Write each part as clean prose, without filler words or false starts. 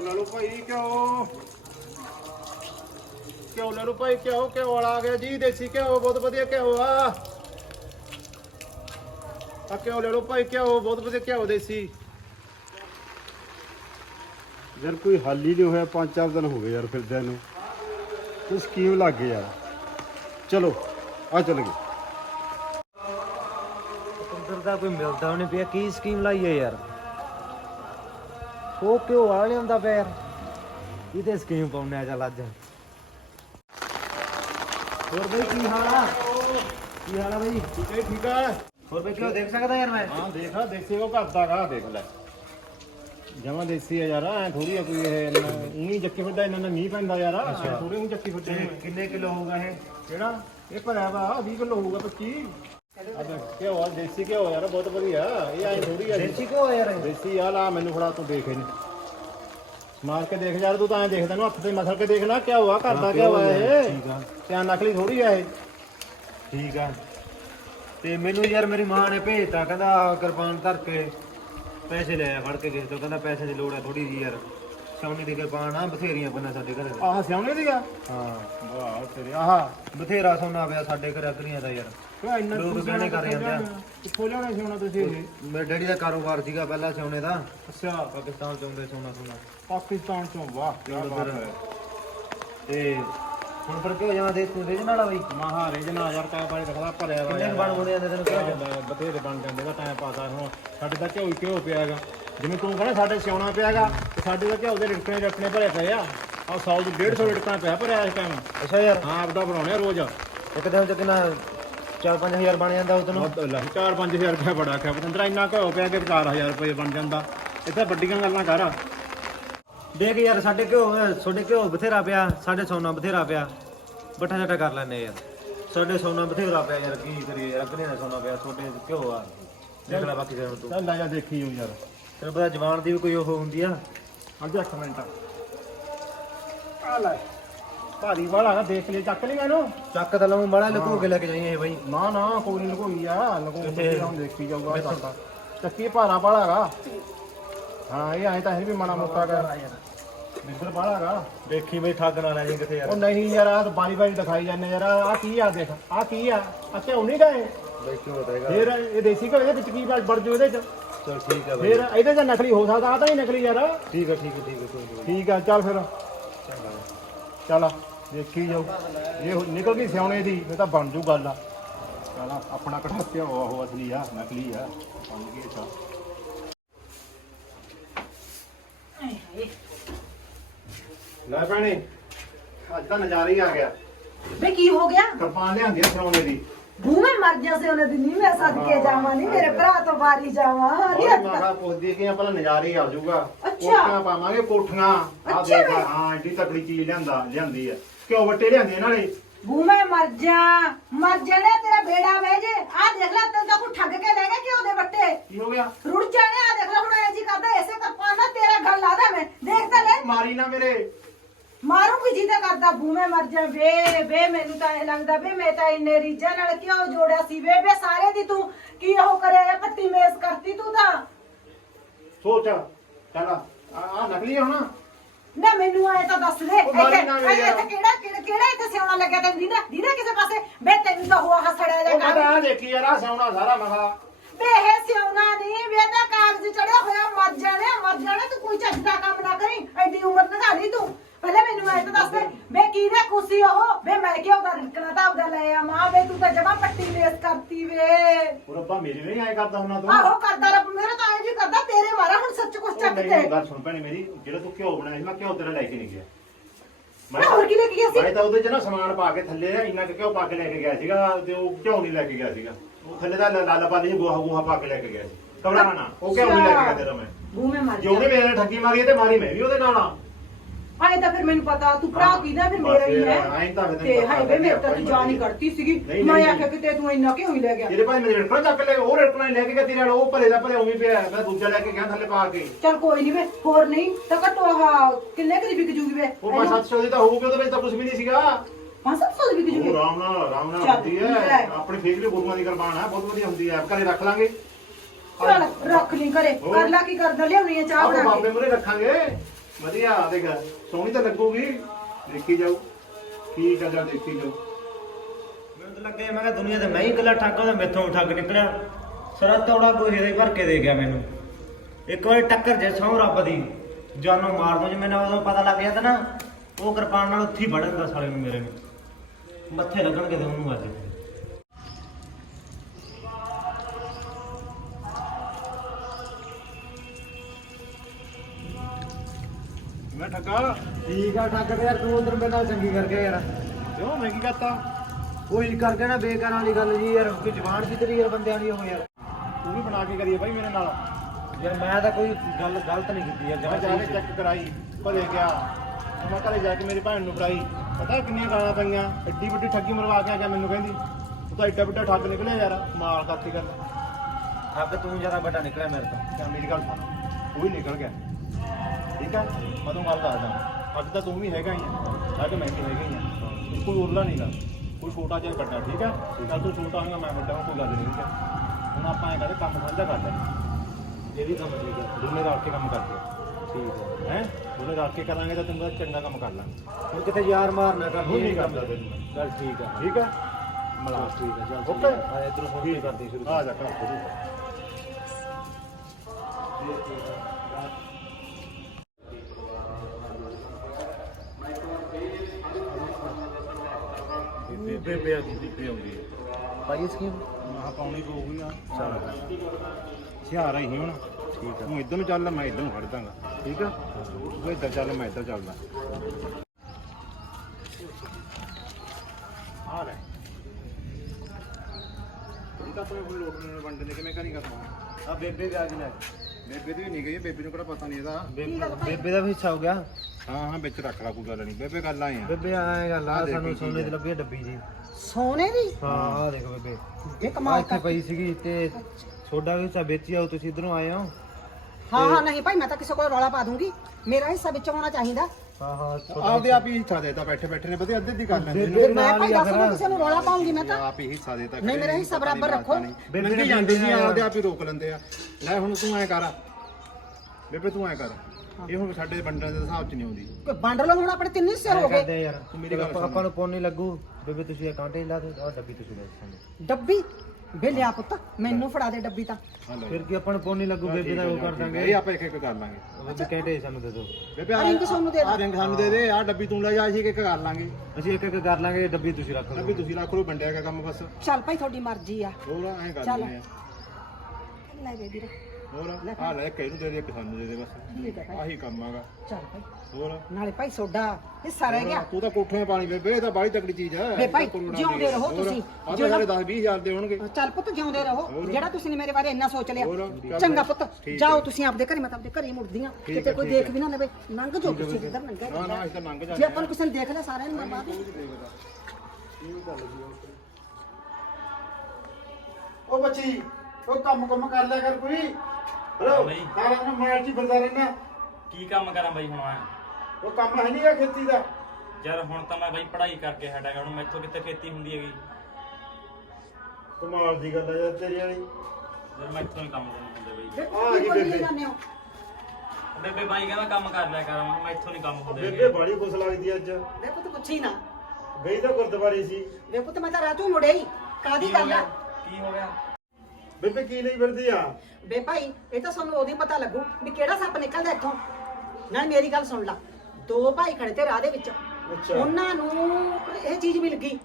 ਘਿਓ ਲੈ ਲਓ ਭਾਈ ਘਿਓ ਘਿਓ ਲੈ ਲਓ ਭਾਈ ਘਿਓ ਵਾਲਾ ਆ ਗਿਆ ਜੀ ਦੇਸੀ ਘਿਓ ਬਹੁਤ ਵਧੀਆ ਘਿਓ ਆ ਘਿਓ ਲੈ ਲਓ ਭਾਈ ਘਿਓ ਬਹੁਤ ਵਧੀਆ ਘਿਓ ਦੇਸੀ ਯਾਰ ਕੋਈ ਹੱਲ ਹੀ ਨਹੀਂ ਹੋਇਆ 5-4 ਦਿਨ ਹੋ ਗਏ ਯਾਰ ਫਿਰਦਿਆਂ ਨੂੰ ਕੋਈ ਸਕੀਮ ਲੱਗ ਗਈ ਯਾਰ ਚਲੋ ਆ ਚੱਲ ਗਏ ਅੰਦਰ ਦਾ ਕੋਈ ਮਿਲਦਾ ਉਹਨੇ ਪਿਆ ਕੀ ਸਕੀਮ ਲਾਈ ਹੈ ਯਾਰ ਉਹ ਕਿਉਂ ਆ ਨਹੀਂ ਹੁੰਦਾ ਪਿਆ ਯਾਰ ਇਹਦੇ ਸਕੀਮ ਪਾਉਣੇ ਆ ਚੱਲ ਅੱਜ ਹੋਰ ਬਈ ਕੀ ਹਾਲ ਆ ਬਈ ਠੀਕ ਆ ਹੋਰ ਬਈ ਕਿਉਂ ਦੇਖ ਸਕਦਾ ਯਾਰ ਮੈਂ ਹਾਂ ਦੇਸੀ ਉਹ ਕਰਦਾ ਗਾ ਦੇਖ ਲੈ ਜਮਾ ਦੇਸੀ ਆ ਯਾਰ ਐ ਥੋੜੀ ਆ ਕੋਈ ਇਹ ਨਹੀਂ ਜੱਕੀ ਫਿਰਦਾ ਇਹਨਾਂ ਨਾਲ ਮੀਂਹ ਪੈਂਦਾ ਯਾਰ ਥੋੜੇ ਨੂੰ ਜੱਕੀ ਫਿਰਦੇ ਕਿੰਨੇ ਕਿਲੋ ਹੋਊਗਾ ਇਹ ਕਿਹੜਾ ਇਹ ਭਰਿਆ ਵਾ 20 ਕਿਲੋ ਹੋਊਗਾ 25 ਘਿਓ ਆ ਦੇਸੀ ਘਿਓ ਯਾਰ ਬਹੁਤ ਵਧੀਆ ਇਹ ਐ ਥੋੜੀ ਆ ਦੇਸੀ ਕਿਉਂ ਯਾਰ ਦੇਸੀ ਆ ਲਾ ਮੈਨੂੰ ਫੜਾ ਤੂੰ ਦੇਖ ਇਹਨੂੰ ਮਾਰ ਕੇ ਦੇਖ ਯਾਰ ਤੂੰ ਤਾਂ ਐ ਦੇਖਦਾ ਨੂੰ ਹੱਥ ਤੇ ਮਸਲ ਕੇ ਦੇਖਣਾ ਘਿਓ ਆ ਕਰਦਾ ਘਿਓ ਆ ਇਹ ਠੀਕ ਆ ਤੇ ਨਕਲੀ ਥੋੜੀ ਆ ਇਹ ਠੀਕ ਆ ਤੇ ਮੈਨੂੰ ਯਾਰ ਮੇਰੀ ਮਾਂ ਨੇ ਭੇਜਤਾ ਕਹਿੰਦਾ ਕਿਰਪਾਨ ਧਰ ਕੇ ਪੈਸੇ ਲੈ ਆ ਫੜ ਕੇ ਕਿਸੇ ਤੋਂ ਕਹਿੰਦਾ ਪੈਸੇ ਦੀ ਲੋੜ ਆ ਥੋੜੀ ਜੀ ਯਾਰ ਸੋਨੇ ਦੀ ਕਿਰਪਾਨ ਆ ਬਥੇਰੀਆਂ ਬੰਨਾ ਸਾਡੇ ਘਰੇ ਆਹ ਸਿਆਉਣੇ ਦੀਗਾ ਹਾਂ ਵਾਹ ਤੇਰੇ ਆਹ ਬਥੇਰਾ ਸੋਨਾ ਪਿਆ ਸਾਡੇ ਘਰੇ ਅਗਰੀਆਂ ਦਾ ਯਾਰ ਕਿਉਂ ਇੰਨਾ ਲੋਕ ਗਹਿਣੇ ਕਰ ਜਾਂਦੇ ਆ ਕਿੱਥੋਂ ਲਿਆਉਣਾ ਸਿਆਉਣਾ ਤੁਸੀਂ ਇਹ ਮੇਰੇ ਡੈਡੀ ਦਾ ਕਾਰੋਬਾਰ ਸੀਗਾ ਪਹਿਲਾਂ ਸੋਨੇ ਦਾ ਅੱਛਾ ਪਾਕਿਸਤਾਨ ਚ ਆਉਂਦੇ ਸੋਨਾ ਪਾਕਿਸਤਾਨ ਚੋਂ ਵਾਹ ਕੀ ਬਾਤ ਹੈ ਤੇ ਹੁਣ ਫਿਰ ਕਿਉਂ ਜਾਵਾਂ ਦੇਖ ਤੂੰ ਰੇਜਨ ਵਾਲਾ ਬਈ ਮਹਾਰੇ ਜਨਾ ਯਾਰ ਤਾਂ ਬਾਰੇ ਦਿਖਦਾ ਭਰਿਆ ਵਾ ਕਿੰਨੇ ਬਣ ਬੁਣੇ ਜਾਂਦੇ ਤੈਨੂੰ ਕਿਹਾ ਜਾਂਦਾ ਬਥੇਰੇ ਬਣ ਜਾਂਦੇ ਦਾ ਟਾਈਮ ਪਾਸ ਆ ਹੁਣ ਸਾਡੇ ਤਾਂ ਘਿਓ ਪਿਆਗਾ ਜਿਵੇਂ ਤੂੰ ਕਹਿੰਦਾ ਸਾਡੇ ਸਿਆਉਣਾ ਪਿਆਗਾ ਤੇ ਸਾਡੇ ਤਾਂ ਘਿਓ ਦੇ ਰਿਟਕਣੇ ਭਰੇ ਪਏ ਆ 100 ਤੋਂ 150 ਰਿਟਕਣਾ ਪਿਆ ਭਰਿਆ ਇਸ ਟਾਈਮ ਅੱਛਾ ਯਾਰ ਹਾਂ ਆਪਦਾ ਬਣਾਉਣੇ ਰੋਜ਼ ਇੱਕ ਦਿਨ ਚ ਕਿੰਨਾ 4-5000 ਬਣ ਜਾਂਦਾ ਉਦੋਂ 4-5000 ਰੁਪਇਆ ਬੜਾ ਆਖਿਆ ਪਤੰਦਰਾ ਇੰਨਾ ਘਿਓ ਪਿਆ ਕਿ 4000 ਰੁਪਏ ਬਣ ਜਾਂਦਾ ਇੱਥੇ ਵੱਡੀਆਂ ਗੱਲਾਂ ਕਰ ਦੇਖ ਯਾਰ ਸਾਡੇ ਘਿਓ ਬਥੇਰਾ ਪਿਆ ਸਾਡੇ ਸੋਨਾ ਬਥੇਰਾ ਪਿਆ ਬੱਠਾ ਛੱਟਾ ਕਰ ਲੈਨੇ ਯਾਰ ਸਾਡੇ ਸੋਨਾ ਬਥੇਰਾ ਪਿਆ ਯਾਰ ਕੀ ਕਰੀਏ ਯਾਰ ਅਗਨੇ ਦਾ ਸੋਨਾ ਪਿਆ ਛੋਟੇ ਘਿਓ ਆ ਦੇਖ ਲੈ ਬਾਕੀ ਸਾਨੂੰ ਤੂੰ ਚੱਲ ਲੈ ਜਾ ਦੇਖੀ ਹੂੰ ਯਾਰ ਤੈਨੂੰ ਪਤਾ ਜਵਾਨ ਦੀ ਵੀ ਕੋਈ ਉਹ ਹੁੰਦੀ ਆ ਅੱਜ ਇੱਕ ਮਿੰਟ ਆ ਲੈ ਭਾਰੀ ਵਾਲਾ ਨਾ ਦੇਖ ਲਈ ਚੱਕ ਲਈ ਮੈਨੂੰ ਚੱਕ ਤਾਂ ਲਵਾਂ ਬੜਾ ਲੁਕੋ ਕੇ ਲੈ ਕੇ ਜਾਈਏ ਬਈ ਨਾ ਕੋਈ ਨਹੀਂ ਲੁਕੋਈ ਆ ਲੁਕੋ ਕੇ ਹੁਣ ਦੇਖੀ ਜਾਊਗਾ ਚੱਕਾ ਚੱਕੀ ਭਾਰਾ ਵਾਲਾ ਹੈਗਾ ਹਾਂ ਇਹ ਐਂ ਤਾਂ ਹੈ ਵੀ ਮਾੜਾ ਮੋਟਾ ਕਰ ਮਿੱਤਰ ਵਾਲਾ ਹੈਗਾ ਦੇਖੀ ਬਈ ਠੱਗ ਨਾ ਲੈ ਜੀ ਕਿਤੇ ਯਾਰ ਉਹ ਨਹੀਂ ਯਾਰ ਆ ਬਾਰੀ ਦਿਖਾਈ ਜਾਂਦੇ ਯਾਰ ਆ ਕੀ ਆ ਦੇਖ ਆ ਕੀ ਆ ਅੱਛਾ ਉਹ ਨਹੀਂ ਗਏ ਬਈ ਕਿਉਂ ਬਤਾਏਗਾ ਫੇਰ ਇਹ ਦੇਸੀ ਘਰ ਦੇ ਵਿੱਚ ਕੀ ਵੜ ਜੂ ਇਹਦੇ ਚ ਚਲ ਠੀਕ ਆ ਬਈ ਫੇਰ ਇਹਦੇ ਚ ਨਕਲੀ ਹੋ ਸਕਦਾ ਆ ਤਾਂ ਹੀ ਨਕਲੀ ਯਾਰ ਠੀਕ ਆ ਠੀਕ ਆ ਚੱਲ ਫਿਰ ਚੱਲ ਦੇਖੀ ਜਾਓ ਇਹ ਨਿਕਲ ਗਈ ਸਿਆਉਣੇ ਦੀ ਇਹ ਤਾਂ ਬਣ ਜੂ ਗੱਲ ਆ ਚੱਲ ਆਪਣਾ ਕਢਾਤੇ ਉਹ ਅਸਲੀ ਆ ਨਕਲੀ ਆ ਬਣ ਗਈ ਅੱਛਾ ਲੈ ਭੈਣੇ ਅੱਜ ਤਾਂ ਨਜ਼ਾਰਾ ਹੀ ਆ ਗਿਆ ਵੇ ਕੀ ਹੋ ਗਿਆ ਕਿਰਪਾਨ ਲਿਆਂਦੀ ਆ ਸਿਆਉਣੇ ਦੀ ਭੂਮੇ ਮਰ ਜਾ ਸੇ ਉਹਨੇ ਦਿਨ ਨਹੀਂ ਮੈਂ ਸਦਕੇ ਜਾਵਾਂ ਨਹੀਂ ਮੇਰੇ ਭਰਾ ਤੋਂ ਵਾਰੀ ਜਾਵਾਂ ਨਹੀਂ ਮੈਂ ਅੱਜ ਕਿਹਾ ਪੁੱਛਦੀ ਕਿ ਪਹਿਲਾਂ ਨਜ਼ਾਰਾ ਹੀ ਆ ਜਾਊਗਾ ਅੱਛਾ। ਕੋਠੀਆਂ ਪਾਵਾਂਗੇ ਕੋਠੀਆਂ ਆ ਅੱਛਾ ਦੇਖ ਵੇ। ਹਾਂ ਏਡੀ ਤਕੜੀ ਚੀਜ਼ ਲਿਆਂਦੀ ਆ ਘਿਓ ਵੱਟੇ ਲਿਆਂਦੇ ਇਹਨਾਂ ਨੇ ਭੂਮੇ ਮਰ ਜਾਣੇ ਤੇਰਾ ਬੇੜਾ ਵੇ ਜੇ ਆ ਦੇਖ ਲੈ ਤੈਨੂੰ ਤਾਂ ਕੋਈ ਠੱਗ ਕੇ ਲੈ ਗਿਆ ਕਿ ਉਹਦੇ ਵੱਟੇ ਕੀ ਹੋ ਗਿਆ ਰੁੜ ਜਾਣੇ ਆ ਦੇਖ ਲੈ ਹੁਣ ਐ ਜੀ ਕਰਦਾ ਐਸੇ ਕਰਪਾਨ ਨਾ ਤੇਰਾ ਗੱਲ ਲਾ ਦੇ ਮੈਂ ਦੇਖ ਤਾਂ ਲੈ ਮਾਰੀ ਨਾ ਮੇਰੇ ਮਾਰੂੰਗੀ ਜੀ ਤਾਂ ਕਰਦਾ ਭੂਮੇ ਮਰ ਜਾ ਵੇ ਮੈਨੂੰ ਤਾਂ ਇਹ ਲੱਗਦਾ ਵੇ ਮੈਂ ਤਾਂ ਇੰਨੇ ਰੀਝਾਂ ਨਾਲ ਕਿਉਂ ਜੋੜਿਆ ਸੀ ਵੇ ਸਾਰੇ ਦੀ ਤੂੰ ਕੀ ਉਹ ਕਰਿਆ ਪੱਟੀ ਮੇਸ ਕਰਤੀ ਤੂੰ ਤਾਂ ਸੋਚ ਚੱਲ ਆ ਨਕਲੀ ਆ ਹੁਣ ਨਾ ਮੈਨੂੰ ਆਏ ਤਾਂ ਦੱਸ ਦੇ ਉਹ ਮਾਰੀ ਨਾ ਮੇਰੇ ਯਾਰ। ਇੱਥੇ ਕਿਹੜਾ ਇੱਥੇ ਸਿਆਉਣਾ ਲੱਗਿਆ ਤੈਨੂੰ ਦੀਦਾ ਕਿਸੇ ਪਾਸੇ ਬੇ ਤੈਨੂੰ ਤਾਂ ਹੋਆ ਹਸੜਿਆ ਜਾ ਉਹ ਮੈਂ ਤਾਂ ਆਹ ਦੇਖੀ ਯਾਰ ਆ ਸਿਆਉਣਾ ਸਾਰਾ ਮਸਲਾ ਬੇ ਇਹ ਸਿਆਉਣਾ ਨਹੀਂ ਵੇ ਤਾਂ ਕਾਗਜ਼ ਚੜਿਆ ਹੋਇਆ ਮਰ ਜਾਣੇ ਤੂੰ ਕੋਈ ਚੱਜ ਦਾ ਕੰਮ ਨਾ ਕਰੀ ਐਡੀ ਉਮਰ ਲਗਾ ਲਈ ਤੂੰ ਪਹਿਲੇ ਮੈਨੂੰ ਆਏ ਤਾਂ ਦੱਸ ਦੇ ਬੇ ਕਿਹਦੇ ਖੁਸ਼ੀ ਉਹ ਵੇ ਮੈਂ ਕਿਉਂ ਦਾ ਰਿਕਣਾ ਤਾਂ ਆਪਦਾ ਲੈ ਆ ਮਾਂ ਵੇ ਤੂੰ ਤਾਂ ਜਮਾ ਪੱਟੀ ਵੇਸ ਕਰਤੀ ਵੇ ਉਹ ਰੱਬਾ ਮੇਰੇ ਨਹੀਂ ਆਏ ਕਰਦਾ ਹੁਣਾ ਤੂੰ ਆਹੋ ਕਰਦਾ ਰੱਬ ਮੇਰਾ ਤਾਂ ਐਂ ਜੀ ਕਰਦਾ ਤੇਰੇ ਮਾਰਾ ਹੁਣ ਸੱਚ ਕੁਛ ਚੱਕ ਨਹੀਂ, ਤੇ ਗੱਲ ਸੁਣ ਭੈਣੇ ਮੇਰੀ ਜਿਹੜਾ ਤੂੰ ਘਿਓ ਬਣਾਇਆ ਸੀ ਮੈਂ ਘਿਓ ਤੇਰਾ ਲੈ ਕੇ ਨਹੀਂ ਗਿਆ ਮੈਂ ਹੋਰ ਕੀ ਲੈ ਕੇ ਗਿਆ ਸੀ ਮੈਂ ਤਾਂ ਉਹਦੇ ਚ ਨਾ ਸਮਾਨ ਪਾ ਕੇ ਥੱਲੇ ਇੰਨਾ ਕੁ ਘਿਓ ਪਾ ਕੇ ਲੈ ਕੇ ਗਿਆ ਸੀਗਾ ਤੇ ਉਹ ਘਿਓ ਨਹੀਂ ਲੈ ਕੇ ਗਿਆ ਸੀਗਾ ਉਹ ਥੱਲੇ ਦਾ ਲਾਲਾ ਪਾਲੀ ਗੋਹਾ ਪਾ ਕੇ ਲੈ ਕੇ ਗਿਆ ਸੀ ਘਬਰਾਣਾ ਨਾ ਉਹ ਘਿਓ ਨਹੀਂ ਲੈ ਕੇ ਗਿਆ ਤੇਰਾ ਮੈਂ ਭੂਮੇ ਮਰ ਜੇ ਉਹਨੇ ਮੇਰੇ ਨਾਲ ਠੱਗੀ ਮਾਰੀ ਤੇ ਮਾਰੀ ਮੈਂ ਵੀ ਉਹਦੇ ਨਾਲ ਆ ਹਾਏ ਤਾਂ ਫਿਰ ਮੈਨੂੰ ਪਤਾ ਤੂੰ ਭਰਾ ਕਿਹਦਾ ਫਿਰ ਮੇਰਾ ਹੀ ਹੈ ਐਂ ਤਾਂ ਤੇ ਹਾਏ ਵੇ ਮੇਰੇ ਤਾਂ ਤੂੰ ਜਾਨ ਹੀ ਕਰਤੀ ਸੀਗੀ ਨਹੀਂ, ਮੈਂ ਨਹੀਂ। ਆਖਿਆ ਕਿ ਤੇ ਤੂੰ ਇੰਨਾ ਕਿਉਂ ਹੀ ਲੈ ਗਿਆ ਤੇਰੇ ਭਾਈ ਮੇਰੇ ਰੇਟਣਾ ਚੱਕ ਲੈ ਉਹ ਰੇਟਣਾ ਲੈ ਕੇ ਗਿਆ ਤੇਰੇ ਨਾਲ ਉਹ ਭਲੇ ਦਾ ਭਲੇ ਉਵੇਂ ਪਿਆ ਮੈਂ ਦੂਜਾ ਲੈ ਕੇ ਗਿਆ ਥੱਲੇ ਪਾ ਕੇ ਚੱਲ ਕੋਈ ਨਹੀਂ ਵੇ ਹੋਰ ਨਹੀਂ ਤਾਂ ਘੱਟੋ ਕਿੰਨੇ ਕਦੀ ਵਿਕ ਜੂਗੀ ਵੇ ਉਹ 500 ਦੀ ਤਾਂ ਹੋਊਗੀ ਉਹਦੇ ਵਿੱਚ ਤਾਂ ਕੁਝ ਵੀ ਨਹੀਂ ਸੀਗਾ 500 ਦੀ ਵਿਕ ਉਹ ਜੂਗੀ ਆਰਾਮ ਨਾਲ ਚੱਲ, ਹੁੰਦੀ ਠੀਕ ਹੈ ਹੈ। ਆਪਣੀ ਫੇਕਰੀ ਗੁਰੂਆਂ ਦੀ ਕੁਰਬਾਨ ਹੈ ਬਹੁਤ ਵਧੀਆ ਹੁੰਦੀ ਹੈ ਘਰੇ ਰੱਖ ਲਾਂਗੇ ਚੱਲ ਰੱਖ ਲਈ ਘਰੇ ਕਰ ਲਾ ਕੀ ਕਰਦਾ ਲਿਆਉਣੀ ਹੈ ਚਾਹ ਆਪਣੇ ਬਣਾ ਬਾਬੇ ਕੇ ਮੂਰੇ ਰੱਖਾਂਗੇ ਵਧੀਆ ਦੇਖ ਸੋਹਣੀ ਤਾਂ ਲੱਗੂਗੀ ਦੇਖੀ ਜਾਓ ਕੀ ਗੱਲ ਦੇਖੀ ਜਾਓ ਮੈਨੂੰ ਤਾਂ ਲੱਗੇ ਮੈਂ ਕਿਹਾ ਦੁਨੀਆ ਤੇ ਮੈਂ ਹੀ ਇਕੱਲਾ ਠੱਗ ਉਹਦਾ ਮੈਥੋਂ ਠੱਗ ਨਿਕਲਿਆ ਸਾਰਾ ਤੌੜਾ ਕੋਈ ਦੇ ਭਰ ਕੇ ਦੇ ਗਿਆ ਮੈਨੂੰ ਇੱਕ ਵਾਰੀ ਟੱਕਰ ਜੇ ਸਹੁੰ ਰੱਬ ਦੀ ਜਾਨੋਂ ਮਾਰ ਦੋ ਜੇ ਮੈਨੂੰ ਉਦੋਂ ਪਤਾ ਲੱਗ ਗਿਆ ਤਾਂ ਨਾ ਉਹ ਕਿਰਪਾਨ ਨਾਲ ਉੱਥੇ ਹੀ ਵੜਨ ਦਾ ਸਾਲੇ ਨੂੰ ਮੇਰੇ ਨੂੰ ਮੱਥੇ ਲੱਗਣਗੇ ਤੇ ਉਹਨੂੰ ਅੱਜ ਮੈਂ ਠੱਗਾ ਠੀਕ ਆ ਠੱਗ ਤੇ ਯਾਰ ਤੂੰ ਉਧਰ ਮੇਰੇ ਨਾਲ ਚੰਗੀ ਕਰ ਗਿਆ ਯਾਰ ਕਿਉਂ ਮੈਂ ਕੀ ਕਰਤਾ ਉਹੀ ਕਰਕੇ ਨਾ ਬੇਕਾਰਾਂ ਵਾਲੀ ਗੱਲ ਜੀ ਯਾਰ ਕੋਈ ਜ਼ਬਾਨ ਕੀ ਤੇਰੀ ਯਾਰ ਬੰਦਿਆਂ ਦੀ ਉਹ ਯਾਰ ਤੂੰ ਵੀ ਬਣਾ ਕੇ ਕਰੀਏ ਬਾਈ ਮੇਰੇ ਨਾਲ ਯਾਰ ਮੈਂ ਤਾਂ ਕੋਈ ਗੱਲ ਗਲਤ ਨਹੀਂ ਕੀਤੀ ਯਾਰ ਮੈਂ ਜਾ ਕੇ ਚੈੱਕ ਕਰਾਈ ਭਲੇ ਗਿਆ ਮੈਂ ਘਰੇ ਜਾ ਕੇ ਮੇਰੀ ਭੈਣ ਨੂੰ ਫੜਾਈ ਪਤਾ ਕਿੰਨੀਆਂ ਗਾਲਾਂ ਪਈਆਂ ਐਡੀ ਵੱਡੀ ਠੱਗੀ ਮਰਵਾ ਕੇ ਆ ਗਿਆ ਮੈਨੂੰ ਕਹਿੰਦੀ ਤੂੰ ਤਾਂ ਐਡਾ ਵੱਡਾ ਠੱਗ ਨਿਕਲਿਆ ਯਾਰ ਮਾਲ ਕਰਤੀ ਗੱਲ ਠੱਗ ਤੂੰ ਜ਼ਿਆਦਾ ਵੱਡਾ ਨਿਕਲਿਆ ਮੇਰੇ ਤੋਂ ਤਾਂ ਮੇਰੀ ਗੱਲ ਸੁਣ ਉਹ ਹੀ ਨਿਕਲ ਗਿਆ ਠੀਕ ਆ ਮੈਂ ਤੈਨੂੰ ਗੱਲ ਦੱਸਦਾ ਠੱਗ ਤਾਂ ਤੂੰ ਵੀ ਹੈਗਾ ਹੀ ਆ ਠੱਗ ਮੈਂ ਵੀ ਹੈਗਾ ਹੀ ਆ ਕੋਈ ਉਰਲਾ ਨਹੀਂਗਾ ਕੋਈ ਛੋਟਾ ਜਿਹਾ ਵੱਡਾ ਠੀਕ ਆ ਚੱਲ ਤੂੰ ਛੋਟਾ ਹੋਗਾ ਮੈਂ ਵੱਡਾ ਹਾਂ ਕੋਈ ਗੱਲ ਨਹੀਂ ਠੀਕ ਆ ਹੁਣ ਆਪਾਂ ਐਂ ਕਰਦੇ ਕੰਮ ਸਾਂਝਾ ਕਰਦੇ ਇਹ ਵੀ ਕੰਮ ਠੀਕ ਹੈ ਦੋਨੇ ਰਲ ਕੇ ਕੰਮ ਕਰਦੇ ਠੀਕ ਹੈ ਹੈ ਦੋਨੇ ਰਲ ਕੇ ਕਰਾਂਗੇ ਤਾਂ ਤੈਨੂੰ ਚੰਗਾ ਕੰਮ ਕਰ ਲਾਂਗੇ ਹੁਣ ਕਿਤੇ ਯਾਰ ਮਾਰਨਾ ਕਰ ਹੁਣ ਨਹੀਂ ਕਰਦਾ ਤੈਨੂੰ ਚੱਲ ਠੀਕ ਆ ਠੀਕ ਆ ਮਲਾ ਠੀਕ ਹੈ ਚੱਲ ਓਕੇ ਆ ਇਧਰੋਂ ਫੋਨ ਠੀਕ ਕਰਦੀ ਸ਼ੁਰੂ ਆ ਜਾ ਕਰ ਸ਼ੁਰੂ ਬੇਬੇ ਆ ਬੀਬੀ ਆਉਂਦੀ ਭਾਈ ਸਕੀਮ ਮਾਂ ਪਾਉਣੀ ਪਊਗੀ ਨਾ ਚੱਲ ਹੁਸ਼ਿਆਰ ਆਈ ਹੁਣ ਠੀਕ ਆ ਤੂੰ ਇੱਧਰ ਨੂੰ ਚੱਲ ਮੈਂ ਇੱਧਰ ਨੂੰ ਖੜ ਦਾਂਗਾ ਠੀਕ ਆ ਤੂੰ ਇੱਧਰ ਚੱਲ ਮੈਂ ਇੱਧਰ ਚੱਲਦਾ ਆ ਲੈ ਇਹ ਤਾਂ ਆਪਣੇ ਕੋਲ ਲੋਕ ਨੇ ਵੰਡੇ ਨੇ ਕਿਵੇਂ ਕਰੀ ਕਰਨਾ ਆ ਬੇਬੇ ਵੀ ਆ ਗਈ ਲੈ ਬੇਬੇ ਦੀ ਵੀ ਨਹੀਂ ਗਈ ਬੇਬੇ ਨੂੰ ਕਿਹੜਾ ਪਤਾ ਨਹੀਂ ਇਹਦਾ ਬੇਬੇ ਦਾ ਵੀ ਹਿੱਸਾ ਹੋ ਗਿਆ ਹਾਂ ਹਾਂ ਵਿੱਚ ਰੱਖ ਲਾ ਕੋਈ ਗੱਲ ਨਹੀਂ ਬੇਬੇ ਗੱਲ ਆਏ ਆ ਬੇਬੇ ਆਏ ਗੱਲ ਆ ਆਹ ਦੇਖ ਸਾਨੂੰ ਕੀ ਸੋਨੇ ਦੀ ਹੈ। ਲੱਭੀ ਆ ਡੱਬੀ ਜੀ ਸੋਨੇ ਦੀ ਹਾਂ ਆ ਦੇਖੋ ਬੇਬੇ ਇਹ ਆ ਕਮਾਲ ਇੱਥੇ ਕਰ ਪਈ ਸੀਗੀ ਤੇ ਤੁਹਾਡਾ ਵੀ ਹਿੱਸਾ ਵੇਚੀ ਆਓ ਤੁਸੀਂ ਇਧਰੋਂ ਆਏ ਹੋ ਹਾਂ ਹਾਂ ਨਹੀਂ ਭਾਈ ਮੈਂ ਤਾਂ ਕਿਸੇ ਕੋਲ ਰੌਲਾ ਪਾ ਦੂੰਗੀ ਮੇਰਾ ਹਿੱਸਾ ਵਿੱਚ ਹੋਣਾ ਚਾਹੀਦਾ ਹਾਂ ਹਾਂ ਆਪਦੇ ਆਪ ਹੀ ਹਿੱਸਾ ਦੇਤਾ ਬੈਠੇ ਬੈਠੇ ਨੇ ਵਧੀਆ ਅੱਧੇ ਦੀ ਕਰ ਲੈਂਦੇ ਨੇ ਫਿਰ ਮੈਂ ਭਾਈ ਦੱਸ ਦੂੰ ਕਿਸੇ ਨੂੰ ਰੌਲਾ ਪਾਉਂਗੀ ਮੈਂ ਤਾਂ ਆਪ ਹੀ ਹਿੱਸਾ ਦੇਤਾ ਨਹੀਂ, ਮੇਰਾ ਹਿੱਸਾ ਬਰਾਬਰ ਰੱਖੋ। ਬੇਬੇ ਜਾਂਦੇ ਸੀ ਆਪਦੇ ਆਪ ਹੀ ਰੋਕ ਲੈਂਦੇ ਆ ਲੈ ਹੁਣ ਤੂੰ ਐ ਕਰ ਬੇਬੇ ਤੂੰ ਐ ਕਰ ਇਹ ਹੁਣ ਸਾਡੇ ਵੰਡਣ ਦੇ ਹਿਸਾਬ ਚ ਨਹੀਂ ਆਉਂਦੀ ਕੋਈ ਵੰਡ ਲਓ ਹੁਣ ਆਪਣੇ ਤਿੰਨ ਹਿੱਸੇ ਹੋ ਗਏ ਕਰਦੇ ਆ ਯਾਰ ਤੂੰ ਮੇਰੀ ਗੱਲ ਸੁਣ। ਆਪਾਂ ਨੂੰ ਪੁੰਨ ਨਹੀਂ ਲੱਗੂ ਬੇਬੇ ਤੁਸੀਂ ਇਹ ਕਾਂਟੇ ਲਾ ਦਿਓ ਆ ਡੱਬੀ ਤੁਸੀਂ ਲੈ ਸਾਨੂੰ ਡੱਬੀ ਵੇ ਲਿਆ ਪੁੱਤ ਮੈਨੂੰ ਫੜਾ ਦੇ ਡੱਬੀ ਤਾਂ ਫਿਰ ਕੀ ਆਪਾਂ ਨੂੰ ਪੁੰਨ ਨਹੀਂ ਲੱਗੂ ਬੇਬੇ ਦਾ ਉਹ ਕਰ ਦਾਂਗੇ ਇਹ ਆਪਾਂ ਇੱਕ ਇੱਕ ਕਰ ਲਾਂਗੇ ਉਹ ਬੇਬੇ ਕਹਿੰਦੇ ਸਾਨੂੰ ਦੇ ਦਿਓ ਬੇਬੇ ਆਹ ਰਿੰਗ ਸਾਨੂੰ ਦੇ ਦੇ। ਆ ਰਿੰਗ ਸਾਨੂੰ ਦੇ ਦੇ ਆ ਡੱਬੀ ਤੂੰ ਲੈ ਜਾ ਅਸੀਂ ਇੱਕ ਇੱਕ ਕਰ ਲਾਂਗੇ ਅਸੀਂ ਇੱਕ ਇੱਕ ਕਰ ਲਾਂਗੇ ਡੱਬੀ ਤੁਸੀਂ ਰੱਖ ਲਓ ਡੱਬੀ ਤੁਸੀਂ ਰੱਖ ਲਓ ਵੰਡਿਆ ਕਾ ਕੰਮ ਬਸ ਚੱਲ ਭਾਈ ਤੁਹਾਡੀ ਮਰਜ਼ੀ ਆ ਹੋਰ ਐਂ ਕਰ ਚੱਲ। ਲੈਂਦੇ ਆ ਲੈ ਦੇ ਵੀਰੇ ਹੋਰ ਆ ਲੈ ਇੱਕ ਇਹਨੂੰ ਦੇ ਦੇ ਇੱਕ ਸਾਨੂੰ ਦੇ ਦੇ ਬਸ ਠੀਕ ਹੈ ਭਾਈ ਆਹੀ ਕੰਮ ਆਗਾ ਚੱਲ ਭਾਈ ਹੋਰ ਨਾਲੇ ਭਾਈ ਸੋਡਾ ਹਿੱਸਾ ਰਹਿ ਗਿਆ ਤੂੰ ਤਾਂ ਕੋਠੇ ਪਾਣੀ ਬੇਬੇ ਇਹ ਤਾਂ ਬਾਹਲੀ ਤਕੜੀ ਚੀਜ਼ ਹੈ ਵੇ ਭਾਈ, ਜਿਉਂਦੇ ਰਹੋ ਤੁਸੀਂ। ਆ ਤਾਂ ਸਾਰੇ 10 20 ਹਜ਼ਾਰ ਦੇ ਹੋਣਗੇ ਚੱਲ ਪੁੱਤ ਜਿਉਂਦੇ ਰਹੋ ਜਿਹੜਾ ਤੁਸੀਂ ਨੇ ਮੇਰੇ ਬਾਰੇ ਇੰਨਾ ਸੋਚ ਲਿਆ ਹੋਰ, ਚੱਲ ਚੰਗਾ ਫਿਰ। ਪੁੱਤ ਠੀਕ ਜਾਓ ਹੈ। ਤੁਸੀਂ ਆਪਦੇ ਘਰੇ ਮੈਂ ਤਾਂ ਆਪਦੇ ਘਰੇ ਹੀ ਮੁੜਦੀ ਆ ਠੀਕ ਕਿਤੇ ਹੈ, ਕੋਈ ਠੀਕ ਦੇਖ ਹੈ। ਵੀ ਨਾ ਲਵੇ ਲੰਘ ਜਾਓ ਤੁਸੀਂ ਜਿੱਧਰ ਲੰਘਿਆ ਨਾ ਨਾ ਅਸੀਂ ਤਾਂ ਲੰਘ ਜੇ ਜਾਂਦੇ ਆਪਾਂ ਨੂੰ ਕਿਸੇ ਨੇ ਦੇਖ ਲਿਆ ਸਾਰਿਆਂ ਨੂੰ ਮਾਰ ਦੇ ਉਹ ਬੱਚੀ ਉਹ ਕੰਮ ਕਰ ਲਿਆ ਕਰ ਕੋਈ ਹਲੋ ਬਈ। ਸਾਰਾ ਦਿਨ ਮਾਲ ਚ ਫਿਰਦਾ ਰਹਿਣਾ ਕੀ ਕੰਮ ਕਰਾਂ ਬਾਈ ਹੁਣ ਮੈਂ ਉਹ ਕੰਮ ਹੈ ਨਹੀਂਗਾ ਖੇਤੀ ਦਾ ਯਾਰ ਹੁਣ ਤਾਂ ਮੈਂ ਬਾਈ ਪੜ੍ਹਾਈ ਕਰਕੇ ਹਟਾਂਗਾ ਹੁਣ ਮੈਥੋਂ ਕਿੱਥੇ ਖੇਤੀ ਹੁੰਦੀ ਹੈਗੀ ਕਮਾਲ ਦੀ ਗੱਲ ਹੈ ਯਾਰ ਤੇਰੀ ਵਾਲੀ ਯਾਰ ਮੈਥੋਂ ਹੀ ਕੰਮ ਨਹੀਂ ਹੁੰਦੇ ਬਾਈ ਆ ਗਈ ਬੇਬੇ। ਜਾਂਦੇ ਹੋ ਬੇਬੇ ਬਾਈ ਕਹਿੰਦਾ ਕੰਮ ਕਰ ਲਿਆ ਕਰ ਮੈਂ ਮੈਥੋਂ ਨਹੀਂ ਕੰਮ ਹੁੰਦੇ ਬੇਬੇ ਬੜੀ ਖੁਸ਼ ਲੱਗਦੀ ਅੱਜ ਵੇ ਪੁੱਤ ਪੁੱਛੀ ਨਾ ਗਈ ਤਾਂ ਗੁਰਦੁਆਰੇ ਸੀ ਵੇ ਪੁੱਤ ਮੈਂ ਤਾਂ ਰਾਤੋਂ ਹੀ ਮੁੜਿਆ ਹੀ ਕਾਦੀ ਕੀ ਹੋ ਗੱਲ ਗਿਆ ਆ ਕੀ ਹੋ ਗਿਆ ਬੇਬੇ ਕੀ ਲਈ ਫਿਰਦੀ ਆ ਵੇ ਭਾਈ ਇਹ ਤਾਂ ਸਾਨੂੰ ਉਦੋਂ ਹੀ ਪਤਾ ਲੱਗੂ ਵੀ ਕਿਹੜਾ ਸੱਪ ਨਿਕਲਦਾ ਇੱਥੋਂ ਨਾਲ ਮੇਰੀ ਗੱਲ ਸੁਣ ਲਾ ਦੋ ਭਾਈ ਖੜੇ ਤੇ ਰਾਹ ਦੇ ਵਿੱਚ ਅੱਛਾ। ਉਹਨਾਂ ਨੂੰ ਇਹ ਚੀਜ਼ ਮਿਲ ਗਈ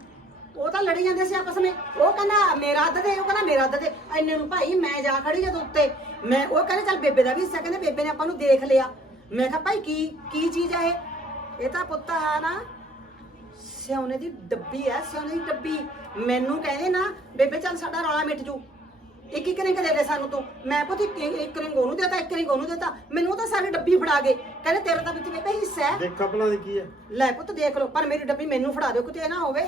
ਉਹ ਤਾਂ ਲੜੀ ਜਾਂਦੇ ਸੀ ਆਪਸ ਵਿੱਚ ਉਹ ਕਹਿੰਦਾ ਮੇਰਾ ਅੱਧ ਦੇ ਉਹ ਕਹਿੰਦਾ ਮੇਰਾ ਅੱਧ ਦੇ ਇੰਨੇ ਨੂੰ ਭਾਈ ਮੈਂ ਜਾ ਖੜੀ ਜਦੋਂ ਉੱਤੇ ਮੈਂ ਉਹ ਕਹਿੰਦੇ ਚੱਲ ਬੇਬੇ ਦਾ ਵੀ ਹਿੱਸਾ ਕਹਿੰਦੇ ਬੇਬੇ ਨੇ ਆਪਾਂ ਨੂੰ ਦੇਖ ਲਿਆ ਮੈਂ ਕਿਹਾ ਭਾਈ ਕੀ ਚੀਜ਼ ਆ ਇਹ ਤਾਂ ਪੁੱਤ ਆ ਨਾ ਸਿਉਨੇ ਦੀ ਡੱਬੀ ਆ ਸਿਉਨੇ ਦੀ ਡੱਬੀ ਮੈਨੂੰ ਕਹਿੰਦੇ ਨਾ ਬੇਬੇ ਚੱਲ ਸਾਡਾ ਰੌਲਾ ਮਿਟ ਜੂ ਇੱਕ ਰਿੰਗ ਦੇ ਦੇ ਸਾਨੂੰ ਤੂੰ ਮੈਂ ਪੁੱਤ ਇੱਕ ਰਿੰਗ ਉਹਨੂੰ ਦੇਤਾ ਇੱਕ ਰਿੰਗ ਉਹਨੂੰ ਦੇਤਾ ਮੈਨੂੰ ਤਾਂ ਸਾਰੀ ਡੱਬੀ ਫੜਾ ਗਏ ਕਹਿੰਦੇ ਤੇਰਾ ਤਾਂ ਵਿੱਚ ਬੇਬੇ ਹਿੱਸਾ ਹੈ ਦੇਖ ਆਪਣਾ ਦੀ ਕੀ ਹੈ ਲੈ ਪੁੱਤ ਦੇਖ ਲਓ ਪਰ ਮੇਰੀ ਡੱਬੀ ਮੈਨੂੰ ਫੜਾ ਦਿਓ ਕਿਤੇ ਇਹ ਨਾ ਹੋਵੇ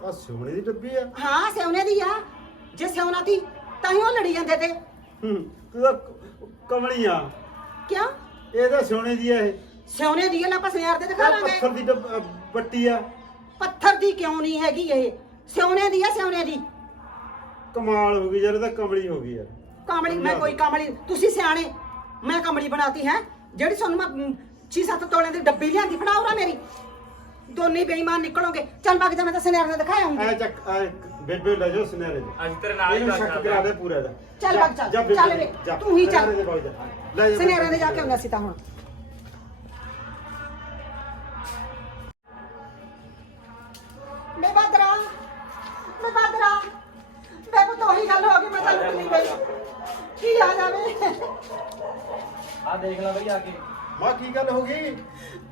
ਆ ਸੋਨੇ ਦੀ ਡੱਬੀ ਆ ਹਾਂ ਸਿਉਨੇ ਦੀ ਆ ਜੇ ਸਿਉਨਾ ਤੀ ਤਾਂ ਹੀ ਉਹ ਲੜੀ ਜਾਂਦੇ ਤੇ ਤੂੰ ਤਾਂ ਕਮਲੀ ਆ ਕਿਉਂ ਇਹ ਤਾਂ ਸੋਨੇ ਦੀ ਆ ਇਹ ਸਿਉਨੇ ਦੀ ਆ, ਲੈ ਆਪਾਂ ਸਿਆਰ ਦੇ ਦਿਖਾ ਲਾਂਗੇ ਪੱਥਰ ਦੀ ਬੱਟੀ ਆ ਪੱਥਰ ਦੀ ਕਿਉਂ ਨਹੀਂ ਹੈਗੀ ਇਹ ਸਿਉਨੇ ਦੀ ਆ ਸਿਉਨੇ ਦੀ ਕਮਾਲ ਹੋ ਗਈ ਯਾਰ ਇਹ ਤਾਂ ਕਮਲੀ ਹੋ ਗਈ ਯਾਰ ਕਾਮਲੀ ਮੈਂ ਕੋਈ ਕਾਮਲੀ ਤੁਸੀਂ ਸਿਆਣੇ ਮੈਂ ਕਮਲੀ ਬਣਾਤੀ ਹੈ ਜਿਹੜੀ ਤੁਹਾਨੂੰ ਮੈਂ 6-7 ਤੋਲੇ ਦੀ ਡੱਬੀ ਲਿਆਂਦੀ ਫੜਾਓ ਰਾ ਮੇਰੀ ਦੋਨੇ ਬੇਈਮਾਨ ਨਿਕਲੋਗੇ ਚੱਲ ਵਗ ਜਾ ਮੈਂ ਤਾਂ ਸੁਨਿਆਰੇ ਨੇ ਦਿਖਾਇਆ ਹੂੰ ਐ ਚੱਕ ਬੇਬੇ ਲੈ ਜਾਓ ਸੁਨਿਆਰੇ ਦੇ ਅੱਜ ਤੇਰੇ ਨਾਲ ਹੀ ਇਹਨੂੰ ਗੱਲ ਸ਼ੱਕ ਕਰਦੇ ਕਰਾ ਦੇ ਪੂਰਾ ਦਾ ਚੱਲ ਵਗ ਚੱਲ ਬੇਬੇ ਚੱਲ ਦੇ, ਵੇ ਜਾ, ਤੂੰ ਹੀ ਸੁਨਿਆਰੇ ਦੇ ਚੱਲ ਵਗ ਜਾ। ਲੈ ਜਾ ਸੁਨਿਆਰੇ ਦੇ ਜਾ ਕੇ ਆਉਣਾ ਸੀ ਤਾਂ ਹੁਣ ਬੇਬਦਰਾ ਬੇਬੂ ਤੋਂ ਹੀ ਗੱਲ ਹੋ ਗਈ ਮੈਂ ਤਾਂ ਲੁੱਟ ਨਹੀਂ ਗਈ ਕੀ ਆ ਜਾਵੇ ਆ ਦੇਖ ਲੈ ਬਈ ਆ ਕੇ ਮਾਂ ਕੀ ਗੱਲ ਹੋ ਗਈ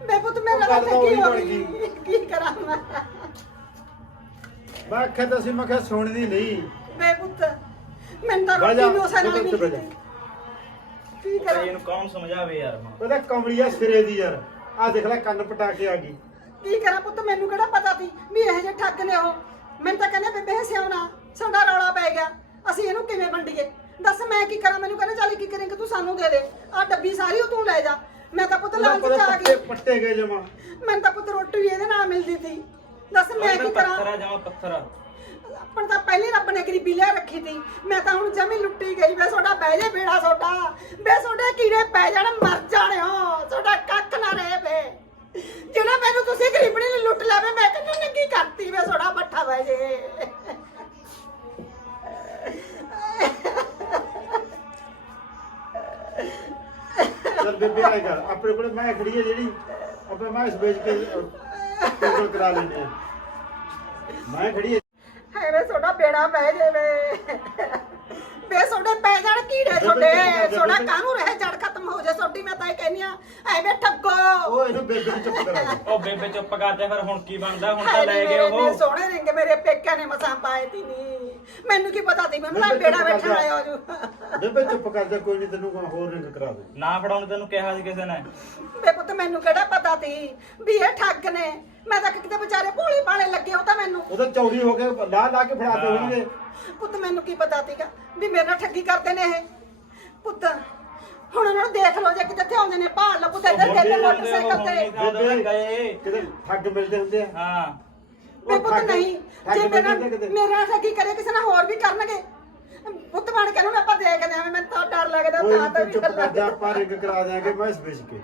ਬੇਬੂ ਤੇ ਮੇਰੇ ਗੱਲ ਨਾਲ ਤਾਂ ਕੀ ਉਹੀ ਹੋ ਬਣ ਗਈ ਕੀ ਕਰਾਂ ਮੈਂ ਮੈਂ ਆਖਿਆ ਤਾਂ ਸੀ ਮੈਂ ਕਿਹਾ ਸੁਣਦੀ ਨਹੀਂ ਬੇਬੁੱਤ ਮੈਨੂੰ ਤਾਂ ਬਹਿ ਰੋਟੀ ਜਾ, ਨੂੰ ਉਸੇ ਨਾਲ ਬਹਿ ਜਾ, ਨਹੀਂ ਬਹਿ ਜਾ। ਕੀ ਕਰਾਂ ਇਹਨੂੰ ਕੌਣ ਸਮਝਾਵੇ ਯਾਰ ਮਾਂ ਉਹਦਾ ਕਮਲੀਆ ਸਿਰੇ ਦੀ ਯਾਰ ਆ ਦੇਖ ਲੈ ਕੰਨ ਪਟਾ ਕੇ ਆ ਗਈ ਕੀ ਕਰਾਂ ਪੁੱਤ ਮੈਨੂੰ ਕਿਹੜਾ ਪਤਾ ਸੀ ਵੀ ਇਹ ਜੇ ਠੱਗ ਨੇ ਉਹ ਮੈਨੂੰ ਤਾਂ ਕਹਿੰਦੇ ਬੇਬੇ ਸਿਆਉਣਾ ਸਾਡਾ ਰੌਲਾ ਪੈ ਗਿਆ ਅਸੀਂ ਇਹਨੂੰ ਕਿਵੇਂ ਵੰਡੀਏ ਦੱਸ ਮੈਂ ਕੀ ਕਰਾਂ ਮੈਨੂੰ ਕਹਿੰਦੇ ਚੱਲ ਕੀ ਕਰੇਂਗੇ ਤੂੰ ਸਾਨੂੰ ਦੇ ਦੇ ਆ ਡੱਬੀ ਸਾਰੀ ਉਹ ਤੂੰ ਲੈ ਜਾ ਮੈਂ ਤਾਂ ਪੁੱਤ ਲਾਲਚ ਚ ਆ ਗਈ ਪੱਟੇ ਗਏ ਜਮਾ ਮੈਨੂੰ ਤਾਂ ਪੁੱਤ ਰੋਟੀ ਵੀ ਇਹਦੇ ਨਾਲ ਮਿਲਦੀ ਸੀ ਦੱਸ ਮੈਂ ਕੀ ਕਰਾਂ ਪੱਥਰ ਆ ਜਮਾ ਪੱਥਰ ਆ ਆਪਣ ਤਾਂ ਪਹਿਲੇ ਰੱਬ ਨੇ ਗਰੀਬੀ ਲਿਆ ਰੱਖੀ ਸੀ ਮੈਂ ਤਾਂ ਹੁਣ ਜਮੀ ਲੁੱਟੀ ਗਈ ਵੇ ਤੁਹਾਡਾ ਬਹਿ ਜੇ ਬੇੜਾ ਤੁਹਾਡਾ ਵੇ ਤੁਹਾਡੇ ਕੀੜੇ ਪੈ ਜਾਣ ਮਰ ਜਾਣਿਓ ਤੁਹਾਡਾ ਕੱਖ ਨਾ ਰਹੇ ਵੇ ਜਿਹੜਾ ਮੈਨੂੰ ਤੁਸੀਂ ਗਰੀਬਣੀ ਨੂੰ ਲੁੱਟ ਲਾਵੇ ਮੈਂ ਕਹਿੰਦੀ ਨੇ ਕੀ ਕਰਤੀ ਵੇ ਤੁਹਾਡਾ ਬੱਠਾ ਬਹਿ ਜੇ ਚੱਲ ਬੇਬੇ ਆਏ ਕਰ ਆਪਣੇ ਕੋਲ ਮੈਂ ਖੜੀ ਹੈ ਜਿਹੜੀ ਆਪਾਂ ਮੈਂ ਇਸ ਵੇਚ ਕੇ ਟੋਟਲ ਕਰਾ ਲੈਂਦੇ ਆ ਮੈਂ ਖੜੀ ਹੈ ਹਾਏ ਵੇ ਤੁਹਾਡਾ ਬੇੜਾ ਬਹਿ ਜੇ ਵੇ ਵੇ ਤੁਹਾਡੇ ਪੈ ਜਾਣ ਕੀੜੇ ਤੁਹਾਡੇ ਤੁਹਾਡਾ ਕਾਹਨੂੰ ਰਹੇ ਜੜ ਖਤਮ ਹੋ ਜਾ ਤੁਹਾਡੀ ਮੈਂ ਤਾਂ ਇਹ ਕਹਿੰਦੀ ਆ ਐਵੇਂ ਠੱਗੋ ਉਹ ਇਹਨੂੰ ਬੇਬੇ ਨੂੰ ਚੁੱਪ ਕਰਾ ਦੇ ਉਹ ਬੇਬੇ ਚੁੱਪ ਕਰ ਜਾ ਫਿਰ ਹੁਣ ਕੀ ਬਣਦਾ ਹੁਣ ਤਾਂ ਹਾਏ ਲੈ ਨੀ ਗਏ ਮੇਰੇ ਉਹ ਸੋਹਣੇ ਰਿੰਗ ਮੇਰੇ ਪੇਕਿਆਂ ਨੇ ਮਸਾਂ ਪਾਏ ਤੀ ਨਹੀਂ ਮੈਨੂੰ ਕੀ ਪਤਾ ਸੀ ਮੈਨੂੰ ਤਾਂ ਬੇੜਾ ਬੈਠਾ ਆਇਆ ਜੂ ਬੇਬੇ ਚੁੱਪ ਕਰ ਜਾ ਕੋਈ ਨਹੀਂ ਤੈਨੂੰ ਹੋਰ ਰਿੰਗ ਕਰਾ ਦੇ ਨਾ ਫੜਾਉਣ ਤੈਨੂੰ ਕਿਹਾ ਸੀ ਕਿਸੇ ਨੇ ਬੇ ਪੁੱਤ ਮੈਨੂੰ ਕਿਹੜਾ ਪਤਾ ਸੀ ਵੀ ਇਹ ਠੱਗ ਨੇ ਮੈਂ ਤਾਂ ਕਿਤੇ ਵਿਚਾਰੇ ਭੋਲੇ ਭਾਲੇ ਲੱਗੇ ਉਹ ਤਾਂ ਮੈਨੂੰ ਉਹ ਤਾਂ ਚੌੜੀ ਹੋ ਕੇ ਲਾ ਲਾ ਕੇ ਫੜਾਤੇ ਹੋਣਗੇ ਪੁੱਤ ਮੈਨੂੰ ਕੀ ਪਤਾ ਸੀਗਾ ਵੀ ਮੇਰੇ ਨਾਲ ਠੱਗੀ ਕਰਦੇ ਨੇ ਇਹ ਪੁੱਤ ਹੁਣ ਉਹਨਾਂ ਨੂੰ ਦੇਖ ਲਓ ਜੇ ਕਿਤੇ ਆਉਂਦੇ ਨੇ ਭਾਲ ਲਓ ਪੁੱਤ ਇੱਧਰ ਕਿਤੇ ਮੋਟਰਸਾਈਕਲ ਤੇ ਬੇਬੇ ਗਏ ਕਿਤੇ ਠੱਗ ਮਿਲਦੇ ਹੁੰਦੇ ਆ ਹਾਂ ਬੇ ਪੁੱਤ ਨਹੀਂ ਜੇ ਠੱਗ ਮਿਲਦੇ ਕਿਤੇ ਮੇਰੇ ਨਾਲ ਠੱਗੀ ਕਰੇ ਕਿਸੇ ਨਾਲ ਹੋਰ ਵੀ ਕਰਨਗੇ ਪੁੱਤ ਬਣ ਕੇ ਉਹਨੂੰ ਆਪਾਂ ਦੇਖਦੇ ਆਂ ਮੈਨੂੰ ਤਾਂ ਡਰ ਲੱਗਦਾ ਤਾਂ ਕੋਈ ਵੀ ਚੁੱਪ ਕਰ ਜਾ ਆਪਾਂ ਰਿੰਗ ਕਰਾ ਦਿਆਂਗੇ ਮੈਂ ਇਸ ਵੇਚ ਕੇ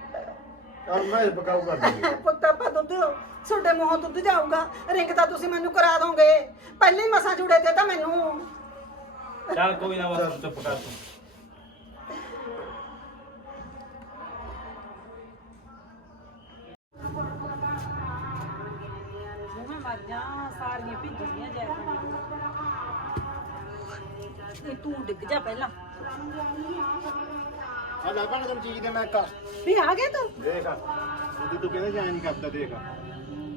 ਔਰ ਮੈਂ ਬਕਾਊ ਕਰ ਦੂੰਗੀ ਪੁੱਤ ਆਪਾਂ ਦੁੱਧ ਤੁਹਾਡੇ ਮੂੰਹੋਂ ਦੁੱਧ ਜਾਊਗਾ ਰਿੰਗ ਤਾਂ ਤੁਸੀਂ ਮੈਨੂੰ ਕਰਾ ਦੋਗੇ ਪਹਿਲੇ ਹੀ ਮਸਾ ਜੁੜੇ ਤੇ ਤਾਂ ਮੈਨੂੰ ਚੱਲ ਕੋਈ ਨਾ ਬਸ ਚੁੱਪ ਕਰ ਤੂੰ ਮੈਂ ਮਰ ਜਾ ਸਾਰੀਆਂ ਭਿੱਜੀਆਂ ਜੈ ਇਹ ਤੂੰ ਡਿੱਗ ਜਾ ਪਹਿਲਾਂ ਆ ਲੈ ਬਣ ਤੈਨੂੰ ਚੀਜ਼ ਦੇ ਮੈਂ ਇੱਕ ਵੀ ਆ ਗਿਆ ਤੂੰ ਦੇਖ ਉਹਦੀ ਤੂੰ ਕਹਿੰਦਾ ਜਾਂ ਨਹੀਂ ਕਰਦਾ ਦੇਖ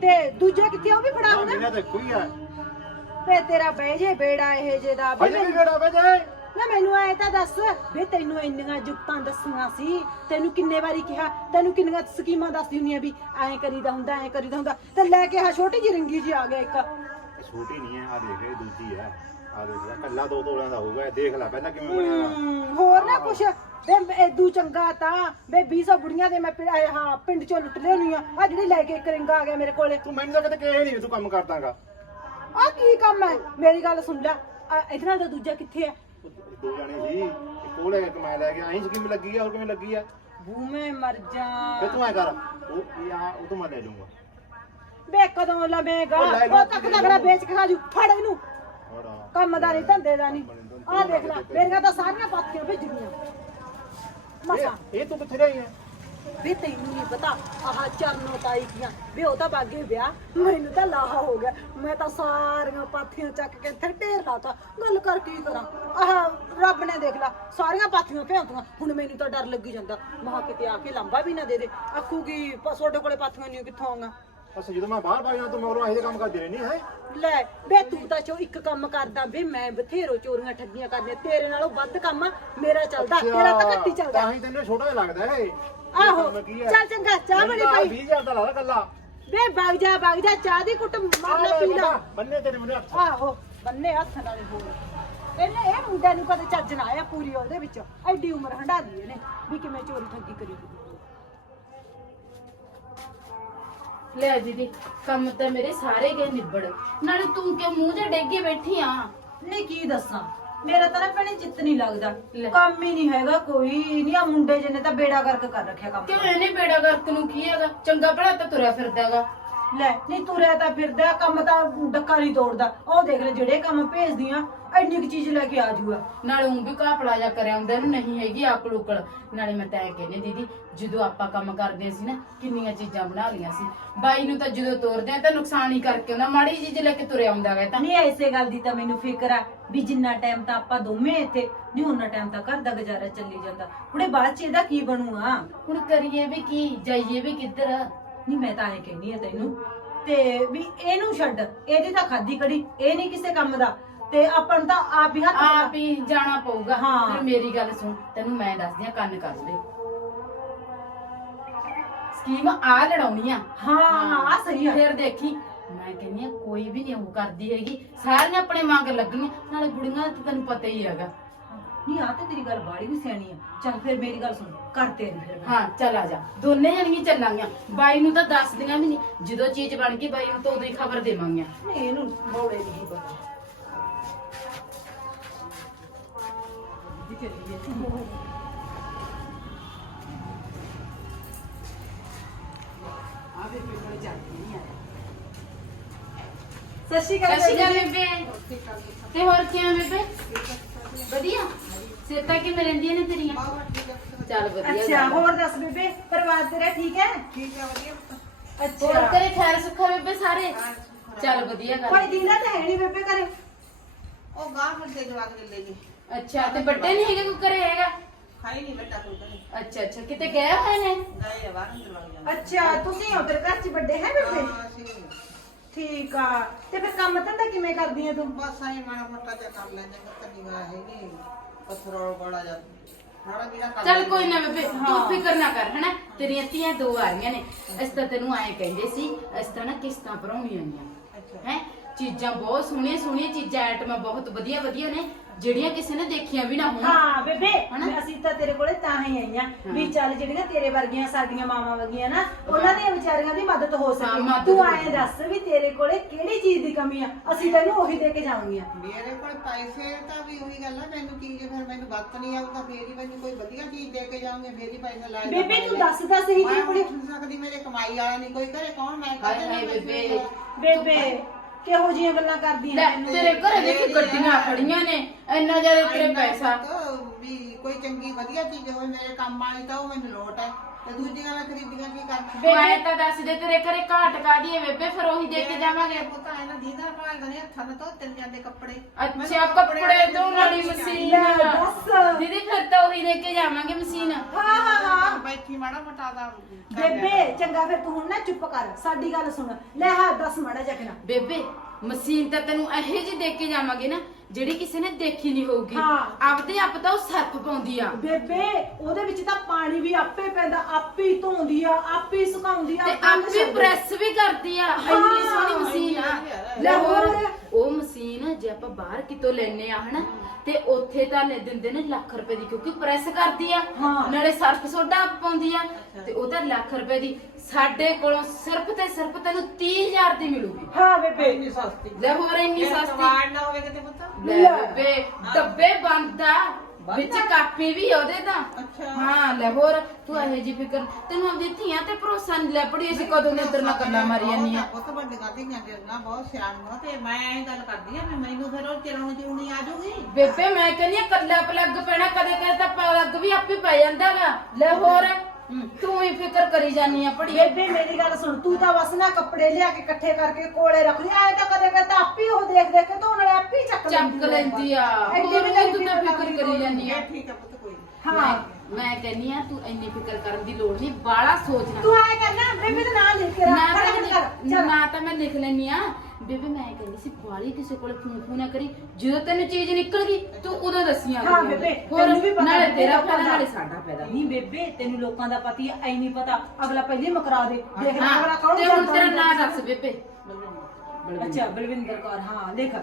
ਤੇ ਦੂਜਾ ਕਿੱਥੇ ਆ ਉਹ ਵੀ ਫੜਾ ਆ ਹੋਣਾ ਮੇਰਾ ਤਾਂ ਕੋਈ ਆ ਵੇ ਤੇਰਾ ਬਹਿ ਜੇ ਬੇੜਾ ਇਹ ਜੇ ਦਾ ਵੀ ਅਜੇ ਵੀ ਫੇੜਾ ਵਜੇ ਨਾ ਮੈਨੂੰ ਐ ਤਾਂ ਦੱਸ ਵੇ ਤੈਨੂੰ ਇੰਨੀਆਂ ਜੁਗਤਾਂ ਦੱਸੀਆਂ ਸੀ ਤੈਨੂੰ ਕਿੰਨੇ ਵਾਰੀ ਕਿਹਾ ਤੈਨੂੰ ਕਿੰਨੀਆਂ ਸਕੀਮਾਂ ਦੱਸਦੀ ਹੁੰਦੀਆਂ ਵੀ ਐਂ ਕਰੀਦਾ ਹੁੰਦਾ ਐਂ ਕਰੀਦਾ ਹੁੰਦਾ ਤੇ ਲੈ ਕੇ ਆ ਛੋਟੀ ਜਿਹੀ ਰਿੰਗੀ ਜੀ ਆ ਗਿਆ ਇੱਕ ਛੋਟੀ ਨਹੀਂ ਹੈ ਆ ਦੇਖ ਇਹ ਦੂਜੀ ਆ ਆ ਦੇਖ ਲੈ ਕੱਲਾ 2 ਤੋਲਿਆਂ ਦਾ ਹੋਊਗਾ ਇਹ ਦੇਖ ਲੈ ਪਹਿਲਾਂ ਕਿਵੇਂ ਬਣਿਆ ਹੋਰ ਨਾ ਕੁਛ ਵੇ ਐਦੂ ਚੰਗਾ ਤਾਂ ਵੇ 20 ਬੁੜੀਆਂ ਦੇ ਮੈਂ ਹਾਂ ਪਿੰਡ ਚੋਂ ਲੁੱਟ ਲਿਆਉਣੀ ਆ ਆ ਜਿਹੜੀ ਲੈ ਕੇ ਇੱਕ ਰਿੰਗ ਆ ਗਿਆ ਮੇਰੇ ਕੋਲੇ ਤੂੰ ਮੈਨੂੰ ਤਾਂ ਕਿਤੇ ਕਹੇ ਨਹੀਂ ਤੂੰ ਕੰਮ ਕਰਦਾਗਾ ਆ ਕੀ ਕੰਮ ਹੈ ਮੇਰੀ ਗੱਲ ਸੁਣ ਲੈ ਇਹਦੇ ਨਾਲ ਦਾ ਦੂਜਾ ਕਿੱਥੇ ਆ 2 ਜਣੇ ਸੀ ਇੱਕ ਉਹ ਲੈ ਕੇ ਮੈਂ ਲੈ ਗਿਆ ਐਂ ਸਕੀਮ ਲੱਗੀ ਆ ਹੋਰ ਕਿਵੇਂ ਲੱਗੀ ਆ ਭੂਮੇ ਮਰ ਜਾ ਫੇ ਤੂੰ ਐ ਕਰ ਉਹ ਆ ਉਹ ਤੋਂ ਮੈਂ ਲੈ ਲੂੰਗਾ ਵੇ ਕਦੋਂ ਲਵੇਂਗਾ ਉਹ ਲੈ ਲਓ, ਉਹ ਤੱਕ ਲੱਗਣਾ ਵੇਚ ਕੇ ਖਾਜੂ ਫੜ ਇਹਨੂੰ ਹੋਰ ਆ ਕੰਮ ਦਾ ਨਹੀਂ ਧੰਦੇ ਦਾ ਨਹੀਂ ਆ ਦੇਖ ਲੈ ਮੇਰੀਆਂ ਤਾਂ ਸਾਰੀਆਂ ਪਾਥੀਆਂ ਭਿੱਜ ਗਈਆਂ ਮਸਾ ਇਹ ਤੂੰ ਕਿੱਥੇ ਰਹੀ ਹੈ ਵੀ ਤੈਨੂੰ ਨਹੀਂ ਪਤਾ ਆਹ ਚਰਨੋਂ ਤਾਈ ਦੀਆਂ ਵੀ ਉਹ ਤਾਂ ਬਾਗੇ ਵਿਆਹ ਮੈਨੂੰ ਤਾਂ ਲਾਹਾ ਹੋ ਗਿਆ ਮੈਂ ਤਾਂ ਸਾਰੀਆਂ ਪਾਥੀਆਂ ਚੱਕ ਕੇ ਇੱਥੇ ਢੇਰ ਲਾਤਾ ਗੱਲ ਕਰ ਕੀ ਕਰਾਂ ਆਹ ਰੱਬ ਨੇ ਦੇਖ ਲਾ ਸਾਰੀਆਂ ਪਾਥੀਆਂ ਭਿਉਂਤੀਆਂ ਹੁਣ ਮੈਨੂੰ ਤਾਂ ਡਰ ਲੱਗੀ ਜਾਂਦਾ ਮਹਾ ਕਿਤੇ ਆ ਕੇ ਲੰਬਾ ਵੀ ਨਾ ਦੇ ਦੇ ਆਖੂਗੀ ਤੁਹਾਡੇ ਕੋਲੇ ਪਾਥੀਆਂ ਨਹੀਂ ਕਿੱਥੋਂ ਆਉਂਗਾ ਅੱਛਾ ਜਦੋਂ ਮੈਂ ਬਾਹਰ ਭਾਈ ਤੂੰ ਮਗਰੋਂ ਇਹੋ ਜਿਹੇ ਕੰਮ ਕਰਦੀ ਰਹਿਣੀ ਹੈ ਲੈ ਬੇ ਤੂੰ ਤਾਂ ਚੋ ਇੱਕ ਕੰਮ ਕਰਦਾ ਵੇ ਮੈਂ ਬਥੇਰੋ ਚੋਰੀਆਂ ਠੱਗੀਆਂ ਕਰਨੀਆਂ ਤੇਰੇ ਨਾਲੋਂ ਵੱਧ ਕੰਮ ਮੇਰਾ ਚੱਲਦਾ ਤੇਰਾ ਤਾਂ ਘੱਟੀ ਚੱਲਦਾ ਤਾਂ ਹੀ ਤੈਨੂੰ ਛੋਟਾ ਜਿਹਾ ਲੱਗਦਾ ਏ ਆਹੋ ਚੱਲ ਚੰਗਾ ਚਾਹ ਬਣੀ ਭਾਈ 20000 ਦਾ ਲਾ ਕੱਲਾ ਵੇ ਵਗ ਜਾ ਚਾਹ ਦੀ ਕੁੱਟ ਮਾਰ ਲੈ ਪੀ ਲਾ ਬੰਨੇ ਤੇਰੇ ਮੈਨੂੰ ਹੱਥ ਆਹੋ ਬੰਨੇ ਹੱਥ ਨਾਲ ਹੋਰ ਇਹਨੇ ਇਹ ਮੁੰਡੇ ਨੂੰ ਕਦੇ ਚੱਜ ਨਾ ਆਇਆ ਪੂਰੀ ਉਹਦੇ ਵਿੱਚ ਐਡੀ ਉਮਰ ਹੰਡਾ ਲਈ ਇਹਨੇ ਵੀ ਕਿਵੇਂ ਚੋਰੀ ਠੱਗੀ ਕਰੀ ਲੈ ਦੀਦੀ ਕੰਮ ਤਾਂ ਮੇਰੇ ਸਾਰੇ ਗਏ ਨਿਬੜ ਨਾਲੇ ਤੂੰ ਕਿਉਂ ਮੂੰਹ ਤੇ ਡੇਗੇ ਬੈਠੀ ਆ ਨਹੀਂ ਕੀ ਦੱਸਾਂ ਮੇਰਾ ਤਾਂ ਨਾ ਭੈਣੇ ਚਿੱਤ ਨਹੀਂ ਲੱਗਦਾ ਲੈ। ਕੰਮ ਹੀ ਨਹੀਂ ਹੈਗਾ ਕੋਈ ਨਹੀਂ। ਆ ਮੁੰਡੇ ਜਿਹਨੇ ਤਾਂ ਬੇੜਾ ਗਰਕ ਕਰ ਰੱਖਿਆ ਕੰਮ ਕਿਉਂ ਇਹਨੇ ਬੇੜਾ ਗਰਕ ਨੂੰ ਕੀ ਹੈਗਾ? ਚੰਗਾ ਭਲਾ ਤਾਂ ਤੁਰਿਆ ਫਿਰਦਾਗਾ। ਲੈ ਨਹੀਂ ਤੁਰਿਆ ਤਾਂ ਫਿਰਦਾ, ਕੰਮ ਤਾਂ ਡੱਕਾ ਨਹੀਂ ਤੋੜਦਾ। ਉਹ ਦੇਖ ਲੈ ਜਿਹੜੇ ਕੰਮ ਭੇਜਦੀਆਂ ਐਡੀ ਕੁ ਚੀਜ਼ ਲੈ ਕੇ ਆ ਜੂਗਾ। ਨਾਲੇ ਉਹ ਵੀ ਘਾਪਲਾ ਜਾ ਕਰਿਆ ਹੁੰਦਾ, ਇਹਨੂੰ ਨਹੀਂ ਹੈਗੀ ਅਕਲ ਉਕਲ। ਨਾਲੇ ਮੈਂ ਤਾਂ ਇਹ ਕਹਿੰਦੀ ਦੀਦੀ, ਜਦੋਂ ਆਪਾਂ ਕੰਮ ਕਰਦੇ ਸੀ ਨਾ ਕਿੰਨੀਆਂ ਚੀਜ਼ਾਂ ਬਣਾ ਲਈਆਂ ਸੀ। ਬਾਈ ਨੂੰ ਤਾਂ ਜਦੋਂ ਤੋਰਦੇ ਆ ਤਾਂ ਨੁਕਸਾਨ ਹੀ ਕਰਕੇ ਆਉਂਦਾ, ਮਾੜੀ ਚੀਜ਼ ਲੈ ਕੇ ਤੁਰਿਆ ਹੁੰਦਾ ਵਾ ਤਾਂ। ਨਹੀਂ ਐਸੇ ਗੱਲ ਦੀ ਤਾਂ ਮੈਨੂੰ ਫਿਕਰ ਆ ਵੀ ਜਿੰਨਾ ਟਾਈਮ ਤਾਂ ਆਪਾਂ ਦੋਵੇਂ ਇੱਥੇ ਨਹੀਂ, ਉਹਨਾਂ ਟਾਈਮ ਤਾਂ ਘਰ ਦਾ ਗੁਜ਼ਾਰਾ ਚੱਲੀ ਜਾਂਦਾ। ਹੁਣੇ ਬਾਅਦ ਚ ਇਹਦਾ ਕੀ ਬਣੂਗਾ? ਹੁਣ ਕਰੀਏ ਵੀ ਕੀ, ਜਾਈਏ ਵੀ ਕਿੱਧਰ? ਨਹੀਂ ਮੈਂ ਤਾਂ ਐ ਕਹਿੰਦੀ ਆ ਤੈਨੂੰ ਤੇ ਵੀ ਇਹਨੂੰ ਛੱਡ, ਇਹਦੀ ਤਾਂ ਖਾਦੀ ਕੜੀ, ਇਹ ਨਹੀਂ ਕਿਸੇ ਕੰਮ ਦਾ। ਤੇ ਆਪਾਂ ਨੂੰ ਤਾਂ ਆਪ ਹੀ ਹੱਥ ਆਪ ਹੀ ਜਾਣਾ ਪਊਗਾ। ਹਾਂ। ਫਿਰ ਮੇਰੀ ਗੱਲ ਸੁਣ, ਤੈਨੂੰ ਮੈਂ ਦੱਸਦੀ ਆ, ਕੰਨ ਕੱਸ ਦੇ। ਸਕੀਮ ਆ ਲੜਾਉਣੀ ਆ। ਹਾਂ ਆ ਸਹੀ ਆ। ਫਿਰ ਦੇਖੀ, ਮੈਂ ਕਹਿੰਦੀ ਆ ਕੋਈ ਵੀ ਨਹੀਂ ਉਹ ਕਰਦੀ ਹੈਗੀ, ਸਾਰੀਆਂ ਆਪਣੇ ਮੰਗ ਲੱਗਣੀਆਂ। ਨਾਲੇ ਬੁੜੀਆਂ ਦਾ ਤਾਂ ਤੈਨੂੰ ਪਤਾ ਹੀ ਹੈਗਾ। ਨਹੀਂ ਆ ਤੇ ਤੇਰੀ ਗੱਲ ਬਾੜੀ ਵੀ ਸਿਆਣੀ ਆ। ਚੱਲ ਫਿਰ ਮੇਰੀ ਗੱਲ ਸੁਣ, ਕਰਤੇ ਨਹੀਂ ਫਿਰ ਹਾਂ ਚੱਲ ਆ ਜਾ, ਦੋਨੇ ਜਣੀਆਂ ਚੱਲਾਂਗੀਆਂ। ਬਾਈ ਨੂੰ ਤਾਂ ਦੱਸਦੀਆਂ ਵੀ ਨਹੀਂ, ਜਦੋਂ ਚੀਜ਼ ਬਣ ਗਈ ਬਾਈ ਨੂੰ ਤਾਂ ਉਦੋਂ ਹੀ ਖਬਰ ਦੇਵਾਂਗੀਆਂ। ਨਹੀਂ ਇਹਨੂੰ ਮੋੜੇ ਨਹੀਂ ਪਤਾ। ਸਤਿ ਸ਼੍ਰੀ ਅਕਾਲ ਸਤਿ ਸ਼੍ਰੀ ਅਕਾਲ ਬੇਬੇ। ਤੇ ਹੋਰ ਕਿਵੇਂ ਬੇਬੇ? ਵਧੀਆ ਸੇਤਾ ਕਿਵੇਂ ਰਹਿੰਦੀਆਂ ਨੇ ਤੇਰੀਆਂ? ਚੱਲ ਵਧੀਆ ਅੱਛਾ ਗੱਲ ਆ। ਹੋਰ ਦੱਸ ਬੇਬੇ, ਪਰਿਵਾਰ ਤੇਰਾ ਠੀਕ ਹੈ? ਹੋਰ ਅੱਛਾ ਕਰੇ ਖੈਰ ਸੁੱਖਾ ਬੇਬੇ ਸਾਰੇ? ਚੱਲ ਵਧੀਆ ਗੱਲ ਕੋਈ ਆ। ਦਿਨ ਤਾਂ ਹੈ ਨਹੀਂ ਬੇਬੇ ਘਰੇ। ਉਹ ਗਾਂ ਫਿਰਦੇ ਜਵਾਕ ਦੇ ਲੈ ਅੱਛਾ ਤੇ ਵੱਡੇ ਨਹੀਂ ਹੈਗੇ, ਕੋਈ ਘਰੇ ਹੈਗਾ? ਖਾਈ ਨਹੀਂ ਬੇਟਾ ਕੋਈ ਕਰੇ ਅੱਛਾ ਅੱਛਾ, ਕਿਤੇ ਗਏ ਹੋਏ ਨੇ? ਗਏ ਬਾਹਰ ਅੰਦਰ ਵਗ ਜਾਂਦੇ ਅੱਛਾ ਤੁਸੀਂ ਉਧਰ ਘਰ ਚ ਵੱਡੇ ਹੈ ਬੇਬੇ? ਹਾਂ ਅਸੀਂ ਠੀਕ ਆ। ਤੇ ਫਿਰ ਕੰਮ ਧੰਦਾ ਕਿਵੇਂ ਕਰਦੀ ਆ ਤੂੰ? ਬਸ ਆਏ ਮਾੜਾ ਮੋਟਾ ਜਿਹਾ ਕਰ ਲੈਂਦੇ ਕਦੀ ਵਾਰ ਹੈ ਨਹੀਂ ਪਥਰੋਲ ਬੜਾ ਜਾ ਮਾੜਾ ਜਿਹੜਾ ਕਰ ਚੱਲ ਲੈਂਦੇ। ਕੋਈ ਨਾ ਬੇਬੇ, ਤੂੰ ਫਿਕਰ ਨਾ ਕਰ ਹਨਾ। ਤੇਰੀਆਂ ਧੀਆਂ ਦੋ ਆ ਰਹੀਆਂ ਨੇ। ਅਸੀਂ ਤਾਂ ਤੈਨੂੰ ਐਂ ਕਹਿੰਦੇ ਸੀ, ਅਸੀਂ ਤਾਂ ਨਾ ਕਿਸ਼ਤਾਂ ਭਰਾਉਣੀਆਂ ਆਈਆਂ ਅੱਛਾ ਹੈ। ਚੀਜ਼ਾਂ ਬਹੁਤ ਸੋਹਣੀਆਂ ਸੋਹਣੀਆਂ ਚੀਜ਼ਾਂ, ਆਈਟਮਾਂ ਬਹੁਤ ਵਧੀਆ ਵਧੀਆ ਨੇ, ਜਿਹੜੀਆਂ ਕਿਸੇ ਨੇ ਦੇਖੀਆਂ ਵੀ ਨਾ ਹੋਣ। ਹਾਂ ਬੇਬੇ ਹਨਾ? ਅਸੀਂ ਤਾਂ ਤੇਰੇ ਕੋਲੇ ਤਾਂ ਹੀ ਆਈਆਂ ਵੀ ਚੱਲ ਜਿਹੜੀਆਂ ਤੇਰੇ ਵਰਗੀਆਂ ਸਾਡੀਆਂ ਮਾਵਾਂ ਵਰਗੀਆਂ ਨਾ, ਉਹਨਾਂ ਦੀਆਂ ਵਿਚਾਰੀਆਂ ਦੀ ਮਦਦ ਹੋ ਹਾਂ, ਸਕੇ। ਮਦਦ ਤੂੰ ਹੋ ਆਏ ਸਕੇ। ਦੱਸ ਵੀ ਤੇਰੇ ਕੋਲੇ ਕਿਹੜੀ ਚੀਜ਼ ਦੀ ਕਮੀ ਆ, ਅਸੀਂ ਤੈਨੂੰ ਉਹੀ ਦੇ ਕੇ ਜਾਵਾਂਗੀਆਂ। ਮੇਰੇ ਕੋਲ ਪੈਸੇ ਤਾਂ ਵੀ ਉਹੀ ਗੱਲ ਆ, ਮੈਨੂੰ ਚੀਜ਼ ਫਿਰ ਮੈਨੂੰ ਵਰਤ ਨਹੀਂ ਆਊਗਾ, ਫੇਰ ਹੀ ਮੈਨੂੰ ਕੋਈ ਵਧੀਆ ਚੀਜ਼ ਦੇ ਕੇ ਜਾਓਗੇ, ਫੇਰ ਹੀ ਪੈਸੇ ਲਾਏ ਬੇਬੇ ਤੂੰ ਦੱਸ ਤਾਂ ਸਹੀ ਤੇਰੀ ਮੈਂ ਕੁੜੀ। ਉੱਠ ਸਕਦੀ, ਮੇਰੇ ਕਮਾਈ ਵਾਲਾ ਨਹੀਂ ਕੋਈ ਘਰੇ, ਕੌਣ ਮੈਂ ਹਾਏ ਕਾਹਦੇ ਹਾਏ ਨਾਲ ਬੇਬੇ। ਬੇਬੇ ਕਿਹੋ ਜਿਹੀਆਂ ਗੱਲਾਂ ਕਰਦੀਆਂ ਲੈ ਮੈਨੂੰ? ਤੇਰੇ ਘਰੇ ਦੇਖੀ ਗੱਡੀਆਂ ਖੜੀਆਂ ਨੇ, ਇੰਨਾ ਜ਼ਿਆਦਾ ਤੇਰੇ ਪੈਸਾ। ਵੀ ਕੋਈ ਚੰਗੀ ਵਧੀਆ ਚੀਜ਼ ਹੋਵੇ ਮੇਰੇ ਕੰਮ ਵਾਲੀ ਤਾਂ ਉਹ ਮੈਨੂੰ ਲੋਟ ਹੈ, ਤੇ ਦੂਜੀਆਂ ਮੈਂ ਖਰੀਦੀਆਂ ਕੀ ਕਰਨਾ। ਮੈਂ ਤਾਂ ਦੱਸ ਦੇ ਤੇਰੇ ਘਰੇ ਘਾਟ ਕਾਦੀ ਹੈ ਬੇਬੇ, ਫਿਰ ਉਹੀ ਦੇ ਕੇ ਜਾਵਾਂਗੇ। ਪਤਾ ਹੈ ਨਾ ਦੀਦਾ ਭਾਲਦੇ ਨੇ ਹੱਥਾਂ ਨਾਲ ਧੋਤੇ ਨੀ ਜਾਂਦੇ ਕੱਪੜੇ। ਅੱਛਾ ਕੱਪੜੇ ਧੋਣ ਵਾਲੀ ਮਸ਼ੀਨ। ਲੈ ਦੱਸ। ਦੀਦੀ ਫਿਰ ਤਾਂ ਉਹੀ ਦੇ ਕੇ ਜਾਵਾਂਗੇ ਮਸ਼ੀਨ। ਹਾਂ ਹਾਂ ਹਾਂ ਬੈਠੀ ਮਾੜਾ ਮੋਟਾ ਦਾ ਬੇਬੇ ਚੰਗਾ ਫਿਰ ਤੂੰ ਹੁਣ ਨਾ ਚੁੱਪ ਕਰ, ਸਾਡੀ ਗੱਲ ਸੁਣ। ਲੈ ਹਾਂ ਦੱਸ ਮਾੜਾ ਜਿਹਾ ਕਿਨਾ। ਬੇਬੇ ਮਸ਼ੀਨ ਤਾਂ ਤੈਨੂੰ ਇਹੋ ਜਿਹੀ ਦੇ ਕੇ ਜਾਵਾਂਗੇ ਨਾ, ਜਿਹੜੀ ਕਿਸੇ ਨੇ ਦੇਖੀ ਨਹੀਂ ਹੋਊਗੀ। ਹਾਂ। ਆਪਦੇ ਆਪ ਤਾਂ ਉਹ ਸਰਫ ਪਾਉਂਦੀ ਆ, ਬੇਬੇ ਉਹਦੇ ਵਿੱਚ ਤਾਂ ਪਾਣੀ ਵੀ ਆਪੇ ਪੈਂਦਾ, ਆਪੇ ਹੀ ਧੋਂਦੀ ਆ, ਆਪੇ ਹੀ ਸੁਕਾਉਂਦੀ ਆ, ਤੇ ਆਪੇ ਪ੍ਰੈਸ ਵੀ ਕਰਦੀ ਆ। ਇੰਨੀ ਸੋਹਣੀ ਮਸ਼ੀਨ ਆ। ਲੈ ਹੋਰ ਉਹ ਮਸ਼ੀਨ ਜੇ ਆਪਾਂ ਬਾਹਰ ਕਿਤੋਂ ਲੈਨੇ ਆ ਹਨਾ, ਤੇ ਉੱਥੇ ਤਾਂ ਲੈ ਦਿੰਦੇ ਨੇ ਲੱਖ ਰੁਪਏ ਦੀ, ਕਿਉਂਕਿ ਪ੍ਰੈਸ ਕਰਦੀ ਆ, ਹਾਂ। ਨਾਲੇ ਸਰਫ ਸੋਡਾ ਆਪ ਪਾਉਂਦੀ ਆ, ਤੇ ਉਹ ਤਾਂ ਲੱਖ ਰੁਪਏ ਦੀ। ਸਾਡੇ ਕੋਲੋਂ ਸਿਰਫ ਤੇ ਸਿਰਫ ਤੈਨੂੰ 30,000 ਦੀ ਮਿਲੂਗੀ। ਹਾਂ ਬੇਬੇ ਇੰਨੀ ਸਸਤੀ। ਲੈ ਹੋਰ ਇੰਨੀ ਸਸਤੀ। ਵਾਰਡ ਨਾ ਹੋਵੇ ਕਿਤੇ ਪੁੱਤ। ਲੈ ਬੇਬੇ ਡੱਬੇ ਬੰਦ ਆ, ਵਿੱਚ ਕਾਪੀ ਵੀ ਉਹਦੇ ਤਾਂ। ਅੱਛਾ। ਹਾਂ ਲੈ ਹੋਰ ਤੂੰ ਇਹੋ ਜੀ ਫਿਕਰ, ਤੈਨੂੰ ਆਪਦੀ ਧੀਆਂ ਤੇ ਭਰੋਸਾ ਨਹੀਂ। ਲੈ ਪੜੀ ਅਸੀਂ ਕਦੋਂ ਦੇ ਤੇਰੇ ਨਾਲ ਗੱਲਾਂ ਮਾਰੀ ਜਾਂਦੀ ਆ। ਬਹੁਤ ਵੱਡੀਆਂ ਧੀਆਂ ਜਿਹੜੀਆਂ ਬਹੁਤ ਸਿਆਣੀਆਂ, ਤੇ ਮੈਂ ਐਂ ਗੱਲ ਕਰਦੀ ਆ ਵੀ ਮੈਨੂੰ ਫਿਰ ਉਹ ਚਿਰਾਉਣੀ ਚਿਉਣੀ ਆ ਜੂਗੀ। ਬੇਬੇ ਮੈਂ ਕਹਿੰਦੀ ਆ ਕੱਲਾ ਪਲੱਗ ਪੈਣਾ, ਕਦੇ ਕਦੇ ਤਾਂ ਪਲੱਗ ਵੀ ਆਪੇ ਪੈ ਜਾਂਦਾਗਾ। ਲੈ ਹੋਰ ਤੂੰ ਹੀ ਫਿਕਰ ਕਰੀ ਜਾਨੀ ਆ ਪੜੀ। ਬੇਬੇ ਮੇਰੀ ਗੱਲ ਸੁਣ, ਤੂੰ ਤਾਂ ਬਸ ਨਾ ਕੱਪੜੇ ਲਿਆ ਕੇ ਇਕੱਠੇ ਕਰਕੇ ਕੋਲੇ ਰੱਖ ਲਈ। ਆਏ ਤਾਂ ਕਦੇ ਕਦੇ ਤਾਂ ਆਪੇ ਉਹ ਦੇਖ ਦੇਖ ਕੇ ਧੋਣ ਵਾਲੇ ਆਪੇ ਹੀ ਚੱਕ ਲੈਂਦੀ ਆ। ਐਡੀ ਹੋਰ ਵੀ ਵੀ ਤੂੰ ਤਾਂ ਫਿਕਰ ਕਰੀ ਜਾਨੀ ਆ। ਇਹ ਠੀਕ ਆ ਪੁੱਤ ਕੋਈ ਨੀ। ਹਾਂ ਮੈਂ ਕਹਿੰਦੀ ਆ ਤੂੰ ਇੰਨੀ ਫਿਕਰ ਕਰਨ ਦੀ ਲੋੜ ਨਹੀਂ, ਬਾਲਾ ਸੋਚਣਾ। ਤੂੰ ਆਏ ਕਰਨਾ ਬੇਬੇ ਦਾ ਨਾਂ ਲਿਖ ਕੇ ਨਾ ਰੱਖ ਤਾਂ ਫਟਾਫਟ ਕਰ। ਚੱਲ ਨਾ ਤਾਂ ਮੈਂ ਲਿਖ ਲੈਣੀ ਆ। ਬੇਬੇ ਮੈਂ ਕਹਿੰਦੀ ਸੀ ਬਾਲੀ ਕਿਸੇ ਕੋਲ ਫੋਨ ਨਾ ਕਰੀ, ਜਦੋਂ ਤੈਨੂੰ ਚੀਜ਼ ਨਿਕਲ ਗਈ ਤੂੰ ਉਦੋਂ ਦੱਸੀਆਂ। ਹਾਂ ਬੇਬੇ ਹੋਰ ਤੈਨੂੰ ਵੀ ਪਤਾ ਨਾਲੇ ਬੇਬੇ ਤੇਰਾ ਲੋਕਾਂ ਫਾਇਦਾ ਦਾ। ਨਾਲੇ ਸਾਡਾ ਫਾਇਦਾ। ਨਹੀਂ ਬੇਬੇ ਤੈਨੂੰ ਲੋਕਾਂ ਦਾ ਪਤੀ ਐ ਨਹੀਂ ਪਤਾ, ਅਗਲਾ ਪਹਿਲੇ ਮਕਰਾ ਦੇ। ਦੇਖ ਲੈ ਅਗਲਾ ਹਾਂ ਕੌਣ ਤੇ ਹੁਣ ਜਾਂਦਾ ਤੇਰਾ ਹੁੰਦਾ। ਨਾਂ ਦੱਸ ਬੇਬੇ। ਅੱਛਾ ਬਲਵਿੰਦਰ ਕੌਰ। ਹਾਂ ਲਿਖ।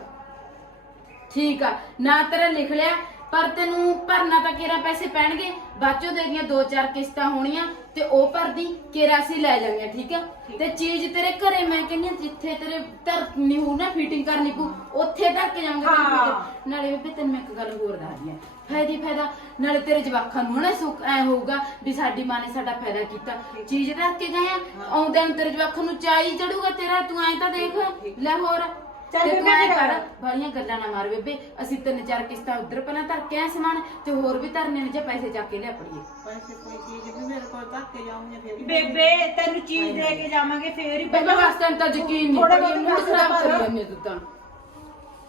ਠੀਕ ਆ, ਨਾਂ ਤੇਰਾ ਲਿਖ ਲਿਆ ਪਰ ਤੈਨੂੰ ਭਰਨਾ ਤਾਂ ਕੇਰਾ ਪੈਸੇ ਪੈਣਗੇ, ਬਾਅਦ ਤੇਰੀਆਂ 2-4 ਕਿਸ਼ਤਾਂ ਹੋਣੀਆਂ ਤੇ ਉਹ ਭਰਦੀ ਕੇਰਾ ਅਸੀਂ ਲੈ ਜਾਵਾਂਗੇ, ਠੀਕ ਆ। ਤੇ ਚੀਜ਼ ਤੇਰੇ ਘਰੇ ਮੈਂ ਕਹਿੰਦੀ ਹਾਂ, ਜਿੱਥੇ ਤੇਰੇ ਧਰਨੀ ਹੋ ਨਾ ਫਿਟਿੰਗ ਕਰਨੀ ਪਊ ਉੱਥੇ ਧੱਕ ਜਾਵਾਂਗੇ ਤੈਨੂੰ। ਨਾਲੇ ਬੇਬੇ ਤੈਨੂੰ ਮੈਂ ਇੱਕ ਗੱਲ ਹੋਰ ਦੱਸਦੀ ਆ, ਫਾਇਦਾ ਨਾਲੇ ਤੇਰੇ ਜਵਾਕਾਂ ਨੂੰ ਨਾ ਸੁੱਖ ਐ ਹੋਊਗਾ ਵੀ ਸਾਡੀ ਮਾਂ ਨੇ ਸਾਡਾ ਫਾਇਦਾ ਕੀਤਾ, ਚੀਜ਼ ਰੱਖ ਕੇ ਗਏ ਆ, ਆਉਂਦਿਆਂ ਨੂੰ ਤੇਰੇ ਜਵਾਕਾਂ ਨੂੰ ਚਾਈ ਚੜੂਗਾ ਤੇਰਾ। ਤੂੰ ਐਂ ਤਾਂ ਦੇਖ ਲੈ ਹੋਰ ਚੱਲ ਤੇ ਤੂੰ ਬੇਬੇ ਐਂ ਕਰ, ਬਾਲੀਆਂ ਗੱਲਾਂ ਨਾ ਮਾਰ ਬੇਬੇ। ਅਸੀਂ 3-4 ਕਿਸ਼ਤਾਂ ਉਧਰ ਪਹਿਲਾਂ ਧਰ ਕੇ ਆਏ ਸਮਾਨ ਤੇ ਹੋਰ ਵੀ ਧਰਨੇ ਨੇ, ਜੇ ਪੈਸੇ ਚੱਕ ਕੇ ਲਿਆ ਪੜੀਏ। ਪੈਸੇ ਕੋਈ ਚੀਜ਼ ਵੀ ਮੇਰੇ ਕੋਲ ਧੱਕ ਕੇ ਜਾਉਂਗੇ ਫਿਰ ਬੇਬੇ ਤੈਨੂੰ ਚੀਜ਼ ਦੇ ਕੇ ਜਾਵਾਂਗੇ ਫੇਰ ਹੀ ਬੇਬੇ ਵਾਸਤੇ ਤਾਂ ਯਕੀਨ ਨਹੀਂ, ਥੋੜੇ ਬੜੀ ਮੂਡ ਖਰਾਬ ਕਰੀ ਜਾਂਦੇ ਤੂੰ ਤਾਂ।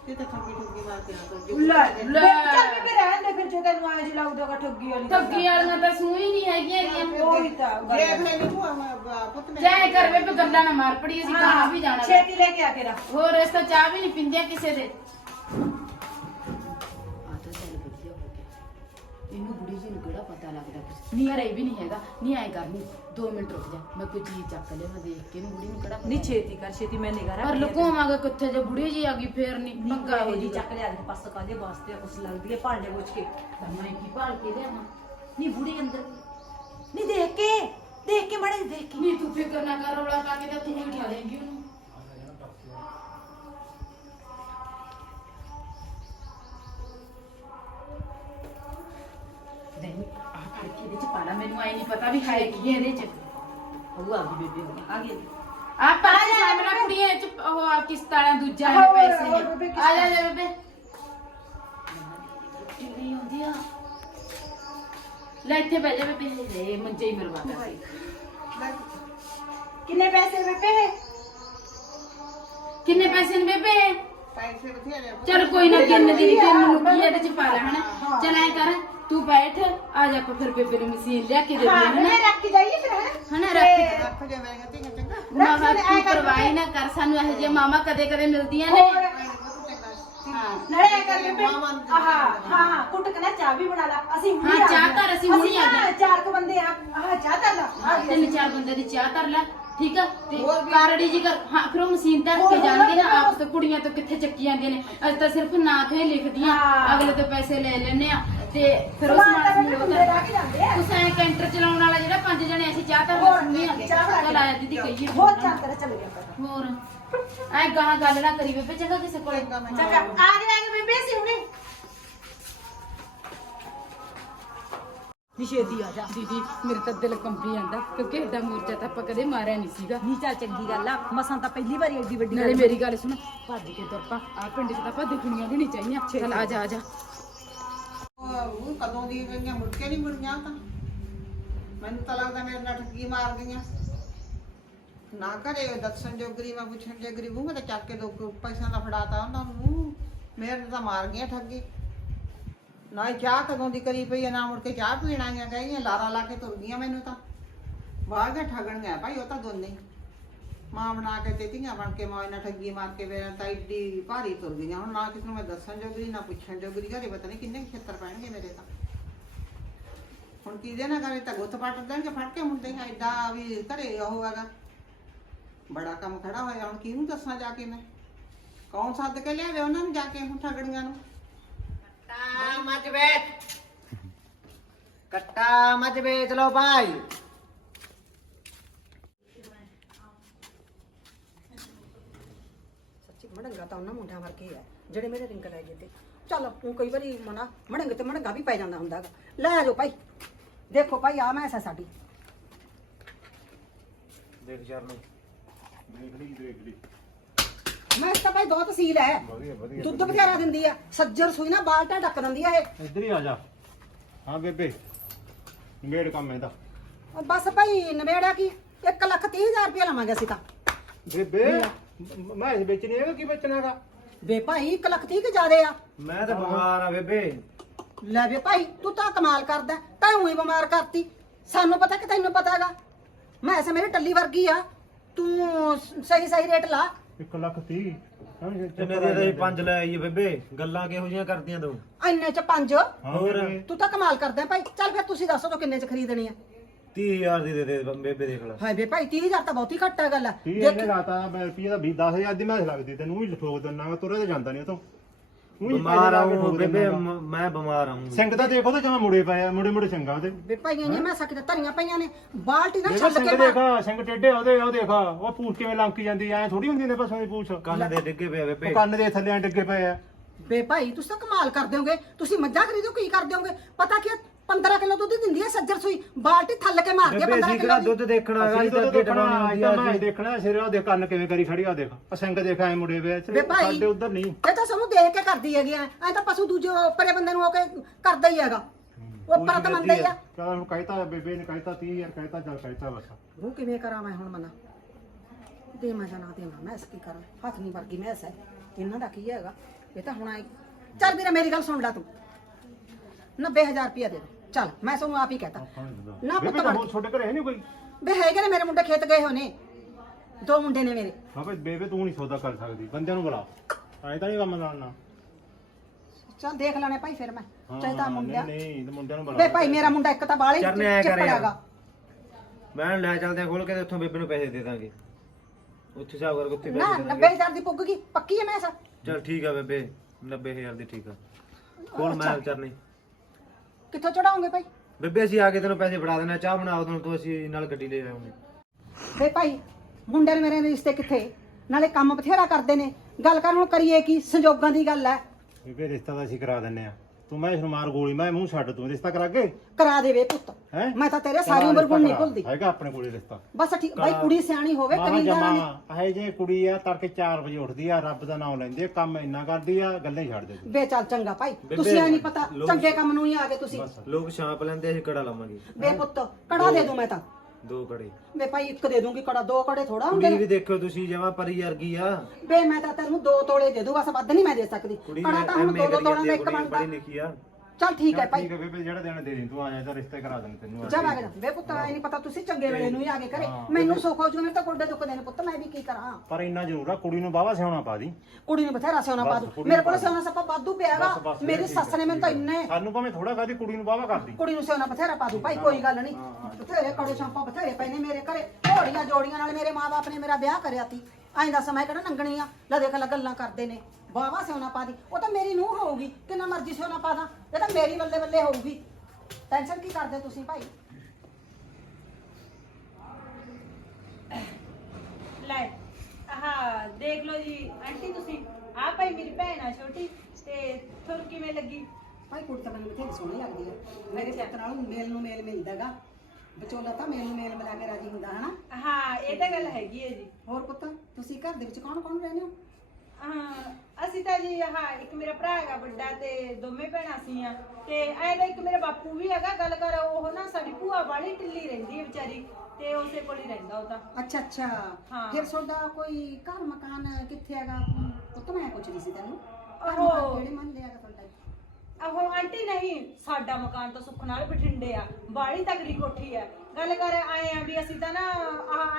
ਇਹ ਤਾਂ ਠੱਗੀ ਮਾਰ ਕੇ ਨਾ ਕਰ ਲੈ ਚੱਲ ਬੇਬੇ ਰਹਿਣ ਦੇ ਫਿਰ, ਜੇ ਤੈਨੂੰ ਐਂ ਜਿਹਾ ਲੱਗਦਾਗਾ ਠੱਗੀ ਵਾਲੀ ਠੱਗੀ ਵਾਲੀਆਂ ਤਾਂ ਸੂਈ ਨਹੀਂ ਹੈਗੀਆਂ। ਉਹੀ ਤਾਂ ਗੱਲ ਦੇਖ ਹੈ। ਲੈ ਨੀ ਤੂੰ ਪੁੱਤ ਮੈਂ ਜਾਏ ਕਰ ਬੇਬੇ, ਗੱਲਾਂ ਨਾ ਮਾਰ ਪੜੀ, ਅਸੀਂ ਕਹਾਂ ਵੀ ਜਾਣਾ। ਛੇਤੀ ਲੈ ਕੇ ਆ ਕੇ ਰੱਖ। ਹੋਰ ਇਸ ਤਾਂ ਚਾਹ ਵੀ ਨਹੀਂ ਪੀਂਦੀਆਂ ਕਿਸੇ ਦੇ। ਇਹਨੂੰ ਬੁੜੀ ਜੀ ਨੂੰ ਕਿਹੜਾ ਪਤਾ ਲੱਗਦਾ ਕੁਛ ਨਹੀਂ, ਘਰੇ ਵੀ ਨਹੀਂ ਹੈਗਾ। ਨਹੀਂ ਆਏ ਕਰਨੀ 2 ਮਿੰਟ ਰੁਕ ਜਾ, ਮੈਂ ਕੋਈ ਚੀਜ਼ ਚੱਕ ਲਿਆ, ਮੈਂ ਦੇਖ ਕੇ ਇਹਨੂੰ ਬੁੜੀ ਨੂੰ ਕਿਹੜਾ ਨਹੀਂ ਛੇਤੀ ਕਰ, ਛੇਤੀ ਮੈਂ ਨਿਗਾਹ ਪਰ ਲੁਕੋਵਾਂਗੇ ਕਿੱਥੇ, ਜੇ ਬੁੜੀ ਜੀ ਆ ਗਈ ਫੇਰ ਨਹੀਂ ਪੰਗਾ ਹੋ ਜੀ। ਚੱਕ ਲਿਆ ਦੇ ਪਾਸ ਕਾਦੇ ਵਾਸਤੇ ਕੁਛ ਲੱਗਦੀ ਹੈ ਭਾਂਡੇ ਪੁੱਛ ਕੇ। ਮੈਂ ਕੀ ਭਾਲ ਕੇ ਲਿਆਵਾਂ? ਨਹੀਂ ਬੁੜੀ ਅੰਦਰ ਨਹੀਂ ਦੇਖ ਕੇ ਮੜੇ ਦੇਖ ਕੇ। ਨਹੀਂ, ਤੂੰ ਫਿਕਰ ਨਾ ਕਰ, ਰੌਲਾ ਪਾ ਕੇ ਤਾਂ ਤੂੰ ਉਠਾ ਦੇਂਗੀ ਉਹਨੂੰ। ਨਹੀਂ ਆਹ ਫੜ ਕੇ ਇਹਦੇ ਚ ਪਾਣਾ, ਮੈਨੂੰ ਆਈ ਨਹੀਂ ਪਤਾ ਵੀ ਹੈ ਕੀ ਹੈ ਇਹਦੇ ਚ। ਉਹ ਆ ਗਈ ਬੇਬੇ, ਆ ਗਈ। ਆ ਪੈਸੇ ਸਾਹਮਣੇ ਕੁੜੀਆਂ ਚ ਉਹ ਆ ਕਿਸ਼ਤ ਵਾਲਿਆਂ ਦੂਜਾ ਨੇ ਪੈਸੇ ਨੇ। ਆ ਜਾ ਬੇਬੇ, ਕਿੰਨੀ ਹੁੰਦੀ ਆ? ਲੈ ਇੱਥੇ ਬਹਿ ਜਾ ਬੇਬੇ, ਇਹ ਮੰਜੇ ਹੀ ਮਰਵਾਤਾ ਸੀ। ਕਿੰਨੇ ਪੈਸੇ ਬੇਬੇ? ਕਿੰਨੇ ਪੈਸੇ ਨੇ ਬੇਬੇ? ਪੈਸੇ ਬਥੇਰੇ ਆ। ਚਲ ਕੋਈ ਨਾ, ਕਿੰਨੇ ਦੀ ਕਿੰਨ ਨੂੰ ਕੀ ਇਹਦੇ ਚ ਪਾ ਲੈ ਹਨਾ। ਚਲ ਐ ਕਰ, ਤੂੰ ਬੈਠ, ਆ ਜਾ ਆਪਾਂ ਫਿਰ ਬੇਬੇ ਨੂੰ ਮਸ਼ੀਨ ਲਿਆ ਕੇ ਦੇ ਹਾਂ ਦਿੰਦੇ ਮੈਂ ਹਨਾ। ਰੱਖ ਕੇ ਜਾਈਏ ਫਿਰ ਹਨਾ ਰੱਖ। ਰੱਖ ਜਾ ਮੈਂ ਕਹਿੰਦੀ ਚੰਗਾ ਮਾਮਾ ਤੂੰ ਪਰਵਾਹ ਨਾ ਕਰ, ਸਾਨੂੰ ਇਹੋ ਜਿਹੀਆਂ ਮਾਮਾ ਕਦੇ ਕਦੇ ਮਿਲਦੀਆਂ ਨੇ। ਹਾਂ ਨੜੇ ਆ ਕਰ ਬੇਬੇ। ਹਾਂ ਕੁੱਟ ਕੇ ਨਾ ਚਾਹ ਵੀ ਬਣਾ ਲਾ, ਅਸੀਂ ਹੁਣੀ ਹਾਂ, ਆ ਚਾਹ ਗਏ। ਧਰ, ਅਸੀਂ ਹੁਣੀ ਆ ਗਏ। 4 ਬੰਦੇ ਆ, ਆਹ ਚਾਹ ਧਰ ਲਾ। 3-4 ਬੰਦੇ ਦੀ ਚਾਹ ਧਰ ਲੈ, ਠੀਕ ਆ। ਤੇ ਕਾਰੜੀ ਜੀ ਕਰ, ਹਾਂ ਫਿਰ ਉਹ ਮਸ਼ੀਨ ਧਰ ਕੇ ਜਾਣਗੇ ਨਾ। ਆਪ ਤੋਂ ਕੁੜੀਆਂ ਤੋਂ ਕਿੱਥੇ ਚੱਕੀ ਜਾਂਦੀਆਂ ਨੇ, ਅੱਜ ਤਾਂ ਸਿਰਫ ਨਾਂ ਤੇ ਲਿਖਦੀਆਂ, ਅਗਲੇ ਤੋਂ ਪੈਸੇ ਲੈ ਲੈਣੇ ਆ ਤੇ ਫਿਰ ਉਹ ਸਮਾਨ ਸਮੂਨ ਹੁੰਦੇ ਲਾ ਕੇ ਜਾਂਦੇ ਆ। ਤੁਸੀਂ ਐ ਕੈਂਟਰ ਚਲਾਉਣ ਵਾਲਾ ਜਿਹੜਾ 5 ਜਣੇ ਅਸੀਂ ਚਾਹ ਧਰ ਲੈ ਸੁਣੀ ਆ। ਚੱਲ ਆਇਆ ਦੀਦੀ ਕਹੀਏ ਬਹੁਤ ਚਾਹ ਤੇਰੇ ਚੱਲ ਗਿਆ। ਹੋਰ ਐ ਗਾਹਾਂ ਗੱਲ ਨਾ ਕਰੀ ਬੇਬੇ, ਚੰਗਾ ਕਿਸੇ ਕੋਲੇ। ਚੰਗਾ ਆ ਗਏ ਬੇਬੇ, ਅਸੀਂ ਹੁਣੇ ਨਿਸ਼ੇਦੀ ਆ ਜਾ। ਦੀਦੀ ਮੇਰੇ ਤਾਂ ਦਿਲ ਕੰਬੀ ਜਾਂਦਾ, ਕਿਉਂਕਿ ਏਡਾ ਮੋਰਚਾ ਤਾਂ ਆਪਾਂ ਕਦੇ ਮਾਰਿਆ ਨਹੀਂ ਸੀਗਾ। ਨੀ ਚੱਲ ਚੰਗੀ ਗੱਲ ਆ, ਮਸਾਂ ਤਾਂ ਪਹਿਲੀ ਵਾਰੀ ਏਡੀ ਵੱਡੀ ਨਾਲੇ ਮੇਰੀ ਗੱਲ ਸੁਣ, ਭੱਜ ਕੇ ਤੁਰਪਾ ਆ ਪਿੰਡ 'ਚ ਤਾਂ ਆਪਾਂ ਦੇਖਣੀਆਂ ਵੀ ਨਹੀਂ ਚਾਹੀਆਂ। ਚੱਲ ਆ ਜਾ ਆ ਜਾ। ਉਹ ਕਦੋਂ ਦੀ ਗਈਆਂ, ਮੁੜ ਕੇ ਨਹੀਂ ਮੁੜੀਆਂ ਤਾਂ। ਮੈਨੂੰ ਤਾਂ ਲੱਗਦਾ ਮੇਰੇ ਨਾਲ ਠੱਗੀ ਮਾਰ ਗਈਆਂ। ਨਾ ਘਰੇ ਦੱਸਣ ਜੋਗਰੀ, ਮੈਂ ਪੁੱਛਣ ਜੋਗਰੀ ਮੂੰਹ ਮੈਂ ਤਾਂ ਚੱਕ ਕੇ 2 ਪੈਸਿਆਂ ਦਾ ਫੜਾਤਾ ਉਹਨਾਂ ਨੂੰ। ਮੇਰੇ ਤਾਂ ਮਾਰ ਗਈਆਂ ਠੱਗੀ। ਨਾ ਹੀ ਚਾਹ ਕਦੋਂ ਦੀ ਕਰੀ ਪਈ ਆ, ਨਾ ਮੁੜ ਕੇ ਚਾਹ ਪੀਣ ਆਈਆਂ, ਗਈਆਂ ਲਾਰਾ ਲਾ ਕੇ ਤੁਰ ਗਈਆਂ। ਮੈਨੂੰ ਤਾਂ ਬਾਹਰ ਦੇ ਠੱਗਣ ਗਿਆ ਭਾਈ, ਉਹ ਤਾਂ ਦੋਨੇ ਹੀ। ਮਾਂ ਬਣਾ ਕੇ ਤੇ ਧੀਆਂ ਬਣ ਕੇ ਮਾਂ ਨਾਲ ਠੱਗੀ ਮਾਰ ਕੇ ਮੇਰੇ ਤਾਂ ਏਡੀ ਭਾਰੀ ਤੁਰ ਗਈਆਂ। ਹੁਣ ਨਾ ਕਿਸੇ ਨੂੰ ਮੈਂ ਦੱਸਣ ਜੋਗਰੀ, ਨਾ ਪੁੱਛਣ ਜੋਗਰੀ। ਘਰੇ ਪਤਾ ਨਹੀਂ ਕਿੰਨੇ ਖੇਤਰ ਪੈਣਗੇ ਮੇਰੇ ਤਾਂ। ਹੁਣ ਕਿਹਦੇ ਨਾਲ ਕਰੇ ਤਾਂ ਗੁੱਤ ਪੱਟ ਦੇਣਗੇ ਫੜ ਕੇ ਮੁੰਡੇ। ਐਡਾ ਵੀ ਘਰੇ ਉਹ ਹੈਗਾ, ਬੜਾ ਕੰਮ ਖੜਾ ਹੋਇਆ। ਹੁਣ ਕਿਹਨੂੰ ਦੱਸਾਂ ਜਾ ਕੇ ਮੈਂ? ਕੌਣ ਸੱਦ ਕੇ ਲਿਆਵੇ ਉਹਨਾਂ ਨੂੰ ਜਾ ਕੇ, ਹੁਣ ਠਗੜੀਆਂ ਨੂੰ? ਕੱਟਾ ਮੱਝ ਵੇਚ, ਕੱਟਾ ਮੱਝ ਵੇਚ ਲੋ ਭਾਈ। ਸੱਚੀ ਮੜੰਗਾ ਤਾਂ ਉਹਨਾਂ ਮੁੰਡਿਆਂ ਵਰਗੇ ਹੀ ਆ ਜਿਹੜੇ ਮੇਰੇ ਰਿੰਗ ਲੈ ਗਏ ਤੇ। ਚੱਲ ਉਹ ਕਈ ਵਾਰੀ ਮਨਾ ਮੜੰਗ ਤੇ ਮੜੰਗਾ ਵੀ ਪੈ ਜਾਂਦਾ ਹੁੰਦਾ ਹੈਗਾ। ਲੈ ਜਾਓ ਭਾਈ, ਦੇਖੋ ਭਾਈ ਆ ਮੈਸ ਹੈ ਸਾਡੀ। ਦੇਖ ਯਾਰ ਨੂੰ ਦੇਖ ਲਈ ਮੈਸ ਤਾਂ ਭਾਈ ਦੋ ਤਸੀਲ ਹੈ, ਵਧੀਆ ਦੁੱਧ ਬਥੇਰਾ ਦਿੰਦੀ ਆ। ਸੱਜਰ ਸੂਈ ਨਾ ਬਾਲਟਾ ਢੱਕ ਦਿੰਦੀ ਆ ਇਹ। ਇੱਧਰ ਹੀ ਆ ਜਾ। ਹਾਂ ਬੇਬੇ, ਨਿਬੇੜ ਕੰਮ ਇਹਦਾ। ਉਹ ਬਸ ਭਾਈ ਨਵੇੜਿਆ ਕੀ, 1,30,000 ਰੁਪਇਆ ਲਵਾਂਗੇ ਅਸੀਂ ਤਾਂ। ਬੇਬੇ ਮੈਂ ਇਸ ਵੇਚਣੀ ਹੈਗਾ, ਕੀ ਵੇਚਣਾਗਾ? ਵੇ ਭਾਈ 1,30,000 ਕਿ ਜ਼ਿਆਦੇ ਆ। ਮੈਂ ਤਾਂ ਬਿਮਾਰ ਆ ਬੇਬੇ। ਲੈ ਵੇ ਭਾਈ ਤੂੰ ਤਾਂ ਕਮਾਲ ਕਰਦਾ, ਤੈਨੂੰ ਹੀ ਬਿਮਾਰ ਕਰਤੀ। ਸਾਨੂੰ ਪਤਾ ਕਿ ਤੈਨੂੰ ਪਤਾ ਹੈਗਾ। ਮੈਸ ਮੇਰੀ ਟੱਲੀ ਵਰਗੀ ਆ, ਤੂੰ ਸਹੀ ਰੇਟ ਲਾ। 1,30,000 ਕਿੰਨੇ ਦੇ 5 ਲੈ ਆਈਏ ਬੇਬੇ, ਗੱਲਾਂ ਕਿਹੋ ਜਿਹੀਆਂ ਕਰਦੀਆਂ ਤੂੰ? ਇੰਨੇ ਚ 5? ਹੋਰ ਤੂੰ ਤਾਂ ਕਮਾਲ ਕਰਦਾ ਭਾਈ। ਚੱਲ ਫਿਰ ਤੁਸੀਂ ਦੱਸੋ ਤੂੰ ਕਿੰਨੇ ਚ ਖਰੀਦਣੀ ਆ? 30,000 ਦੀ ਦੇ ਬੇਬੇ, ਦੇਖ ਲੈ। ਹਾਏ ਵੇ ਭਾਈ 30,000 ਤਾਂ ਬਹੁਤੀ ਘੱਟ ਹੈ ਗੱਲ। 30 ਇਹਨੇ ਲਾਤਾ, ਮੈਂ ਰੁਪਈਆ ਦਾ 10,000 ਦੀ ਮੈਂ ਲੱਗਦੀ ਤੈਨੂੰ ਵੀ ਠੋਕ ਦਿੰਨਾ, ਤੁਰੇ ਤਾਂ ਜਾਂਦਾ ਨਹੀਂ ਉਤੋਂ। ਬਿਮਾਰ ਆਉਂ ਬੇਬੇ ਮੈਂ ਬਿਮਾਰ ਆਉਂ ਸਿੰਘ ਤਾਂ ਦੇਖੋ ਤਾਂ ਜਮਾ ਮੁੜੇ ਪਏ ਆ ਮੁੜੇ ਚੰਗਾ ਉਹਦੇ ਵੇ ਭਾਈਆਂ ਨੇ ਮੈਂ ਸੱਕ ਧਰੀਆਂ ਪਈਆਂ ਨੇ ਬਾਲਟੀ ਨਾਲ ਦੇਖੋ ਛੱਡ ਸਿੰਘ ਕੇ ਦੇਖਾ ਸਿੰਘ ਟੇਢੇ ਉਹਦੇ ਉਹ ਦੇਖਾ ਉਹ ਪੂਛ ਕਿਵੇਂ ਲੰਕੀ ਜਾਂਦੀ ਐ ਥੋੜੀ ਹੁੰਦੀ ਨੇ ਪਸ਼ੂਆਂ ਦੀ ਪੂਛ ਕੰਨ ਦੇ ਡਿੱਗੇ ਪਿਆ ਉਹ ਬੇਬੇ ਕੰਨ ਦੇ ਥੱਲੇ ਡਿੱਗੇ ਪਏ ਆ ਵੇ ਭਾਈ ਤੁਸੀਂ ਤਾਂ ਕਮਾਲ ਕਰ ਦਿਓਗੇ ਤੁਸੀਂ ਮੱਝਾਂ ਖਰੀਦੋ ਕੀ ਕਰ ਦਿਓਗੇ ਪਤਾ ਕੀ 15 ਕਿਲੋ ਦੁੱਧ ਦਿੰਦੀ ਹੈ ਸੱਜਰ ਸੂਈ ਬਾਲਟੀ ਥੱਲ ਕੇ ਮਾਰ ਕੇ ਬੇਬੇ 15 ਅਸੀਂ ਕਿਲੋ ਕਿਹੜਾ ਦੁੱਧ ਦੇਖਣਾ ਹੈਗਾ ਅਸੀਂ ਅਸੀਂ ਤਾਂ ਤਾਂ ਅੱਗੇ ਦੇਖਣਾ ਟਪਾਉਣੀ ਅੱਜ ਤਾਂ ਹੁੰਦੀ ਮੈਂ ਆ ਦੇਖਣਾ ਸਿਰੇ ਉਹਦੇ ਕੰਨ ਕਿਵੇਂ ਕਰੀ ਖੜੀ ਆ ਦੇਖ ਆ ਸਿੰਘ ਦੇਖਾ ਐ ਮੁੜੇ ਪਏ ਵੇ ਭਾਈ ਸਾਡੇ ਉਧਰ ਨਹੀਂ ਇਹ ਤਾਂ ਸਾਨੂੰ ਦੇਖ ਕੇ ਕਰਦੀ ਹੈਗੀ ਐ ਤਾਂ ਪਸ਼ੂ ਦੂਜੇ ਉੱਪਰੇ ਬੰਦੇ ਨੂੰ ਹੋ ਕੇ ਕਰਦਾ ਹੀ ਹੈਗਾ ਉਹ ਪਰ ਤਾਂ ਮੰਨਦਾ ਹੀ ਆ ਚਲ ਉਹਨੂੰ ਕਹਿਤਾ ਬੇਬੇ ਨੇ ਕਹਿਤਾ 30000 ਕਹਿਤਾ ਚੱਲ ਕਹਿਤਾ ਬਸ ਉਹ ਕਿਵੇਂ ਕਰਾਂ ਮੈਂ ਹੁਣ ਮਨਾ ਦੇ ਮੈਂ ਜਾਣਾ ਦੇਣਾ ਮੈਂ ਇਸ ਕੀ ਕਰਾਂ ਹੱਥ ਨਹੀਂ ਵਰਗੀ ਮੈਂ ਐਸਾ ਇਹਨਾਂ ਦਾ ਕੀ ਹੈਗਾ ਇਹ ਤਾਂ ਹੁਣ ਆਈ ਚੱਲ ਵੀਰੇ ਮੇਰੀ ਗੱਲ ਸੁਣ ਲੈ ਤੂੰ 90000 ਰੁਪਇਆ ਦੇ ਦੇ ਚੱਲ ਮੈਂ ਤੁਹਾਨੂੰ ਆਪ ਹੀ ਕਹਤਾ ਨਾ ਪੁੱਤ ਬੇਬੇ ਬਣ ਹੋਰ ਛੋਟੇ ਘਰੇ ਹੈ ਨਹੀਂ ਕੋਈ ਵੇ ਹੈਗੇ ਨੇ ਮੇਰੇ ਮੁੰਡੇ ਖੇਤ ਗਏ ਹੋਏ ਨੇ 2 ਮੁੰਡੇ ਨੇ ਮੇਰੇ ਹਾਂ ਭਾਈ ਬੇਬੇ ਤੂੰ ਨਹੀਂ ਸੌਦਾ ਕਰ ਸਕਦੀ ਬੰਦਿਆਂ ਨੂੰ ਬੁਲਾ ਐਂ ਤਾਂ ਨਹੀਂ ਕੰਮ ਕਰਨਾ ਚੱਲ ਦੇਖ ਲੈਣੇ ਭਾਈ ਫਿਰ ਮੈਂ ਚਾਹੀਦਾ ਮੁੰਡਿਆ ਨਹੀਂ ਤੇ ਮੁੰਡਿਆਂ ਨੂੰ ਵੇ ਬੁਲਾ ਭਾਈ ਮੇਰਾ ਮੁੰਡਾ ਇੱਕ ਤਾਂ ਬਾਲੇ ਚਰਨੇ ਆਇਆ ਕਰ ਚਿੱਪੜ ਯਾਰ। ਹੈਗਾ ਮੈਂ ਲੈ ਚੱਲਦੇ ਆ ਖੋਲ ਕੇ ਤੇ ਉੱਥੋਂ ਬੇਬੇ ਨੂੰ ਪੈਸੇ ਦੇ ਦਾਂਗੇ ਉੱਥੇ ਹਿਸਾਬ ਕਰਕੇ ਉੱਥੇ ਨਾ ਪੈਸੇ ਦੇ ਦਾਂਗੇ 90000 ਦੀ ਪੁੱਗ ਗਈ ਪੱਕੀ ਹੈ ਮੈਂ ਐਸਾ ਚਲ ਠੀਕ ਆ ਬੇਬੇ 90000 ਦੀ ਠੀਕ ਆ ਕੋਲ ਮੈਂ ਚਰਨੇ ਕਿੱਥੋਂ ਚੜਾਉਂਗੇ ਭਾਈ ਬੇਬੇ ਅਸੀਂ ਆ ਕੇ ਤੈਨੂੰ ਪੈਸੇ ਫੜਾ ਦੇਣਾ ਚਾਹ ਬਣਾ ਉਦੋਂ ਤੋਂ ਅਸੀਂ ਨਾਲ ਗੱਡੀ ਲੈ ਆਉਂਗੇ ਵੇ ਭਾਈ ਮੁੰਡੇ ਨੇ ਮੇਰੇ ਰਿਸ਼ਤੇ ਕਿੱਥੇ ਨਾਲੇ ਕੰਮ ਬਥੇਰਾ ਕਰਦੇ ਨੇ ਗੱਲ ਕਰਨ ਨੂੰ ਕਰੀਏ ਕੀ ਸੰਜੋਗਾਂ ਦੀ ਗੱਲ ਹੈ ਬੇਬੇ ਰਿਸ਼ਤਾ ਤਾਂ ਅਸੀਂ ਕਰਾ ਦਿੰਨੇ ਆ ਤੂੰ ਮੈਂ ਇਸ ਨੂੰ ਮਾਰ ਗੋਲੀ ਮੈਂ ਮੂੰਹ ਛੱਡ ਤੂੰ ਰਿਸ਼ਤਾ ਕਰਾ ਕੇ ਕਰਾ ਦੇਵੇ ਪੁੱਤ ਹੈਂ? ਮੈਂ ਤਾਂ ਤੇਰੇ ਸਾਰੀ ਉਮਰ ਗੁਣ ਨਹੀਂ ਭੁੱਲਦੀ ਹੈਗਾ ਆਪਣੇ ਕੋਲੇ ਰਿਸ਼ਤਾ ਬਸ ਠੀਕ ਭਾਈ ਕੁੜੀ ਸਿਆਣੀ ਹੋਵੇ ਕਮੀਦਾਰਾਂ ਨੇ ਹੈ ਜੇ ਕੁੜੀ ਆ ਤੜਕੇ 4 ਵਜੇ ਉੱਠਦੀ ਆ ਰੱਬ ਦਾ ਨਾਮ ਲੈਂਦੀ ਆ ਕੰਮ ਇੰਨਾ ਕਰਦੀ ਆ ਗੱਲਾਂ ਹੀ ਛੱਡ ਦੇ ਤੂੰ ਵੇ ਚੱਲ ਚੰਗਾ ਭਾਈ ਤੁਸੀਂ ਐ ਨਹੀਂ ਪਤਾ ਚੰਗੇ ਕੰਮ ਨੂੰ ਹੀ ਆ ਗਏ ਤੁਸੀਂ ਲੋਕ ਛਾਂਪ ਲੈਂਦੇ ਅਸੀਂ ਕੜਾ ਲਾਵਾਂਗੇ ਵੇ ਪੁੱਤ ਕੜਾ ਦੇ ਦੂੰ ਮੈਂ ਤਾਂ 2 ਕੜੇ ਵੇ ਭਾਈ ਇੱਕ ਦੇ ਦੂੰਗੀ ਕੜਾ 2 ਕੜੇ ਥੋੜਾ ਹੁੰਦੇ ਕੁੜੀ ਨੇ ਵੀ ਦੇਖਿਓ ਤੁਸੀਂ ਜਮਾ ਪਰੀ ਵਰਗੀ ਆ ਵੇ ਮੈਂ ਤਾਂ ਤੈਨੂੰ 2 ਤੋਲੇ ਦੇ ਦੂੰ ਬਸ ਵੱਧ ਨਹੀਂ ਮੈਂ ਦੇ ਸਕਦੀ ਕੁੜੀ ਕੜਾ ਤਾਂ ਹੁਣ 2 ਤੋਲਿਆਂ ਦਾ ਇੱਕ ਬਣਦਾ ਪੜੀ ਲਿਖੀ ਆ ਚੱਲ ਠੀਕ ਹੈ ਭਾਈ ਠੀਕ ਹੈ ਬੇਬੇ ਜਿਹੜਾ ਦੇਣਾ ਦੇ ਦੇ ਤੂੰ ਆ ਜਾ ਤਾਂ ਰਿਸ਼ਤੇ ਕਰਾ ਦੇਣ ਤੈਨੂੰ ਜਾ ਵਗ ਜਾ ਵੇ ਪੁੱਤ ਐ ਨਹੀਂ ਪਤਾ ਤੁਸੀਂ ਚੰਗੇ ਵੇਲੇ ਨੂੰ ਹੀ ਆ ਕੇ ਕਰੇ ਮੈਨੂੰ ਸੁੱਖ ਹੋ ਜੂ ਮੇਰੇ ਤਾਂ ਗੋਡੇ ਦੁਖਦੇ ਨੇ ਪੁੱਤ ਮੈਂ ਵੀ ਕੀ ਕਰਾਂ ਪਰ ਇੰਨਾ ਜ਼ਰੂਰ ਆ ਕੁੜੀ ਨੂੰ ਬਾਵਾ ਸਿਆਉਣਾ ਪਾ ਦੀ ਕੁੜੀ ਨੂੰ ਬਥੇਰਾ ਸਿਆਉਣਾ ਪਾ ਦੂ ਮੇਰੇ ਕੋਲ ਸਿਆਉਣਾ ਸੱਪਾ ਵਾਧੂ ਪਿਆਗਾ ਮੇਰੀ ਸੱਸ ਨੇ ਮੈਨੂੰ ਤਾਂ ਇੰਨੇ ਸਾਨੂੰ ਭਾਵੇਂ ਥੋੜਾ ਕਾਦੀ ਕੁੜੀ ਨੂੰ ਬਾਵਾ ਕਰਦੀ ਕੁੜੀ ਨੂੰ ਸਿਆਉਣਾ ਬਥੇਰਾ ਪਾ ਦੂ ਭਾਈ ਕੋਈ ਗੱਲ ਨਹੀਂ ਬਥੇਰੇ ਕੜੇ ਸ਼ਾਂਪਾ ਬਥੇਰੇ ਪਏ ਨੇ ਮੇਰੇ ਘਰੇ ਘੋੜੀਆਂ ਜੋੜੀਆਂ ਨਾਲ ਮੇਰੇ ਮਾਂ-ਬਾਪ ਨੇ ਮੇਰਾ ਵਿਆਹ ਕਰਿਆ ਤੀ ਐਂ ਦਾ ਸਮਾਂ ਕਿਹੜਾ ਲੰਘਣੀ ਆ ਲੈ ਦੇਖ ਲੈ ਗੱਲਾਂ ਕਰਦੇ ਨੇ ਬਾਵਾ ਸਿਆਉਣਾ ਪਾ ਦੀ ਉਹ ਤਾਂ ਮੇਰੀ ਨੂੰਹ ਹੋਊਗੀ ਕਿੰਨਾ ਮਰਜ਼ੀ ਸਿਆਉਣਾ ਪਾ ਦਾਂ ਇਹ ਤਾਂ ਮੇਰੀ ਬੱਲੇ ਬੱਲੇ ਹੋਊਗੀ ਟੈਨਸ਼ਨ ਕੀ ਕਰਦੇ ਤੁਸੀਂ ਭਾਈ ਲੈ ਹਾਂ ਦੇਖ ਲਓ ਜੀ ਆਂਟੀ ਤੁਸੀਂ ਆ ਭਾਈ ਮੇਰੀ ਭੈਣ ਆ ਛੋਟੀ ਤੇ ਤੁਹਾਨੂੰ ਕਿਵੇਂ ਲੱਗੀ ਭਾਈ ਕੁੜੀ ਤਾਂ ਮੈਨੂੰ ਬਥੇਰੀ ਸੋਹਣੀ ਲੱਗਦੀ ਆ ਮੇਰੇ ਪੁੱਤ ਨਾਲ ਮੇਲ ਨੂੰ ਮੇਲ ਮਿਲਦਾਗਾ ਵਿਚੋਲਾ ਤਾਂ ਮੇਲ ਨੂੰ ਮੇਲ ਮਿਲਾ ਕੇ ਰਾਜੀ ਹੁੰਦਾ ਹਨਾ ਹਾਂ ਇਹ ਤਾਂ ਗੱਲ ਹੈਗੀ ਹੈ ਜੀ ਹੋਰ ਪੁੱਤ ਤੁਸੀਂ ਘਰ ਦੇ ਵਿੱਚ ਕੌਣ ਕੌਣ ਰਹਿੰਦੇ ਹੋ ਅਸੀਂ ਤਾਂ ਜੀ ਹਾਂ ਇੱਕ ਮੇਰਾ ਭਰਾ ਹੈਗਾ ਵੱਡਾ ਤੇ ਦੋਵੇਂ ਭੈਣਾਂ ਸੀ ਆ ਤੇ ਐਂ ਦਾ ਇੱਕ ਮੇਰਾ ਬਾਪੂ ਵੀ ਹੈਗਾ ਗੱਲ ਕਰ ਉਹ ਨਾ ਸਾਡੀ ਭੂਆ ਵਾਲੀ ਢਿੱਲੀ ਰਹਿੰਦੀ ਹੈ ਵਿਚਾਰੀ ਤੇ ਉਸੇ ਕੋਲ ਹੀ ਰਹਿੰਦਾ ਉਹ ਤਾਂ ਅੱਛਾ ਅੱਛਾ ਹਾਂ। ਫਿਰ ਤੁਹਾਡਾ ਕੋਈ ਘਰ ਮਕਾਨ ਕਿੱਥੇ ਹੈਗਾ ਪੁੱਤ ਮੈਂ ਪੁੱਛ ਰਹੀ ਸੀ ਤੈਨੂੰ ਘਰ ਉਹ- ਮਕਾਨ ਕਿਹੜੇ ਮਹੱਲੇ ਹੈਗਾ ਤੁਹਾਡਾ ਆਹੋ ਆਂਟੀ ਨਹੀਂ ਸਾਡਾ ਮਕਾਨ ਤਾਂ ਸੁੱਖ ਨਾਲ ਬਠਿੰਡੇ ਆ ਬਾੜੀ ਤਕੜੀ ਕੋਠੀ ਆ ਗੱਲ ਕਰ ਆਏ ਆ ਵੀ ਅਸੀਂ ਤਾਂ ਨਾ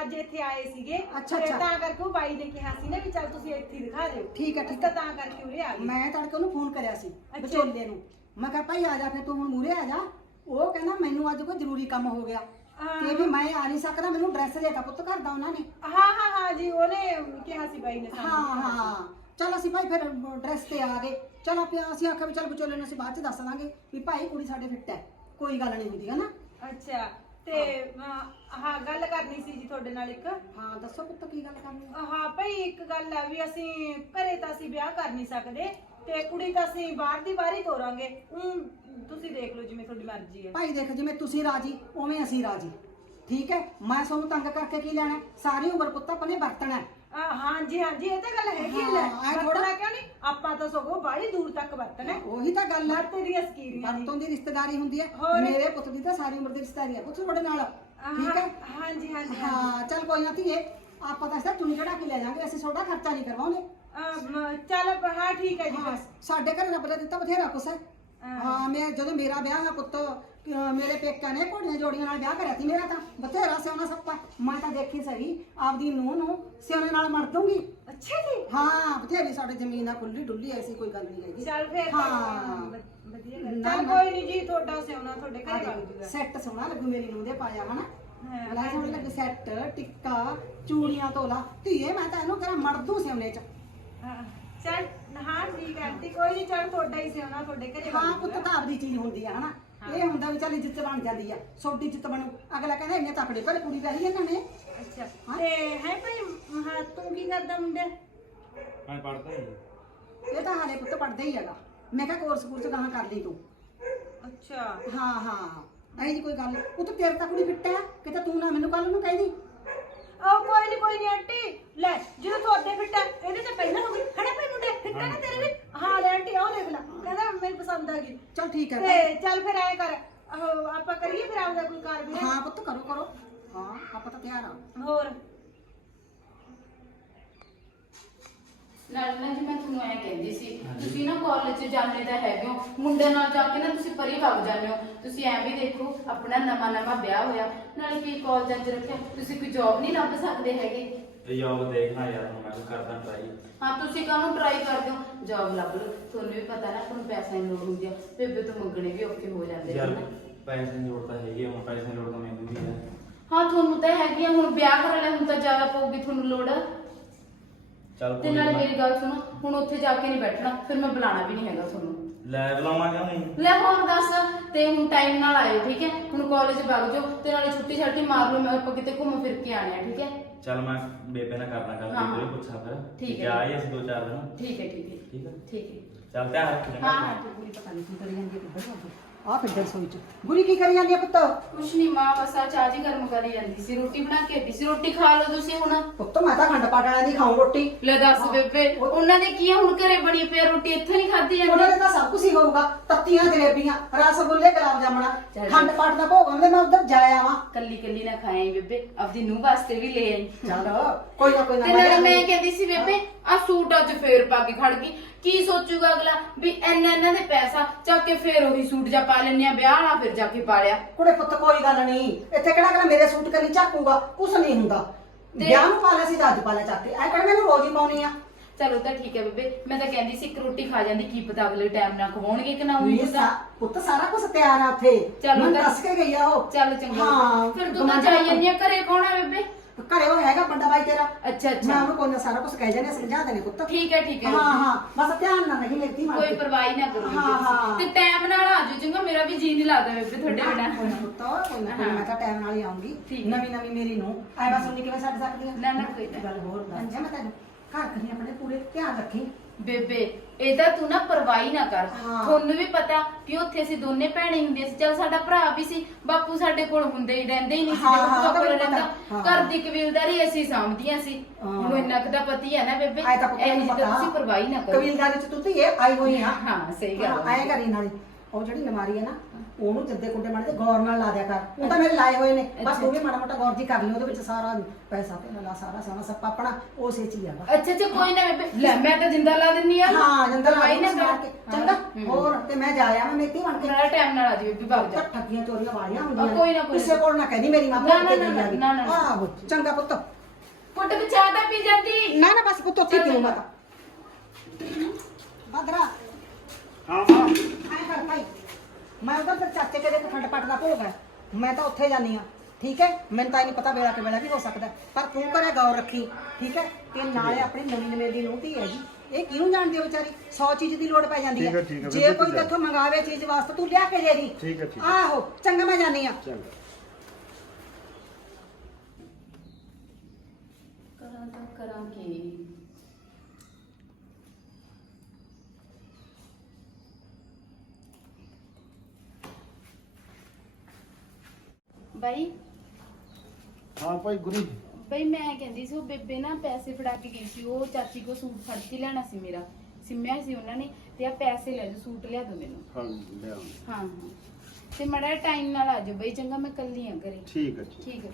ਅੱਜ ਇੱਥੇ ਆਏ ਸੀਗੇ ਅੱਛਾ, ਤੇ ਅੱਛਾ। ਤਾਂ ਕਰਕੇ ਉਹ ਬਾਈ ਨੇ ਕਿਹਾ ਸੀ ਨਾ ਵੀ ਚੱਲ ਤੁਸੀਂ ਇੱਥੇ ਹੀ ਦਿਖਾ ਦਿਓ ਠੀਕ ਹੈ, ਅਸੀਂ ਠੀਕ ਹੈ। ਤਾਂ ਕਰਕੇ ਉਰੇ ਆ ਗਏ ਮੈਂ ਤੜਕੇ ਉਹਨੂੰ ਫੋਨ ਕਰਿਆ ਸੀ ਅੱਛਾ। ਵਿਚੋਲੇ ਨੂੰ ਮੈਂ ਕਿਹਾ ਭਾਈ ਆ ਜਾ ਫਿਰ ਤੂੰ ਹੁਣ ਮੂਰੇ ਆ ਜਾ ਉਹ ਕਹਿੰਦਾ ਮੈਨੂੰ ਅੱਜ ਕੋਈ ਜ਼ਰੂਰੀ ਕੰਮ ਹੋ ਗਿਆ ਤੇ ਵੀ ਮੈਂ ਆ ਨਹੀਂ ਸਕਦਾ ਮੈਨੂੰ ਡਰੈਸ ਦੇਤਾ ਪੁੱਤ ਘਰ ਦਾ ਉਹਨਾਂ ਨੇ ਹਾਂ ਜੀ ਉਹਨੇ ਕਿਹਾ ਸੀ ਬਾਈ ਨੇ ਹਾਂ ਹਾਂ ਚਲ ਅਸੀਂ ਭਾਈ ਫਿਰ ਡਰੈਸ ਤੇ ਆ ਗਏ ਚਲ ਅਸੀਂ ਆਖਿਆ ਵੀ ਚਲ ਵਿਚੋਲੇ ਨੂੰ ਅਸੀਂ ਬਾਅਦ ਚ ਦੱਸ ਦਾਂਗੇ ਵੀ ਭਾਈ ਕੁੜੀ ਸਾਡੇ ਫਿੱਟ ਹੈ ਕੋਈ ਗੱਲ ਨਹੀਂ ਹੁੰਦੀ ਹੈ ਨਾ ਅੱਛਾ ਤੇ ਹਾਂ ਗੱਲ ਕਰਨੀ ਸੀ ਜੀ ਤੁਹਾਡੇ ਨਾਲ ਇੱਕ ਹਾਂ ਦੱਸੋ ਪੁੱਤ ਕੀ ਗੱਲ ਕਰਨੀ ਹੈ ਹਾਂ ਭਾਈ ਇੱਕ ਗੱਲ ਆ ਵੀ ਅਸੀਂ ਘਰੇ ਤਾਂ ਅਸੀਂ ਵਿਆਹ ਕਰ ਨਹੀਂ ਸਕਦੇ ਤੇ ਕੁੜੀ ਤਾਂ ਅਸੀਂ ਬਾਹਰ ਦੀ ਬਾਹਰ ਹੀ ਤੋਰਾਂਗੇ ਤੁਸੀਂ ਦੇਖ ਲਓ ਜਿਵੇਂ ਤੁਹਾਡੀ ਮਰਜ਼ੀ ਹੈ ਭਾਈ ਦੇਖ ਜਿਵੇਂ ਤੁਸੀਂ ਰਾਜੀ ਉਵੇਂ ਅਸੀਂ ਰਾਜੀ ਠੀਕ ਹੈ ਮੈਂ ਤੁਹਾਨੂੰ ਤੰਗ ਕਰਕੇ ਕੀ ਲੈਣਾ ਸਾਰੀ ਉਮਰ ਪੁੱਤ ਆਪਾਂ ਨੇ ਵਰਤਣਾ ਹੈ ਹਾਂਜੀ ਇਹ ਤਾਂ ਗੱਲ ਹੈਗੀ ਹਾਂ, ਲੈ ਐਂ ਥੋੜ੍ਹਾ- ਵਰਤਣਾ ਕਿਉਂ ਨਹੀਂ ਆਪਾਂ ਤਾਂ ਸਗੋਂ ਬਾਹਲੀ ਦੂਰ ਤੱਕ ਵਰਤਣਾ ਹੈ। ਉਹੀ ਤਾਂ ਗੱਲ ਹੈ ਵਰਤੇ ਦੀਆਂ ਸਕੀਰੀਆਂ ਦੀ ਵਰਤੋਂ ਦੀ ਰਿਸ਼ਤੇਦਾਰੀ ਹੁੰਦੀ ਹੈ ਹੋਰ? ਮੇਰੇ ਪੁੱਤ ਦੀ ਤਾਂ ਸਾਰੀ ਉਮਰ ਦੀ ਰਿਸ਼ਤੇਦਾਰੀ ਹੈ ਪੁੱਤ ਤੁਹਾਡੇ ਨਾਲ ਠੀਕ ਹੈ ਹਾਂਜੀ ਹਾਂ ਚੱਲ ਕੋਈ ਨਾ ਧੀਏ ਆਪਾਂ ਤਾਂ ਸਿਰ ਚੁਣੀ ਕਢਾ ਕੇ ਲੈ ਜਾਾਂਗੇ ਅਸੀਂ ਤੁਹਾਡਾ ਖਰਚਾ ਨਹੀਂ ਕਰਵਾਉਂਦੇ ਚੱਲ ਹਾਂ ਠੀਕ ਹੈ ਜੀ ਹਾਂ, ਬਸ ਸਾਡੇ ਘਰ ਰੱਬ ਦਾ ਦਿੱਤਾ ਬਥੇਰਾ ਕੁਛ ਹੈ ਹਾਂ ਮੈਂ ਜਦੋਂ ਮੇਰਾ ਵਿਆਹ ਆ ਪੁੱਤ ਮੇਰੇ ਪੇਕਿਆਂ ਨੇ ਘੋੜੀਆਂ ਜੋੜੀਆਂ ਨਾਲ ਵਿਆਹ ਕਰਿਆ ਸੀ ਮੇਰਾ ਤਾਂ ਬਥੇਰਾ ਸਿਆਉਣਾ ਸੱਪਾ ਮੈਂ ਤਾਂ ਦੇਖੀ ਸਹੀ ਆਪਦੀ ਨੂੰਹ ਨੂੰ ਸਿਆਉਣੇ ਨਾਲ ਮਰ ਦੂੰਗੀ ਅੱਛਾ ਜੀ ਹਾਂ ਬਥੇਰੀ ਸਾਡੇ ਜ਼ਮੀਨ ਆ ਖੁੱਲੀ ਡੁੱਲੀ ਐਸੀ ਕੋਈ ਗੱਲ ਨਹੀਂ ਹੈਗੀ ਚੱਲ ਫਿਰ ਹਾਂ। ਵਧੀਆ ਗੱਲ ਨਾ, ਚੱਲ ਨਾ। ਕੋਈ ਨਹੀਂ ਜੀ ਤੁਹਾਡਾ ਸਿਆਉਣਾ ਤੁਹਾਡੇ ਘਰੇ ਵਗ ਜੂਗਾ ਸੈੱਟ ਸੋਹਣਾ ਲੱਗੂ ਮੇਰੀ ਨੂੰਹ ਦੇ ਪਾਇਆ ਹਨਾ ਹਾਂ, ਲੈ ਸੋਹਣੇ ਲੱਗੇ ਸੈੱਟ ਟਿੱਕਾ ਚੂੜੀਆਂ ਤੋਲਾ ਧੀਏ ਮੈਂ ਤਾਂ ਇਹਨੂੰ ਕਰਾਂ ਮਰਦੂ ਸਿਆਉਣੇ ਚ ਚੱਲ ਹਾਂ ਠੀਕ ਹੈ ਆਂਟੀ ਕੋਈ ਨਹੀਂ ਚੱਲ ਤੁਹਾਡਾ ਹੀ ਸਿਆਣਾ ਤੁਹਾਡੇ ਘਰੇ ਹਾਂ ਪੁੱਤ ਤਾਂ ਆਪਦੀ ਚੀਜ਼ ਹੁੰਦੀ ਆ ਹਨਾ ਇਹ ਹੁੰਦਾ ਵੀ ਚੱਲ ਇੱਜ਼ਤ ਬਣ ਜਾਂਦੀ ਆ ਸੋਡੀ ਇੱਜ਼ਤ ਬਣੂ ਅਗਲਾ ਕਹਿੰਦਾ ਇੰਨੇ ਤਕੜੇ ਪਰ ਕੁੜੀ ਵਿਆਹੀ ਇਹਨਾਂ ਨੇ ਅੱਛਾ ਤੇ ਹੈ ਭਾਈ ਹਾਂ ਤੂੰ ਕੀ ਕਰਦਾ ਮੁੰਡੇ ਮੈਂ ਪੜਦਾ ਹੀ ਇਹ ਤਾਂ ਹਾਲੇ ਪੁੱਤ ਪੜਦਾ ਹੀ ਹੈਗਾ ਮੈਂ ਕਿਹਾ ਕੋਰਸ ਚ ਗਾਹਾਂ ਕਰ ਲਈ ਤੂੰ ਅੱਛਾ ਹਾਂ ਐ ਜੀ ਕੋਈ ਗੱਲ ਪੁੱਤ ਤੇਰੇ ਤਾਂ ਕੁੜੀ ਫਿੱਟ ਹੈ ਕਿਤੇ ਤੂੰ ਨਾ ਮੈਨੂੰ ਕੱਲ ਨੂੰ ਕਹਿਦੀ ਉਹ ਕੋਈ ਨਹੀਂ ਆਂਟੀ ਲੈ ਜਦੋਂ ਤੁਹਾਡੇ ਫਿੱਟਾ ਇਹਦੇ ਤੇ ਪਹਿਲਾਂ ਹੋ ਗਈ ਖੜੇ ਪਈ ਮੁੰਡੇ ਫਿੱਟਾ ਨਾ ਤੇਰੇ ਵੀ ਹਾਂ ਲੈ ਆਂਟੀ ਆਹ ਦੇਖ ਲੈ ਕਹਿੰਦਾ ਮੈਨੂੰ ਪਸੰਦ ਆ ਗਈ ਚਲ ਠੀਕ ਹੈ ਤੇ ਚੱਲ ਫਿਰ ਐ ਕਰ ਆਪਾਂ ਕਰੀਏ ਫਿਰ ਆਪਦਾ ਕੋਈ ਕਾਰ ਵੀ ਹਾਂ ਪੁੱਤ ਕਰੋ ਹਾਂ ਆਪਾਂ ਤਾਂ ਤਿਆਰ ਆ ਹੋਰ ਨਾਲ ਨਾ ਜੀ ਮੈਂ ਤੁਹਾਨੂੰ ਐ ਕਹਿੰਦੀ ਸੀ ਤੁਸੀਂ ਨਾ ਕਾਲਜ 'ਚ ਜਾਂਦੇ ਤਾਂ ਹੈਗੇ ਹੋ ਮੁੰਡੇ ਨਾਲ ਜਾ ਕੇ ਨਾ ਤੁਸੀਂ ਪਰੀ ਵਗ ਜਾਂਦੇ ਹੋ ਤੁਸੀਂ ਐ ਵੀ ਦੇਖੋ ਆਪਣਾ ਨਵਾਂ ਵਿਆਹ ਹੋਇਆ ਨਾਲੇ ਕੀ ਕਾਲਜਾਂ 'ਚ ਰੱਖਿਆ ਤੁਸੀਂ ਕੋਈ ਜੌਬ ਨਹੀਂ ਲੱਭ ਸਕਦੇ ਹੈਗੇ ਇਹ ਜੋਬ ਦੇਖਣਾ ਯਾਰ ਹੁਣ ਮੈਂ ਕਰਦਾ ਟਰਾਈ ਹਾਂ ਤੁਸੀਂ ਕਾਹਨੂੰ ਟਰਾਈ ਕਰਦੇ ਹੋ ਜੌਬ ਲੱਭ ਲਓ ਤੁਹਾਨੂੰ ਵੀ ਪਤਾ ਨਾ ਤੁਹਾਨੂੰ ਪੈਸੇ ਦੀ ਲੋੜ ਹੁੰਦੀ ਆ ਬੇਬੇ ਤੋਂ ਮੰਗਣੇ ਵੀ ਔਖੇ ਹੋ ਜਾਂਦੇ ਯਾਰ ਨੇ ਪੈਸੇ ਦੀ ਲੋੜ ਤਾਂ ਹੈਗੀ ਆ, ਹੁਣ ਪੈਸੇ ਦੀ ਲੋੜ ਤਾਂ ਮੈਨੂੰ ਵੀ ਹੈ। ਹਾਂ ਤੁਹਾਨੂੰ ਤਾਂ ਹੈਗੀ ਆ ਹੁਣ ਵਿਆਹ ਕਰਨ ਲਈ ਹੁਣ ਤਾਂ ਜ਼ਿਆਦਾ ਪਊਗੀ ਤੁਹਾਨੂੰ ਲੋੜ ਚੱਲ ਤੇ ਕੋਈ ਨਾਲੇ ਨਾ। ਮੇਰੀ ਗੱਲ ਸੁਣੋ ਹੁਣ ਉੱਥੇ ਜਾ ਕੇ ਨਹੀਂ ਬੈਠਣਾ ਫਿਰ ਮੈਂ ਬੁਲਾਣਾ ਵੀ ਨਹੀਂ ਹੈਗਾ ਤੁਹਾਨੂੰ ਲੈ ਬੁਲਾਵਾਂਗੇ ਹੁਣ ਲੈ ਹੋਰ ਦੱਸ ਤੇ ਹੁਣ ਟਾਈਮ ਨਾਲ ਆਇਓ ਠੀਕ ਹੈ ਹੁਣ ਕਾਲਜ ਵਗ ਜਾਓ ਤੇ ਨਾਲੇ ਛੁੱਟੀ ਛਾਟੀ ਮਾਰ ਲਓ ਮੈਂ ਆਪਾਂ ਕਿਤੇ ਘੁੰਮ ਫਿਰ ਕੇ ਆਣੇ ਆ ਠੀਕ ਹੈ ਚੱਲ ਮੈਂ ਬੇਬੇ ਨਾਲ ਕਰਨਾ ਗੱਲ ਹਾਂ। ਬੇਬੇ ਨੂੰ ਪੁੱਛਾਂ ਫਿਰ ਠੀਕ ਹੈ। ਕਿ ਆਈ ਅਸੀਂ 2-4 ਦਿਨ ਠੀਕ ਹੈ ਠੀਕ ਹੈ ਠੀਕ ਹੈ ਠੀਕ ਹੈ ਚੱਲ ਧਿਆਨ ਰੱਖ ਹਾਂ ਹਾਂ ਗੁਰੀ ਪਤਾ ਨਹੀਂ ਕੀ ਕਰੀ ਜਾਂਦੀ ਹੈ ਆ ਫਿਰ ਰਸੋਈ ਚ ਗੁਰੀ ਕੀ ਕਰੀ ਜਾਂਦੀ ਆ ਪੁੱਤ ਕੁਛ ਨਹੀਂ ਮਾਂ ਬਸ ਆ ਚਾਹ ਜੀ ਗਰਮ ਕਰੀ ਜਾਂਦੀ ਸੀ ਰੋਟੀ ਬਣਾ ਕੇ ਦਿੱਤੀ ਸੀ ਰੋਟੀ ਖਾ ਲਓ ਤੁਸੀਂ ਹੁਣ ਪੁੱਤ ਮੈਂ ਤਾਂ ਖੰਡ ਪਾਟਾਂ ਦੀ ਖਾਉਂ ਰੋਟੀ ਲੈ ਦੱਸ ਬੇਬੇ ਉਹਨਾਂ ਦੇ ਕੀ ਆ ਹੁਣ ਘਰੇ ਬਣੀ ਪਈ ਆ ਰੋਟੀ ਇੱਥੇ ਨਹੀਂ ਖਾਧੀ ਉਹਨਾਂ ਜਾਂਦੀ ਦੇ ਤਾਂ ਸਭ ਕੁਝ ਹੀ ਹੋਊਗਾ ਤੱਤੀਆਂ ਜਲੇਬੀਆਂ ਰਸਗੁੱਲੇ ਗੁਲਾਬ ਜਾਮਣਾ ਚੱਲ। ਖੰਡ ਪਾਟ ਦਾ ਭੋਗ ਆਉਂਦੇ ਮੈਂ ਉਧਰ ਜਾਇਆ ਆਵਾਂ ਕੱਲੀ ਕੱਲੀ ਨਾ ਖਾਏ ਬੇਬੇ ਆਪਦੀ ਨੂੰਹ ਵਾਸਤੇ ਵੀ ਲੈ ਆਈ ਚੱਲ ਕੋਈ ਨਾ ਤੇ ਨਾਲੇ ਮੈਂ ਕਹਿੰਦੀ ਸੀ ਬੇਬੇ ਆ ਸੂਟ ਅੱਜ ਫੇਰ ਪਾ ਕੇ ਖੜ ਗਈ ਕੀ ਸੋਚੂਗਾ ਅਗਲਾ ਵੀ ਇਹਨਾਂ ਦੇ ਪੈਸਾ ਚੱਕ ਕੇ ਫੇਰ ਉਹੀ ਸੂਟ ਜਾ ਪਾ ਲੈਣੇ ਆ ਵਿਆਹ ਵਾਲਾ ਫਿਰ ਜਾ ਕੇ ਪਾ ਲਿਆ ਕੁੜੇ ਪੁੱਤ ਕੋਈ ਗੱਲ ਨਹੀਂ ਇੱਥੇ ਕਿਹੜਾ ਮੇਰੇ ਸੂਟ ਕਰੀ ਝਾਕੂਗਾ ਕੁਛ ਨਹੀਂ ਹੁੰਦਾ ਤੇ- ਵਿਆਹ ਨੂੰ ਪਾ ਲਿਆ ਸੀ ਤਾਂ ਅੱਜ ਪਾ ਲਿਆ ਚੱਕ ਕੇ ਐ ਕਿਹੜਾ ਮੈਨੂੰ ਰੋਜ਼ ਹੀ ਪਾਉਣੀ ਆ ਚਲੋ ਤਾਂ ਠੀਕ ਹੈ ਬੇਬੇ ਮੈਂ ਤਾਂ ਕਹਿੰਦੀ ਸੀ ਇੱਕ ਰੋਟੀ ਖਾ ਜਾਂਦੀ ਕੀ ਪਤਾ ਅਗਲੇ ਟਾਈਮ ਨਾਲ ਖਵਾਉਣਗੇ ਕਿ ਨਾ ਉਹੀ ਇਹ ਪੁੱਤ ਸਾਰਾ ਕੁਝ ਤਿਆਰ ਆ ਉੱਥੇ ਚਲੋ ਮੈਨੂੰ ਤਾਂ- ਦੱਸ ਕੇ ਗਈ ਆ ਉਹ ਚੱਲ ਚੰਗਾ ਹਾਂ ਫਿਰ ਤੂੰ ਤਾਂ ਜਾਈ ਜਾਂਦੀ ਆ ਘਰੇ ਕੌਣ ਆ ਬੇਬੇ ਘਰੇ ਉਹ ਹੈਗਾ ਵੱਡਾ ਬਾਈ ਤੇਰਾ ਅੱਛਾ ਮੈਂ ਅੱਛਾ ਉਹਨੂੰ ਕੋਈ ਨਾ ਸਾਰਾ ਕੁਝ ਕਹਿ ਜਾਣੇ ਸਮਝਾ ਦੇਣੇ ਪੁੱਤ ਠੀਕ ਹੈ ਠੀਕ ਹੈ ਹਾਂ ਹਾਂ ਬਸ ਧਿਆਨ ਨਾਲ ਨਹੀਂ ਲੈਤੀ ਮਾਰ ਕੋਈ ਪਰਵਾਹ ਨਾ ਕਰੋ ਹਾਂ, ਹਾਂ। ਤੇ ਟਾਈਮ ਨਾਲ ਆ ਜਾਓ ਚੰਗਾ ਮੇਰਾ ਵੀ ਜੀ ਨਹੀਂ ਲੱਗਦਾ ਬੇਬੇ ਤੁਹਾਡੇ ਬਿਨਾ ਕੋਈ ਨਾ ਪੁੱਤ ਕੋਈ ਨਾ ਹਾਂ। ਮੈਂ ਤਾਂ ਟਾਈਮ ਨਾਲ ਹੀ ਆਉਂਗੀ ਠੀਕ। ਨਵੀਂ ਮੇਰੀ ਨੂੰ ਐ ਬਸ ਉਹਨੇ ਕਿਵੇਂ ਛੱਡ ਸਕਦੀ ਆ ਨਾ ਨਾ ਕੋਈ ਨਾ ਗੱਲ ਹੋਰ ਦੱਸ ਜਾ ਮੈਂ ਤੈਨੂੰ ਘਰ ਕਰੀ ਆਪਣੇ ਪੂਰੇ ਧਿਆਨ ਰੱਖੀ ਬੇਬੇ ਇਹਦਾ ਤੂੰ ਨਾ ਪਰਵਾਹੀ ਨਾ ਕਰ ਹਾਂ। ਤੁਹਾਨੂੰ ਵੀ ਪਤਾ ਕਿ ਉੱਥੇ ਅਸੀਂ ਦੋਨੇ ਭੈਣੇ ਹੁੰਦੇ ਸੀ ਚਲ ਸਾਡਾ ਭਰਾ ਵੀ ਸੀ ਬਾਪੂ ਸਾਡੇ ਕੋਲ ਹੁੰਦੇ ਹੀ ਰਹਿੰਦੇ ਹੀ ਨਹੀਂ ਸੀ ਹਾਂ, ਜਦੋਂ ਹਾਂ, ਭੂਆ ਕੋਲ ਮੈਨੂੰ ਪਤਾ। ਰਹਿੰਦਾ ਹਾਂ। ਘਰ ਦੀ ਕਬੀਲਦਾਰੀ ਅਸੀਂ ਸਾਂਭਦੀਆਂ ਸੀ ਹਾਂ। ਹੁਣ ਇੰਨਾ ਕੁ ਦਾ ਪਤੀ ਹੈ ਨਾ ਬੇਬੇ ਐ ਤਾਂ ਪੁੱਤ ਇਹੋ ਨੂੰ ਜਿਹੀ ਪਤਾ ਤਾਂ ਤੁਸੀਂ ਪਰਵਾਹੀ ਨਾ ਕਰੋ ਕਬੀਲਦਾਰੀ ਚ ਤੂੰ ਧੀਏ ਆਈ ਹੋਈ ਆ ਹਾਂ ਸਹੀ ਗੱਲ ਐ ਹੈ। ਕਰੀ ਨਾਲੇ ਉਹ ਜਿਹੜੀ ਲਮਾਰੀ ਹੈ ਨਾ ਉਹਨੂੰ ਜੱਦੇ ਕੁੰਡੇ ਮਾਰੇ ਤੇ ਗੌਰ ਨਾਲ ਲਾ ਦਿਆ ਕਰ ਉਹ ਤਾਂ ਮੇਰੇ ਲਾਏ ਹੋਏ ਨੇ ਬਸ ਤੂੰ ਵੀ ਮਾੜਾ ਮੋਟਾ ਗੌਰ ਜੀ ਕਰ ਲਈ ਉਹਦੇ ਵਿੱਚ ਸਾਰਾ ਪੈਸਾ ਤੇ ਲਾ ਸਾਰਾ ਸੋਨਾ ਸੱਪਾ ਆਪਣਾ ਉਸੇ ਚ ਹੀ ਆਗਾ ਅੱਛਾ ਅੱਛਾ ਕੋਈ ਨਾ ਬੇਬੇ ਲੈ ਮੈਂ ਤਾਂ ਜਿੰਦਾ ਲਾ ਦਿੰਨੀ ਆ ਹਾਂ ਜੰਦਰ ਪਰਵਾਹੀ ਨਾ ਮਾਰ ਕਰ ਕੇ ਚੰਗਾ ਹਮ। ਹੋਰ ਤੇ ਮੈਂ ਜਾਇਆ ਮੈਂ ਮੇਤੀ ਬਣ ਕੇ ਨਾਲ ਟਾਈਮ ਨਾਲ ਆ ਜੀ ਬੇਬੇ ਭੱਜ ਜਾ ਠੱਗੀਆਂ ਚੋਰੀਆਂ ਵਾਲੀਆਂ ਕੋਈ ਹੁੰਦੀਆਂ ਨਾ, ਕੋਈ ਨਾ। ਕਿਸੇ ਕੋਲ ਨਾ ਕਹਿੰਦੀ ਮੇਰੀ ਮਾਂ ਨਾ, ਭੁੱਲ ਕੇ ਨਾ, ਗਈ ਆ ਗਈ। ਨਾ, ਨਾ, ਨਾ। ਆਹੋ ਚੰਗਾ ਪੁੱਤ ਪੁੱਟ ਵੀ ਚਾਹ ਤਾਂ ਪੀ ਜਾਂਦੀ ਨਾ ਨਾ ਬਸ ਪੁੱਤ ਉੱਥੇ ਚੱਲ ਪੀਉ ਮੈਂ ਚੰਗਾ। ਤਾਂ ਬਦਰਾ ਹਾਂ ਮਾਂ ਐ ਕਰ ਭਾਈ ਮੈਂ ਉਧਰ ਤੇ ਚਾਚੇ ਕੇ ਦੇ ਖੰਡ ਪੱਟ ਦਾ ਭੋਗ ਹੈ ਮੈਂ ਤਾਂ ਉੱਥੇ ਜਾਨੀ ਆ ਠੀਕ ਹੈ ਮੈਨੂੰ ਤਾਂ ਇਹ ਨਹੀਂ ਪਤਾ ਵੇਲਾ ਕਿ ਵੇਲਾ ਵੀ ਹੋ ਸਕਦਾ ਪਰ ਤੂੰ ਘਰੇ ਗੌਰ ਰੱਖੀ ਠੀਕ ਹੈ ਤੇ ਨਾਲੇ ਆਪਣੀ ਨਵੀਂ ਨਵੇਲੀ ਨੂੰ ਧੀ ਹੈ ਜੀ ਇਹ ਕਿਹਨੂੰ ਜਾਣਦੀ ਹੈ ਵਿਚਾਰੀ 100 ਚੀਜ਼ ਦੀ ਲੋੜ ਪੈ ਜਾਂਦੀ ਠੀਕ ਹੈ ਹੈ, ਠੀਕ ਹੈ, ਜੇ ਬਿਲਕੁਲ ਕੋਈ ਠੀਕ ਹੈ। ਤੇਥੋਂ ਮੰਗਾਵੇ ਚੀਜ਼ ਵਾਸਤੇ ਤੂੰ ਲਿਆ ਕੇ ਦੇ ਦੀ ਠੀਕ ਹੈ, ਠੀਕ ਹੈ। ਆਹੋ ਚੰਗਾ ਮੈਂ ਜਾਨੀ ਆ ਚੰਗਾ ਕਰਾਂ ਤਾਂ ਕਰਾਂ ਕੀ ਬਾਈ ਹਾਂ ਭਾਈ ਗੁਰੀ ਬਈ ਮੈਂ ਕਹਿੰਦੀ ਸੀ ਉਹ ਬੇਬੇ ਨਾ ਪੈਸੇ ਫੜਾ ਕੇ ਗਈ ਸੀ ਉਹ ਚਾਚੀ ਕੋ ਸੂਟ ਫੜ ਕੇ ਲੈਣਾ ਸੀ ਮੇਰਾ ਸਿਮਿਆ ਸੀ ਉਹਨਾਂ ਨੇ ਤੇ ਆ ਪੈਸੇ ਲੈ ਜਾ ਸੂਟ ਲਿਆ ਦੋ ਮੈਨੂੰ ਹਾਂ ਲਿਆ ਹਾਂ ਹਾਂ ਤੇ ਮੜਾ ਟਾਈਮ ਨਾਲ ਆ ਜਾਓ ਬਈ ਚੰਗਾ ਮੈਂ ਕੱਲੀ ਆ ਘਰੇ ਠੀਕ ਹੈ ਜੀ। ਠੀਕ ਹੈ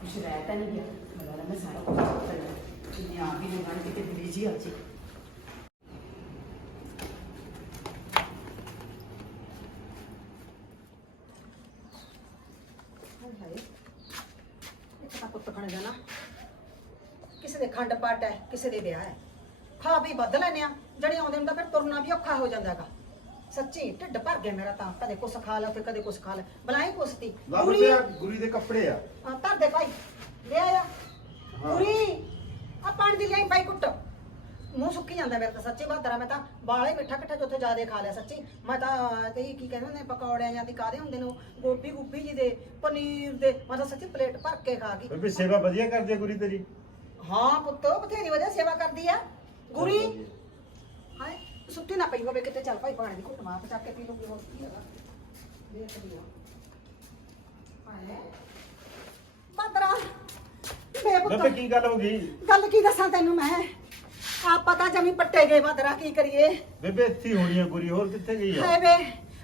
ਕੁਛ ਰਹਿ ਤਾਂ ਨਹੀਂ ਗਿਆ ਮਤਲਬ ਮੈਂ ਸਾਰਾ ਕੁਝ ਕਰ ਲਿਆ ਜਿੰਨੇ ਆ ਵੀ ਲੋਕਾਂ ਨੇ ਕਿਤੇ ਬਿਜੀ ਆ ਜੀ ਹਾਏ ਇੱਕ ਤਾਂ ਪੁੱਤ ਬਣ ਜਾਣਾ ਕਿਸੇ ਦੇ ਖੰਡ ਪਾਟ ਹੈ ਕਿਸੇ ਦੇ ਵਿਆਹ ਹੈ ਖਾ ਵੀ ਵੱਧ ਲੈਨੇ ਆ ਜਿਹੜੀ ਆਉਂਦੇ ਹੁੰਦਾ ਫਿਰ ਤੁਰਨਾ ਵੀ ਔਖਾ ਹੋ ਜਾਂਦਾ ਹੈਗਾ ਸੱਚੀ ਢਿੱਡ ਭਰ ਗਿਆ ਮੇਰਾ ਤਾਂ ਕਦੇ ਕੁਛ ਖਾ ਲਾ ਤੇ ਕਦੇ ਕੁਛ ਖਾ ਲੈ ਬਲਾਈ ਕੁਛਤੀ ਲੱਭਦੇ ਆ ਗੁਰੀ ਦੇ ਕੱਪੜੇ ਆ ਧਰ ਦੇ ਭਾਈ ਲੈ ਆਇਆ ਪੂਰੀ ਆ ਪਾਣੀ ਦੀ ਲਈ ਭਾਈ ਕੁੱਟ ਮੂੰਹ ਸੁੱਕੀ ਜਾਂਦਾ ਮੇਰਾ ਤਾਂ ਸੱਚੀ ਬਾਦਰਾ ਮੈਂ ਤਾਂ ਬਾਲੇ ਮਿੱਠਾ ਮਿੱਠਾ ਜਿੱਥੇ ਜ਼ਿਆਦੇ ਖਾ ਲਿਆ ਸੱਚੀ ਮੈਂ ਤਾਂ ਤੇ ਕੀ ਕਹਿੰਦੇ ਨੇ ਪਕੌੜਿਆਂ ਜਾਂ ਦੀ ਕਾਦੇ ਹੁੰਦੇ ਨੇ ਗੋਭੀ ਗੁੱਭੀ ਜੀ ਦੇ ਪਨੀਰ ਦੇ ਮੈਂ ਤਾਂ ਸੱਚੀ ਪਲੇਟ ਭਰ ਕੇ ਖਾ ਗਈ ਬੇਬੇ ਸੇਵਾ ਵਧੀਆ ਕਰਦੀ ਆ ਗੁਰੀ ਤੇਰੀ ਹਾਂ ਪੁੱਤ ਬਥੇਰੀ ਵਧੀਆ ਸੇਵਾ ਕਰਦੀ ਆ ਗੁਰੀ ਹਾਏ ਸੁੱਤੀ ਨਾ ਪਈ ਹੋਵੇ ਕਿਤੇ ਚੱਲ ਭਾਈ ਪਾਣੀ ਦੀ ਘੁੱਟ ਮਾਰ ਕੇ ਚੱਕ ਕੇ ਪੀ ਲੂਗੀ ਹੋਰ ਕੀ ਹੈਗਾ ਦੇਖਦੀ ਆ ਹਾਏ ਬਾਦਰਾ ਬੇ ਬੇਬੇ ਪੁੱਤ ਕੀ ਗੱਲ ਹੋ ਗਈ ਗੱਲ ਕੀ ਦੱਸਾਂ ਤੈਨੂੰ ਮੈਂ ਆਪਾਂ ਤਾਂ ਜਮੀ ਪੱਟੇ ਗਏ ਬਾਦਰਾ ਕੀ ਕਰੀਏ ਬੇਬੇ ਇੱਥੇ ਹੀ ਹੋਣੀ ਆ ਗੁਰੀ ਹੋਰ ਕਿੱਥੇ ਗਈ ਆ ਹਾਏ ਵੇ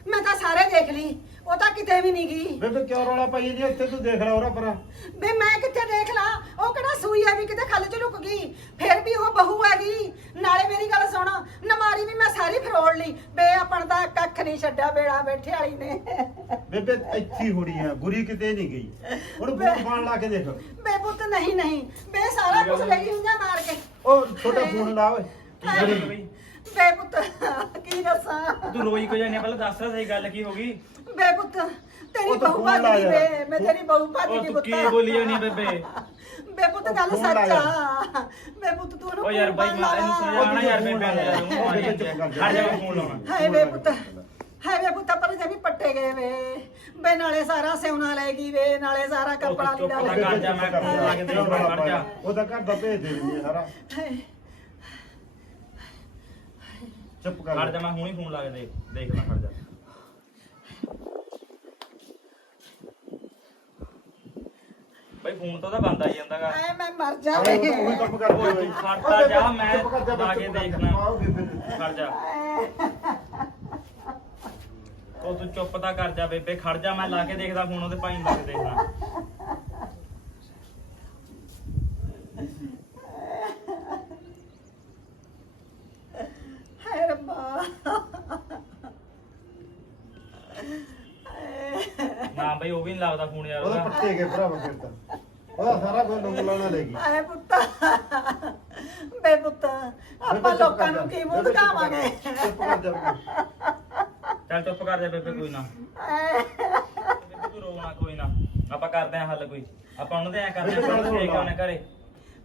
ਮੈਂ ਤਾਂ ਸਾਰੇ ਦੇਖ ਲਈ ਉਹ ਤਾਂ ਕਿਤੇ ਵੀ ਨਹੀਂ ਗਈ ਬੇਬੇ ਕਿਉਂ ਰੌਲਾ ਪਾਈ ਜੀ ਇੱਥੇ ਤੂੰ ਦੇਖ ਲੈ ਉਹਰਾ ਪਰਾਂ ਵੇ ਮੈਂ ਕਿੱਥੇ ਦੇਖ ਲਾ ਉਹ ਕਿਹੜਾ ਸੂਈ ਆ ਵੀ ਕਿਤੇ ਖੱਲ ਚ ਲੁਕ ਗਈ ਫਿਰ ਵੀ ਉਹ ਬਹੂ ਹੈਗੀ ਨਾਲੇ ਮੇਰੀ ਗੱਲ ਸੁਣ ਨਮਾਰੀ ਵੀ ਮੈਂ ਸਾਰੀ ਫਰੋੜ ਲਈ ਵੇ ਆਪਣ ਦਾ ਕੱਖ ਨਹੀਂ ਛੱਡਿਆ ਬੇੜਾ ਬੈਠੇ ਵਾਲੀ ਨੇ ਬੇਬੇ ਇੱਥੇ ਹੀ ਹੋਣੀ ਆ ਗੁਰੀ ਕਿਤੇ ਨਹੀਂ ਗਈ ਉਹਨੂੰ ਫੋਨ ਫਾਨ ਲਾ ਕੇ ਦੇਖ ਵੇ ਪੁੱਤ ਨਹੀਂ ਨਹੀਂ ਵੇ ਸਾਰਾ ਕੁਝ ਲਈ ਹੁੰਜਾ ਮਾਰ ਕੇ ਉਹ ਛੋਟਾ ਫੋਨ ਲਾ ਓਏ ਵੇ ਪੁੱਤ ਕੀ ਦੱਸਾਂ ਤੂੰ ਰੋਈ ਕੋ ਜਾਨੀ ਪਹਿਲਾਂ ਦੱਸ ਸਹੀ ਗੱਲ ਕੀ ਹੋ ਗਈ ਵੇ ਪੁੱਤ ਤੇਰੀ ਉਹ ਤਾਂ ਬਹੂ ਫੋਨ ਲਾ ਭੱਜ ਗਈ ਯਾਰ। ਵੇ ਮੈਂ ਤੇਰੀ ਬਹੂ ਭੱਜ ਉਹ ਗਈ ਤੂੰ ਪੁੱਤ ਕੀ ਬੋਲੀ ਜਾਨੀ ਬੇਬੇ ਵੇ ਪੁੱਤ ਗੱਲ ਫੋਨ ਲਾ ਸੱਚ ਆ ਵੇ ਪੁੱਤ ਤੂੰ ਉਹਨੂੰ ਓ ਯਾਰ ਬਾਈ ਫੋਨ ਮੈਂ ਲਾ ਇਹਨੂੰ ਲਾ। ਸਮਝਾਣਾ ਯਾਰ ਬੇਬੇ ਉਹ ਬੇਬੇ ਚੁੱਪ ਕਰ ਜਾ। ਹਟ ਜਾ ਫੋਨ ਲਾਉਣਾ ਹਾਏ ਵੇ ਪੁੱਤ ਹਾਏ ਵੇ ਪੁੱਤ ਪਰ ਜੇ ਵੀ ਪੱਟੇ ਗਏ ਵੇ ਨਾਲੇ ਸਾਰਾ ਸਿਉਣਾ ਲੈ ਗਈ ਵੇ ਨਾਲੇ ਸਾਰਾ ਕੱਪੜਾ ਚੁੱਪ ਲੀੜਾ ਤਾਂ ਲੈ ਕਰ ਗਈ ਜਾ, ਮੈਂ ਫੋਨ ਲਾ ਕੇ ਦੇ ਖੜ ਜਾ। ਉਹਦਾ ਘਰ ਦਾ ਭੇਜ ਦੇ ਦਿੰਦੀ ਆ ਸਾਰਾ ਹਾਏ, ਚੁੱਪ ਕਰ ਖੜ ਜਾ ਮੈਂ ਹੁਣੀ ਫੋਨ ਲਾ ਕੇ ਦੇਖਦਾ ਖੜ ਜਾ ਬਈ ਫੋਨ ਤਾਂ ਉਹਦਾ ਬੰਦ ਆਈ ਜਾਂਦਾਗਾ ਹਾਏ ਮੈਂ ਮਰ ਜਾ ਉਹ ਉਹੀ ਕੰਮ ਕਰਦੇ ਓਏ ਹੋਏ ਤੂੰ ਖੜਦਾ ਜਾ, ਮੈਂ ਚੁੱਪ ਕਰ ਜਾ, ਲਾ ਕੇ ਚੁੱਪ ਕਰ ਜਾ। ਦੇਖਣਾ। ਆਓ ਬੇਬੇ। ਖੜ ਜਾ ਉਹ ਤੂੰ ਚੁੱਪ ਤਾਂ ਕਰ ਜਾ ਬੇਬੇ ਖੜ ਜਾ ਮੈਂ ਲਾ ਕੇ ਦੇਖਦਾ ਫੋਨ ਉਹਦੇ ਭਾਈ ਨੂੰ ਲਾ ਕੇ ਦੇਖਦਾ ਹਾਏ ਰੱਬਾ ਨਾ ਬਈ ਉਹ ਵੀ ਨਹੀਂ ਲੱਗਦਾ ਫੋਨ ਯਾਰ ਉਹਦਾ ਉਹਦਾ ਪੱਟੇ ਗਏ ਭਰਾਵਾ ਫਿਰ ਤਾਂ ਉਹਦਾ ਸਾਰਾ ਕੋਈ ਲੰਗ ਲਾਉਣਾ ਲੈ ਗਈ ਹਾਏ ਪੁੱਤ ਬੇ ਪੁੱਤ ਆਪਾਂ ਲੋਕਾਂ ਨੂੰ ਕੀ ਮੂੰਹ ਦਿਖਾਵਾਂਗੇ ਚੁੱਪ ਕਰ ਜਾ ਚੱਲ ਚੁੱਪ ਕਰ ਜਾ ਬੇਬੇ ਕੋਈ ਨਾ ਬੇਬੇ ਤੂੰ ਰੋਣਾ ਕੋਈ ਨਾ ਆਪਾਂ ਕਰਦੇ ਆਂ ਹੱਲ ਕੋਈ ਆਪਾਂ ਉਹਨਾਂ ਦੇ ਐ ਕਰਦੇ ਆਂ ਪੜ੍ਹ ਕੇ ਉਹਨੇ ਘਰੇ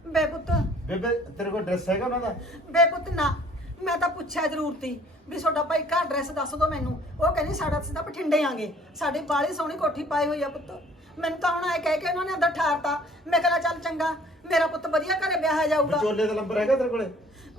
ਬੇ ਪੁੱਤ ਬੇਬੇ ਤੇਰੇ ਕੋਲ ਡਰੈਸ ਹੈਗਾ ਉਹਨਾਂ ਦਾ ਬੇ ਪੁੱਤ ਨਾ ਮੈਂ ਤਾਂ ਪੁੱਛਿਆ ਜ਼ਰੂਰ ਤੀ ਵੀ ਤੁਹਾਡਾ ਭਾਈ ਘਰ ਐਡਰੈਸ ਦੱਸ ਦਿਓ ਮੈਨੂੰ ਉਹ ਕਹਿੰਦੀ ਸਾਡਾ ਸਿੱਧਾ ਬਠਿੰਡੇ ਆਂਗੇ ਸਾਡੀ ਬਾਲੀ ਸੋਹਣੀ ਕੋਠੀ ਪਾਈ ਹੋਈ ਆ ਪੁੱਤ ਮੈਨੂੰ ਤਾਂ ਹੁਣ ਐ ਕਹਿ ਕੇ ਉਹਨਾਂ ਨੇ ਅੰਦਰ ਠਾਰਤਾ ਮੈਂ ਕਹਿੰਦਾ ਚੱਲ ਚੰਗਾ ਮੇਰਾ ਪੁੱਤ ਵਧੀਆ ਘਰੇ ਵਿਆਹਿਆ ਜਾਊਗਾ ਵਿਚੋਲੇ ਦਾ ਨੰਬਰ ਹੈਗਾ ਤੇਰੇ ਕੋਲੇ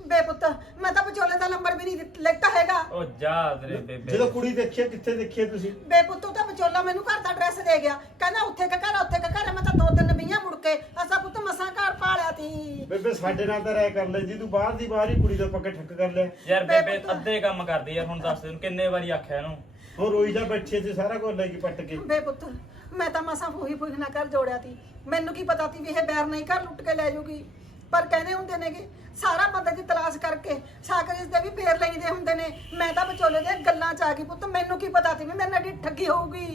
ਬੇ ਪੁੱਤ ਮੈਂ ਤਾਂ ਵਿਚੋਲੇ ਦਾ ਨੰਬਰ ਵੀ ਨਹੀਂ ਲੈਤਾ ਹੈਗਾ ਉਹ ਜਾ ਤੇਰੇ ਬੇਬੇ ਜਦੋਂ ਕੁੜੀ ਦੇਖੀ ਕਿੱਥੇ ਦੇਖੀ ਤੁਸੀਂ ਬੇ ਪੁੱਤ ਉਹ ਤਾਂ ਵਿਚੋਲਾ ਮੈਨੂੰ ਘਰ ਦਾ ਐਡਰੈਸ ਦੇ ਗਿਆ ਕਹਿੰਦਾ ਉੱਥੇ ਕਾ ਘਰ ਉੱਥੇ ਕਾ ਘਰ ਮੈਂ ਤਾਂ 2-3 ਬਈਆਂ ਮੁੜ ਕੇ ਅਸਾਂ ਪੁੱਤ ਮਸਾਂ ਘਰ ਪਾਲਿਆ ਤੀ ਬੇਬੇ ਸਾਡੇ ਨਾਲ ਤਾਂ ਰਾਇ ਕਰ ਲੈਂਦੀ ਤੂੰ ਬਾਹਰ ਦੀ ਬਾਹਰ ਹੀ ਕੁੜੀ ਦਾ ਪੱਕੇ ਠੱਕ ਕਰ ਲਿਆ ਯਾਰ ਬੇਬੇ ਅੱਧੇ ਕੰਮ ਕਰਦੀ ਯਾਰ ਹੁਣ ਦੱਸ ਤੈਨੂੰ ਕਿੰਨੇ ਵਾਰੀ ਆਖਿਆ ਇਹਨੂੰ ਹੋਰ ਰੋਈ ਜਾ ਬੈਠੇ ਤੇ ਸਾਰਾ ਕੁਝ ਲੈ ਕੇ ਪੱਟ ਕੇ ਬੇ ਪੁੱਤ ਮੈਂ ਤਾਂ ਮਸਾਂ ਫੂਹੀ ਨਾ ਘਰ ਜੋੜਿਆ ਤੀ ਮੈਨੂੰ ਕੀ ਪਤਾ ਤੀ ਵੀ ਇਹ ਬੈਰ ਨਹੀਂ ਘਰ ਲੁੱਟ ਕੇ ਲੈ ਜੂਗੀ ਪਰ ਕਹਿੰਦੇ ਹੁੰਦੇ ਨੇਗੇ ਸਾਰਾ ਬੰਦੇ ਦੀ ਤਲਾਸ਼ ਕਰਕੇ ਸਾਕਰ ਇਸ ਦੇ ਵੀ ਫੇਰ ਲਈਦੇ ਹੁੰਦੇ ਨੇ ਮੈਂ ਤਾਂ ਵਿਚੋਲੇ ਦੇ ਗੱਲਾਂ ਚ ਆ ਗਈ ਪੁੱਤ ਮੈਨੂੰ ਕੀ ਪਤਾ ਤੀ ਵੀ ਮੇਰੇ ਨਾਲ ਏਡੀ ਠੱਗੀ ਹੋਊਗੀ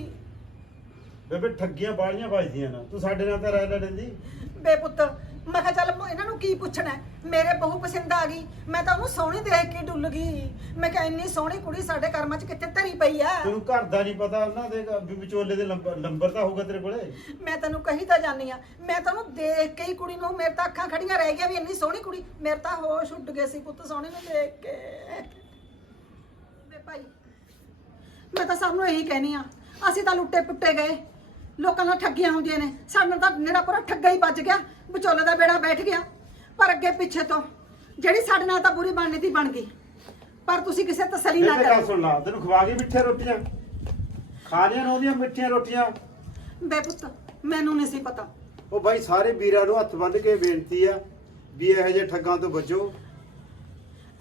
ਬੇਬੇ ਠੱਗੀਆਂ ਬਾਲੀਆਂ ਵੱਜਦੀਆਂ ਨਾ ਤੂੰ ਸਾਡੇ ਨਾਲ ਤਾਂ ਰਾਇ ਲੈ ਲੈਂਦੀ ਬੇ ਪੁੱਤ ਮੈਂ ਕਿਹਾ ਚੱਲ ਇਹਨਾਂ ਨੂੰ ਕੀ ਪੁੱਛਣਾ ਹੈ? ਮੇਰੇ ਬਹੂ ਪਸੰਦ ਆ ਗਈ ਮੈਂ ਤਾਂ ਉਹਨੂੰ ਸੋਹਣੀ ਦੇਖ ਕੇ ਡੁੱਲ ਗਈ ਮੈਂ ਕਿਹਾ ਇੰਨੀ ਸੋਹਣੀ ਕੁੜੀ ਸਾਡੇ ਕਰਮਾਂ 'ਚ ਕਿੱਥੇ ਧਰੀ ਪਈ ਆ ਤੈਨੂੰ ਘਰ ਦਾ ਨਹੀਂ ਪਤਾ ਉਹਨਾਂ ਦੇ ਵੀ ਵਿਚੋਲੇ ਦੇ ਨੰਬਰ ਤਾਂ ਹੋਊਗਾ ਤੇਰੇ ਕੋਲੇ ਮੈਂ ਤੈਨੂੰ ਕਹੀ ਤਾਂ ਜਾਨੀ ਆ ਮੈਂ ਤੈਨੂੰ ਦੇਖ ਕੇ ਹੀ ਕੁੜੀ ਨੂੰ ਮੇਰੇ ਤਾਂ ਅੱਖਾਂ ਖੜੀਆਂ ਰਹਿ ਗਿਆ ਵੀ ਇੰਨੀ ਸੋਹਣੀ ਕੁੜੀ ਮੇਰੇ ਤਾਂ ਹੋਸ਼ ਉੱਡ ਗਏ ਸੀ ਪੁੱਤ ਸੋਹਣੀ ਨੂੰ ਦੇਖ ਕੇ ਵੇ ਭਾਈ ਮੈਂ ਤਾਂ ਸਭ ਨੂੰ ਇਹੀ ਕਹਿਨੀ ਆ ਅਸੀਂ ਤਾਂ ਲੁੱਟੇ ਪੁੱਟੇ ਗਏ ਲੋਕਾਂ ਨਾਲ ਠੱਗੀਆਂ ਹੁੰਦੀਆਂ ਨੇ ਸਾਡੇ ਨਾਲ ਤਾਂ ਮੇਰਾ ਪੂਰਾ ਠੱਗਾ ਹੀ ਵੱਜ ਗਿਆ ਵਿਚੋਲੇ ਦਾ ਬੇੜਾ ਬੈਠ ਗਿਆ ਪਰ ਅੱਗੇ ਪਿੱਛੇ ਤੋਂ ਜਿਹੜੀ ਸਾਡੇ ਨਾਲ ਤਾਂ ਬੁਰੀ ਬਣਨੀ ਤੀ ਬਣ ਗਈ ਪਰ ਤੁਸੀਂ ਕਿਸੇ ਤਸੱਲੀ ਨਾ ਬੇਬੇ ਗੱਲ ਕਰੋ ਸੁਣ ਲਾ ਤੈਨੂੰ ਖਵਾ ਕੇ ਮਿੱਠੀਆਂ ਰੋਟੀਆਂ ਖਾ ਲਿਆ ਨਾ ਉਹਦੀਆਂ ਮਿੱਠੀਆਂ ਰੋਟੀਆਂ ਬੇ ਪੁੱਤ ਮੈਨੂੰ ਨਹੀਂ ਸੀ ਪਤਾ ਉਹ ਬਾਈ ਸਾਰੇ ਵੀਰਾਂ ਨੂੰ ਹੱਥ ਬੰਨ੍ਹ ਕੇ ਬੇਨਤੀ ਆ ਵੀ ਇਹੋ ਜਿਹੇ ਠੱਗਾਂ ਤੋਂ ਬਚੋ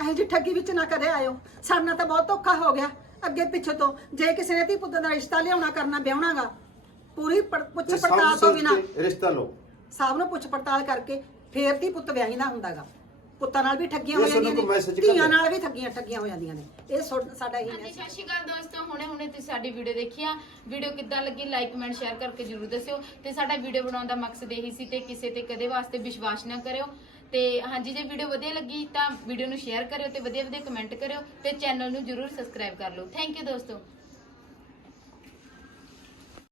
ਇਹ ਜੀ ਠੱਗੀ ਵਿੱਚ ਨਾ ਕਦੇ ਆਇਓ ਸਾਡੇ ਨਾਲ ਤਾਂ ਬਹੁਤ ਧੋਖਾ ਹੋ ਗਿਆ ਅੱਗੇ ਪਿੱਛੇ ਤੋਂ ਜੇ ਕਿਸੇ ਨੇ ਧੀ ਪੁੱਤ ਦਾ ਰਿਸ਼ਤਾ ਲਿਆਉਣਾ ਕਰਨਾ ਵਿਆਹਣਾਗਾ ਪੂਰੀ ਪੁੱਛ ਤੇ ਪੜਤਾਲ ਸਮਝ ਤੋਂ ਸੋਚ ਬਿਨਾ ਕੇ ਰਿਸ਼ਤਾ ਲਓ ਸਭ ਨੂੰ ਪੁੱਛ ਪੜਤਾਲ ਕਰਕੇ ਫੇਰ ਧੀ ਪੁੱਤ ਵਿਆਹੀਦਾ ਹੁੰਦਾਗਾ ਪੁੱਤਾਂ ਨਾਲ ਵੀ ਠੱਗੀਆਂ ਹੋ ਇਹ ਸਾਨੂੰ ਜਾਂਦੀਆਂ ਕੋਈ message ਨੇ ਕਰ ਧੀਆਂ ਦਿਓ। ਨਾਲ ਵੀ ਠੱਗੀਆਂ ਹੋ ਜਾਂਦੀਆਂ ਨੇ ਇਹ ਸਾਡਾ ਹੀ ਹਾਂਜੀ ਨੇ ਸਤਿ ਸ਼੍ਰੀ ਅਕਾਲ ਦੋਸਤੋ ਹੁਣੇ ਤੁਸੀਂ ਸਾਡੀ ਵੀਡੀਓ ਦੇਖੀ ਆ ਵੀਡੀਓ ਕਿੱਦਾਂ ਲੱਗੀ ਲਾਈਕ ਕਮੈਂਟ ਸ਼ੇਅਰ ਕਰਕੇ ਜਰੂਰ ਦੱਸਿਓ ਤੇ ਸਾਡਾ ਵੀਡੀਓ ਬਣਾਉਣ ਦਾ ਮਕਸਦ ਇਹੀ ਸੀ ਤੇ ਕਿਸੇ ਤੇ ਕਦੇ ਵਾਸਤੇ ਵਿਸ਼ਵਾਸ ਨਾ ਕਰਿਓ ਤੇ ਹਾਂਜੀ ਜੇ ਵੀਡੀਓ ਵਧੀਆ ਲੱਗੀ ਤਾਂ ਵੀਡੀਓ ਨੂੰ ਸ਼ੇਅਰ ਕਰਿਓ ਤੇ ਵਧੀਆ ਵਧੀਆ ਕਮੈਂਟ ਕਰਿਓ ਤੇ ਚੈਨਲ ਨੂੰ ਜਰੂਰ ਸਬਸਕ੍ਰਾਈਬ ਕਰ ਲਓ। ਥੈਂਕ ਯੂ ਦੋਸਤੋ।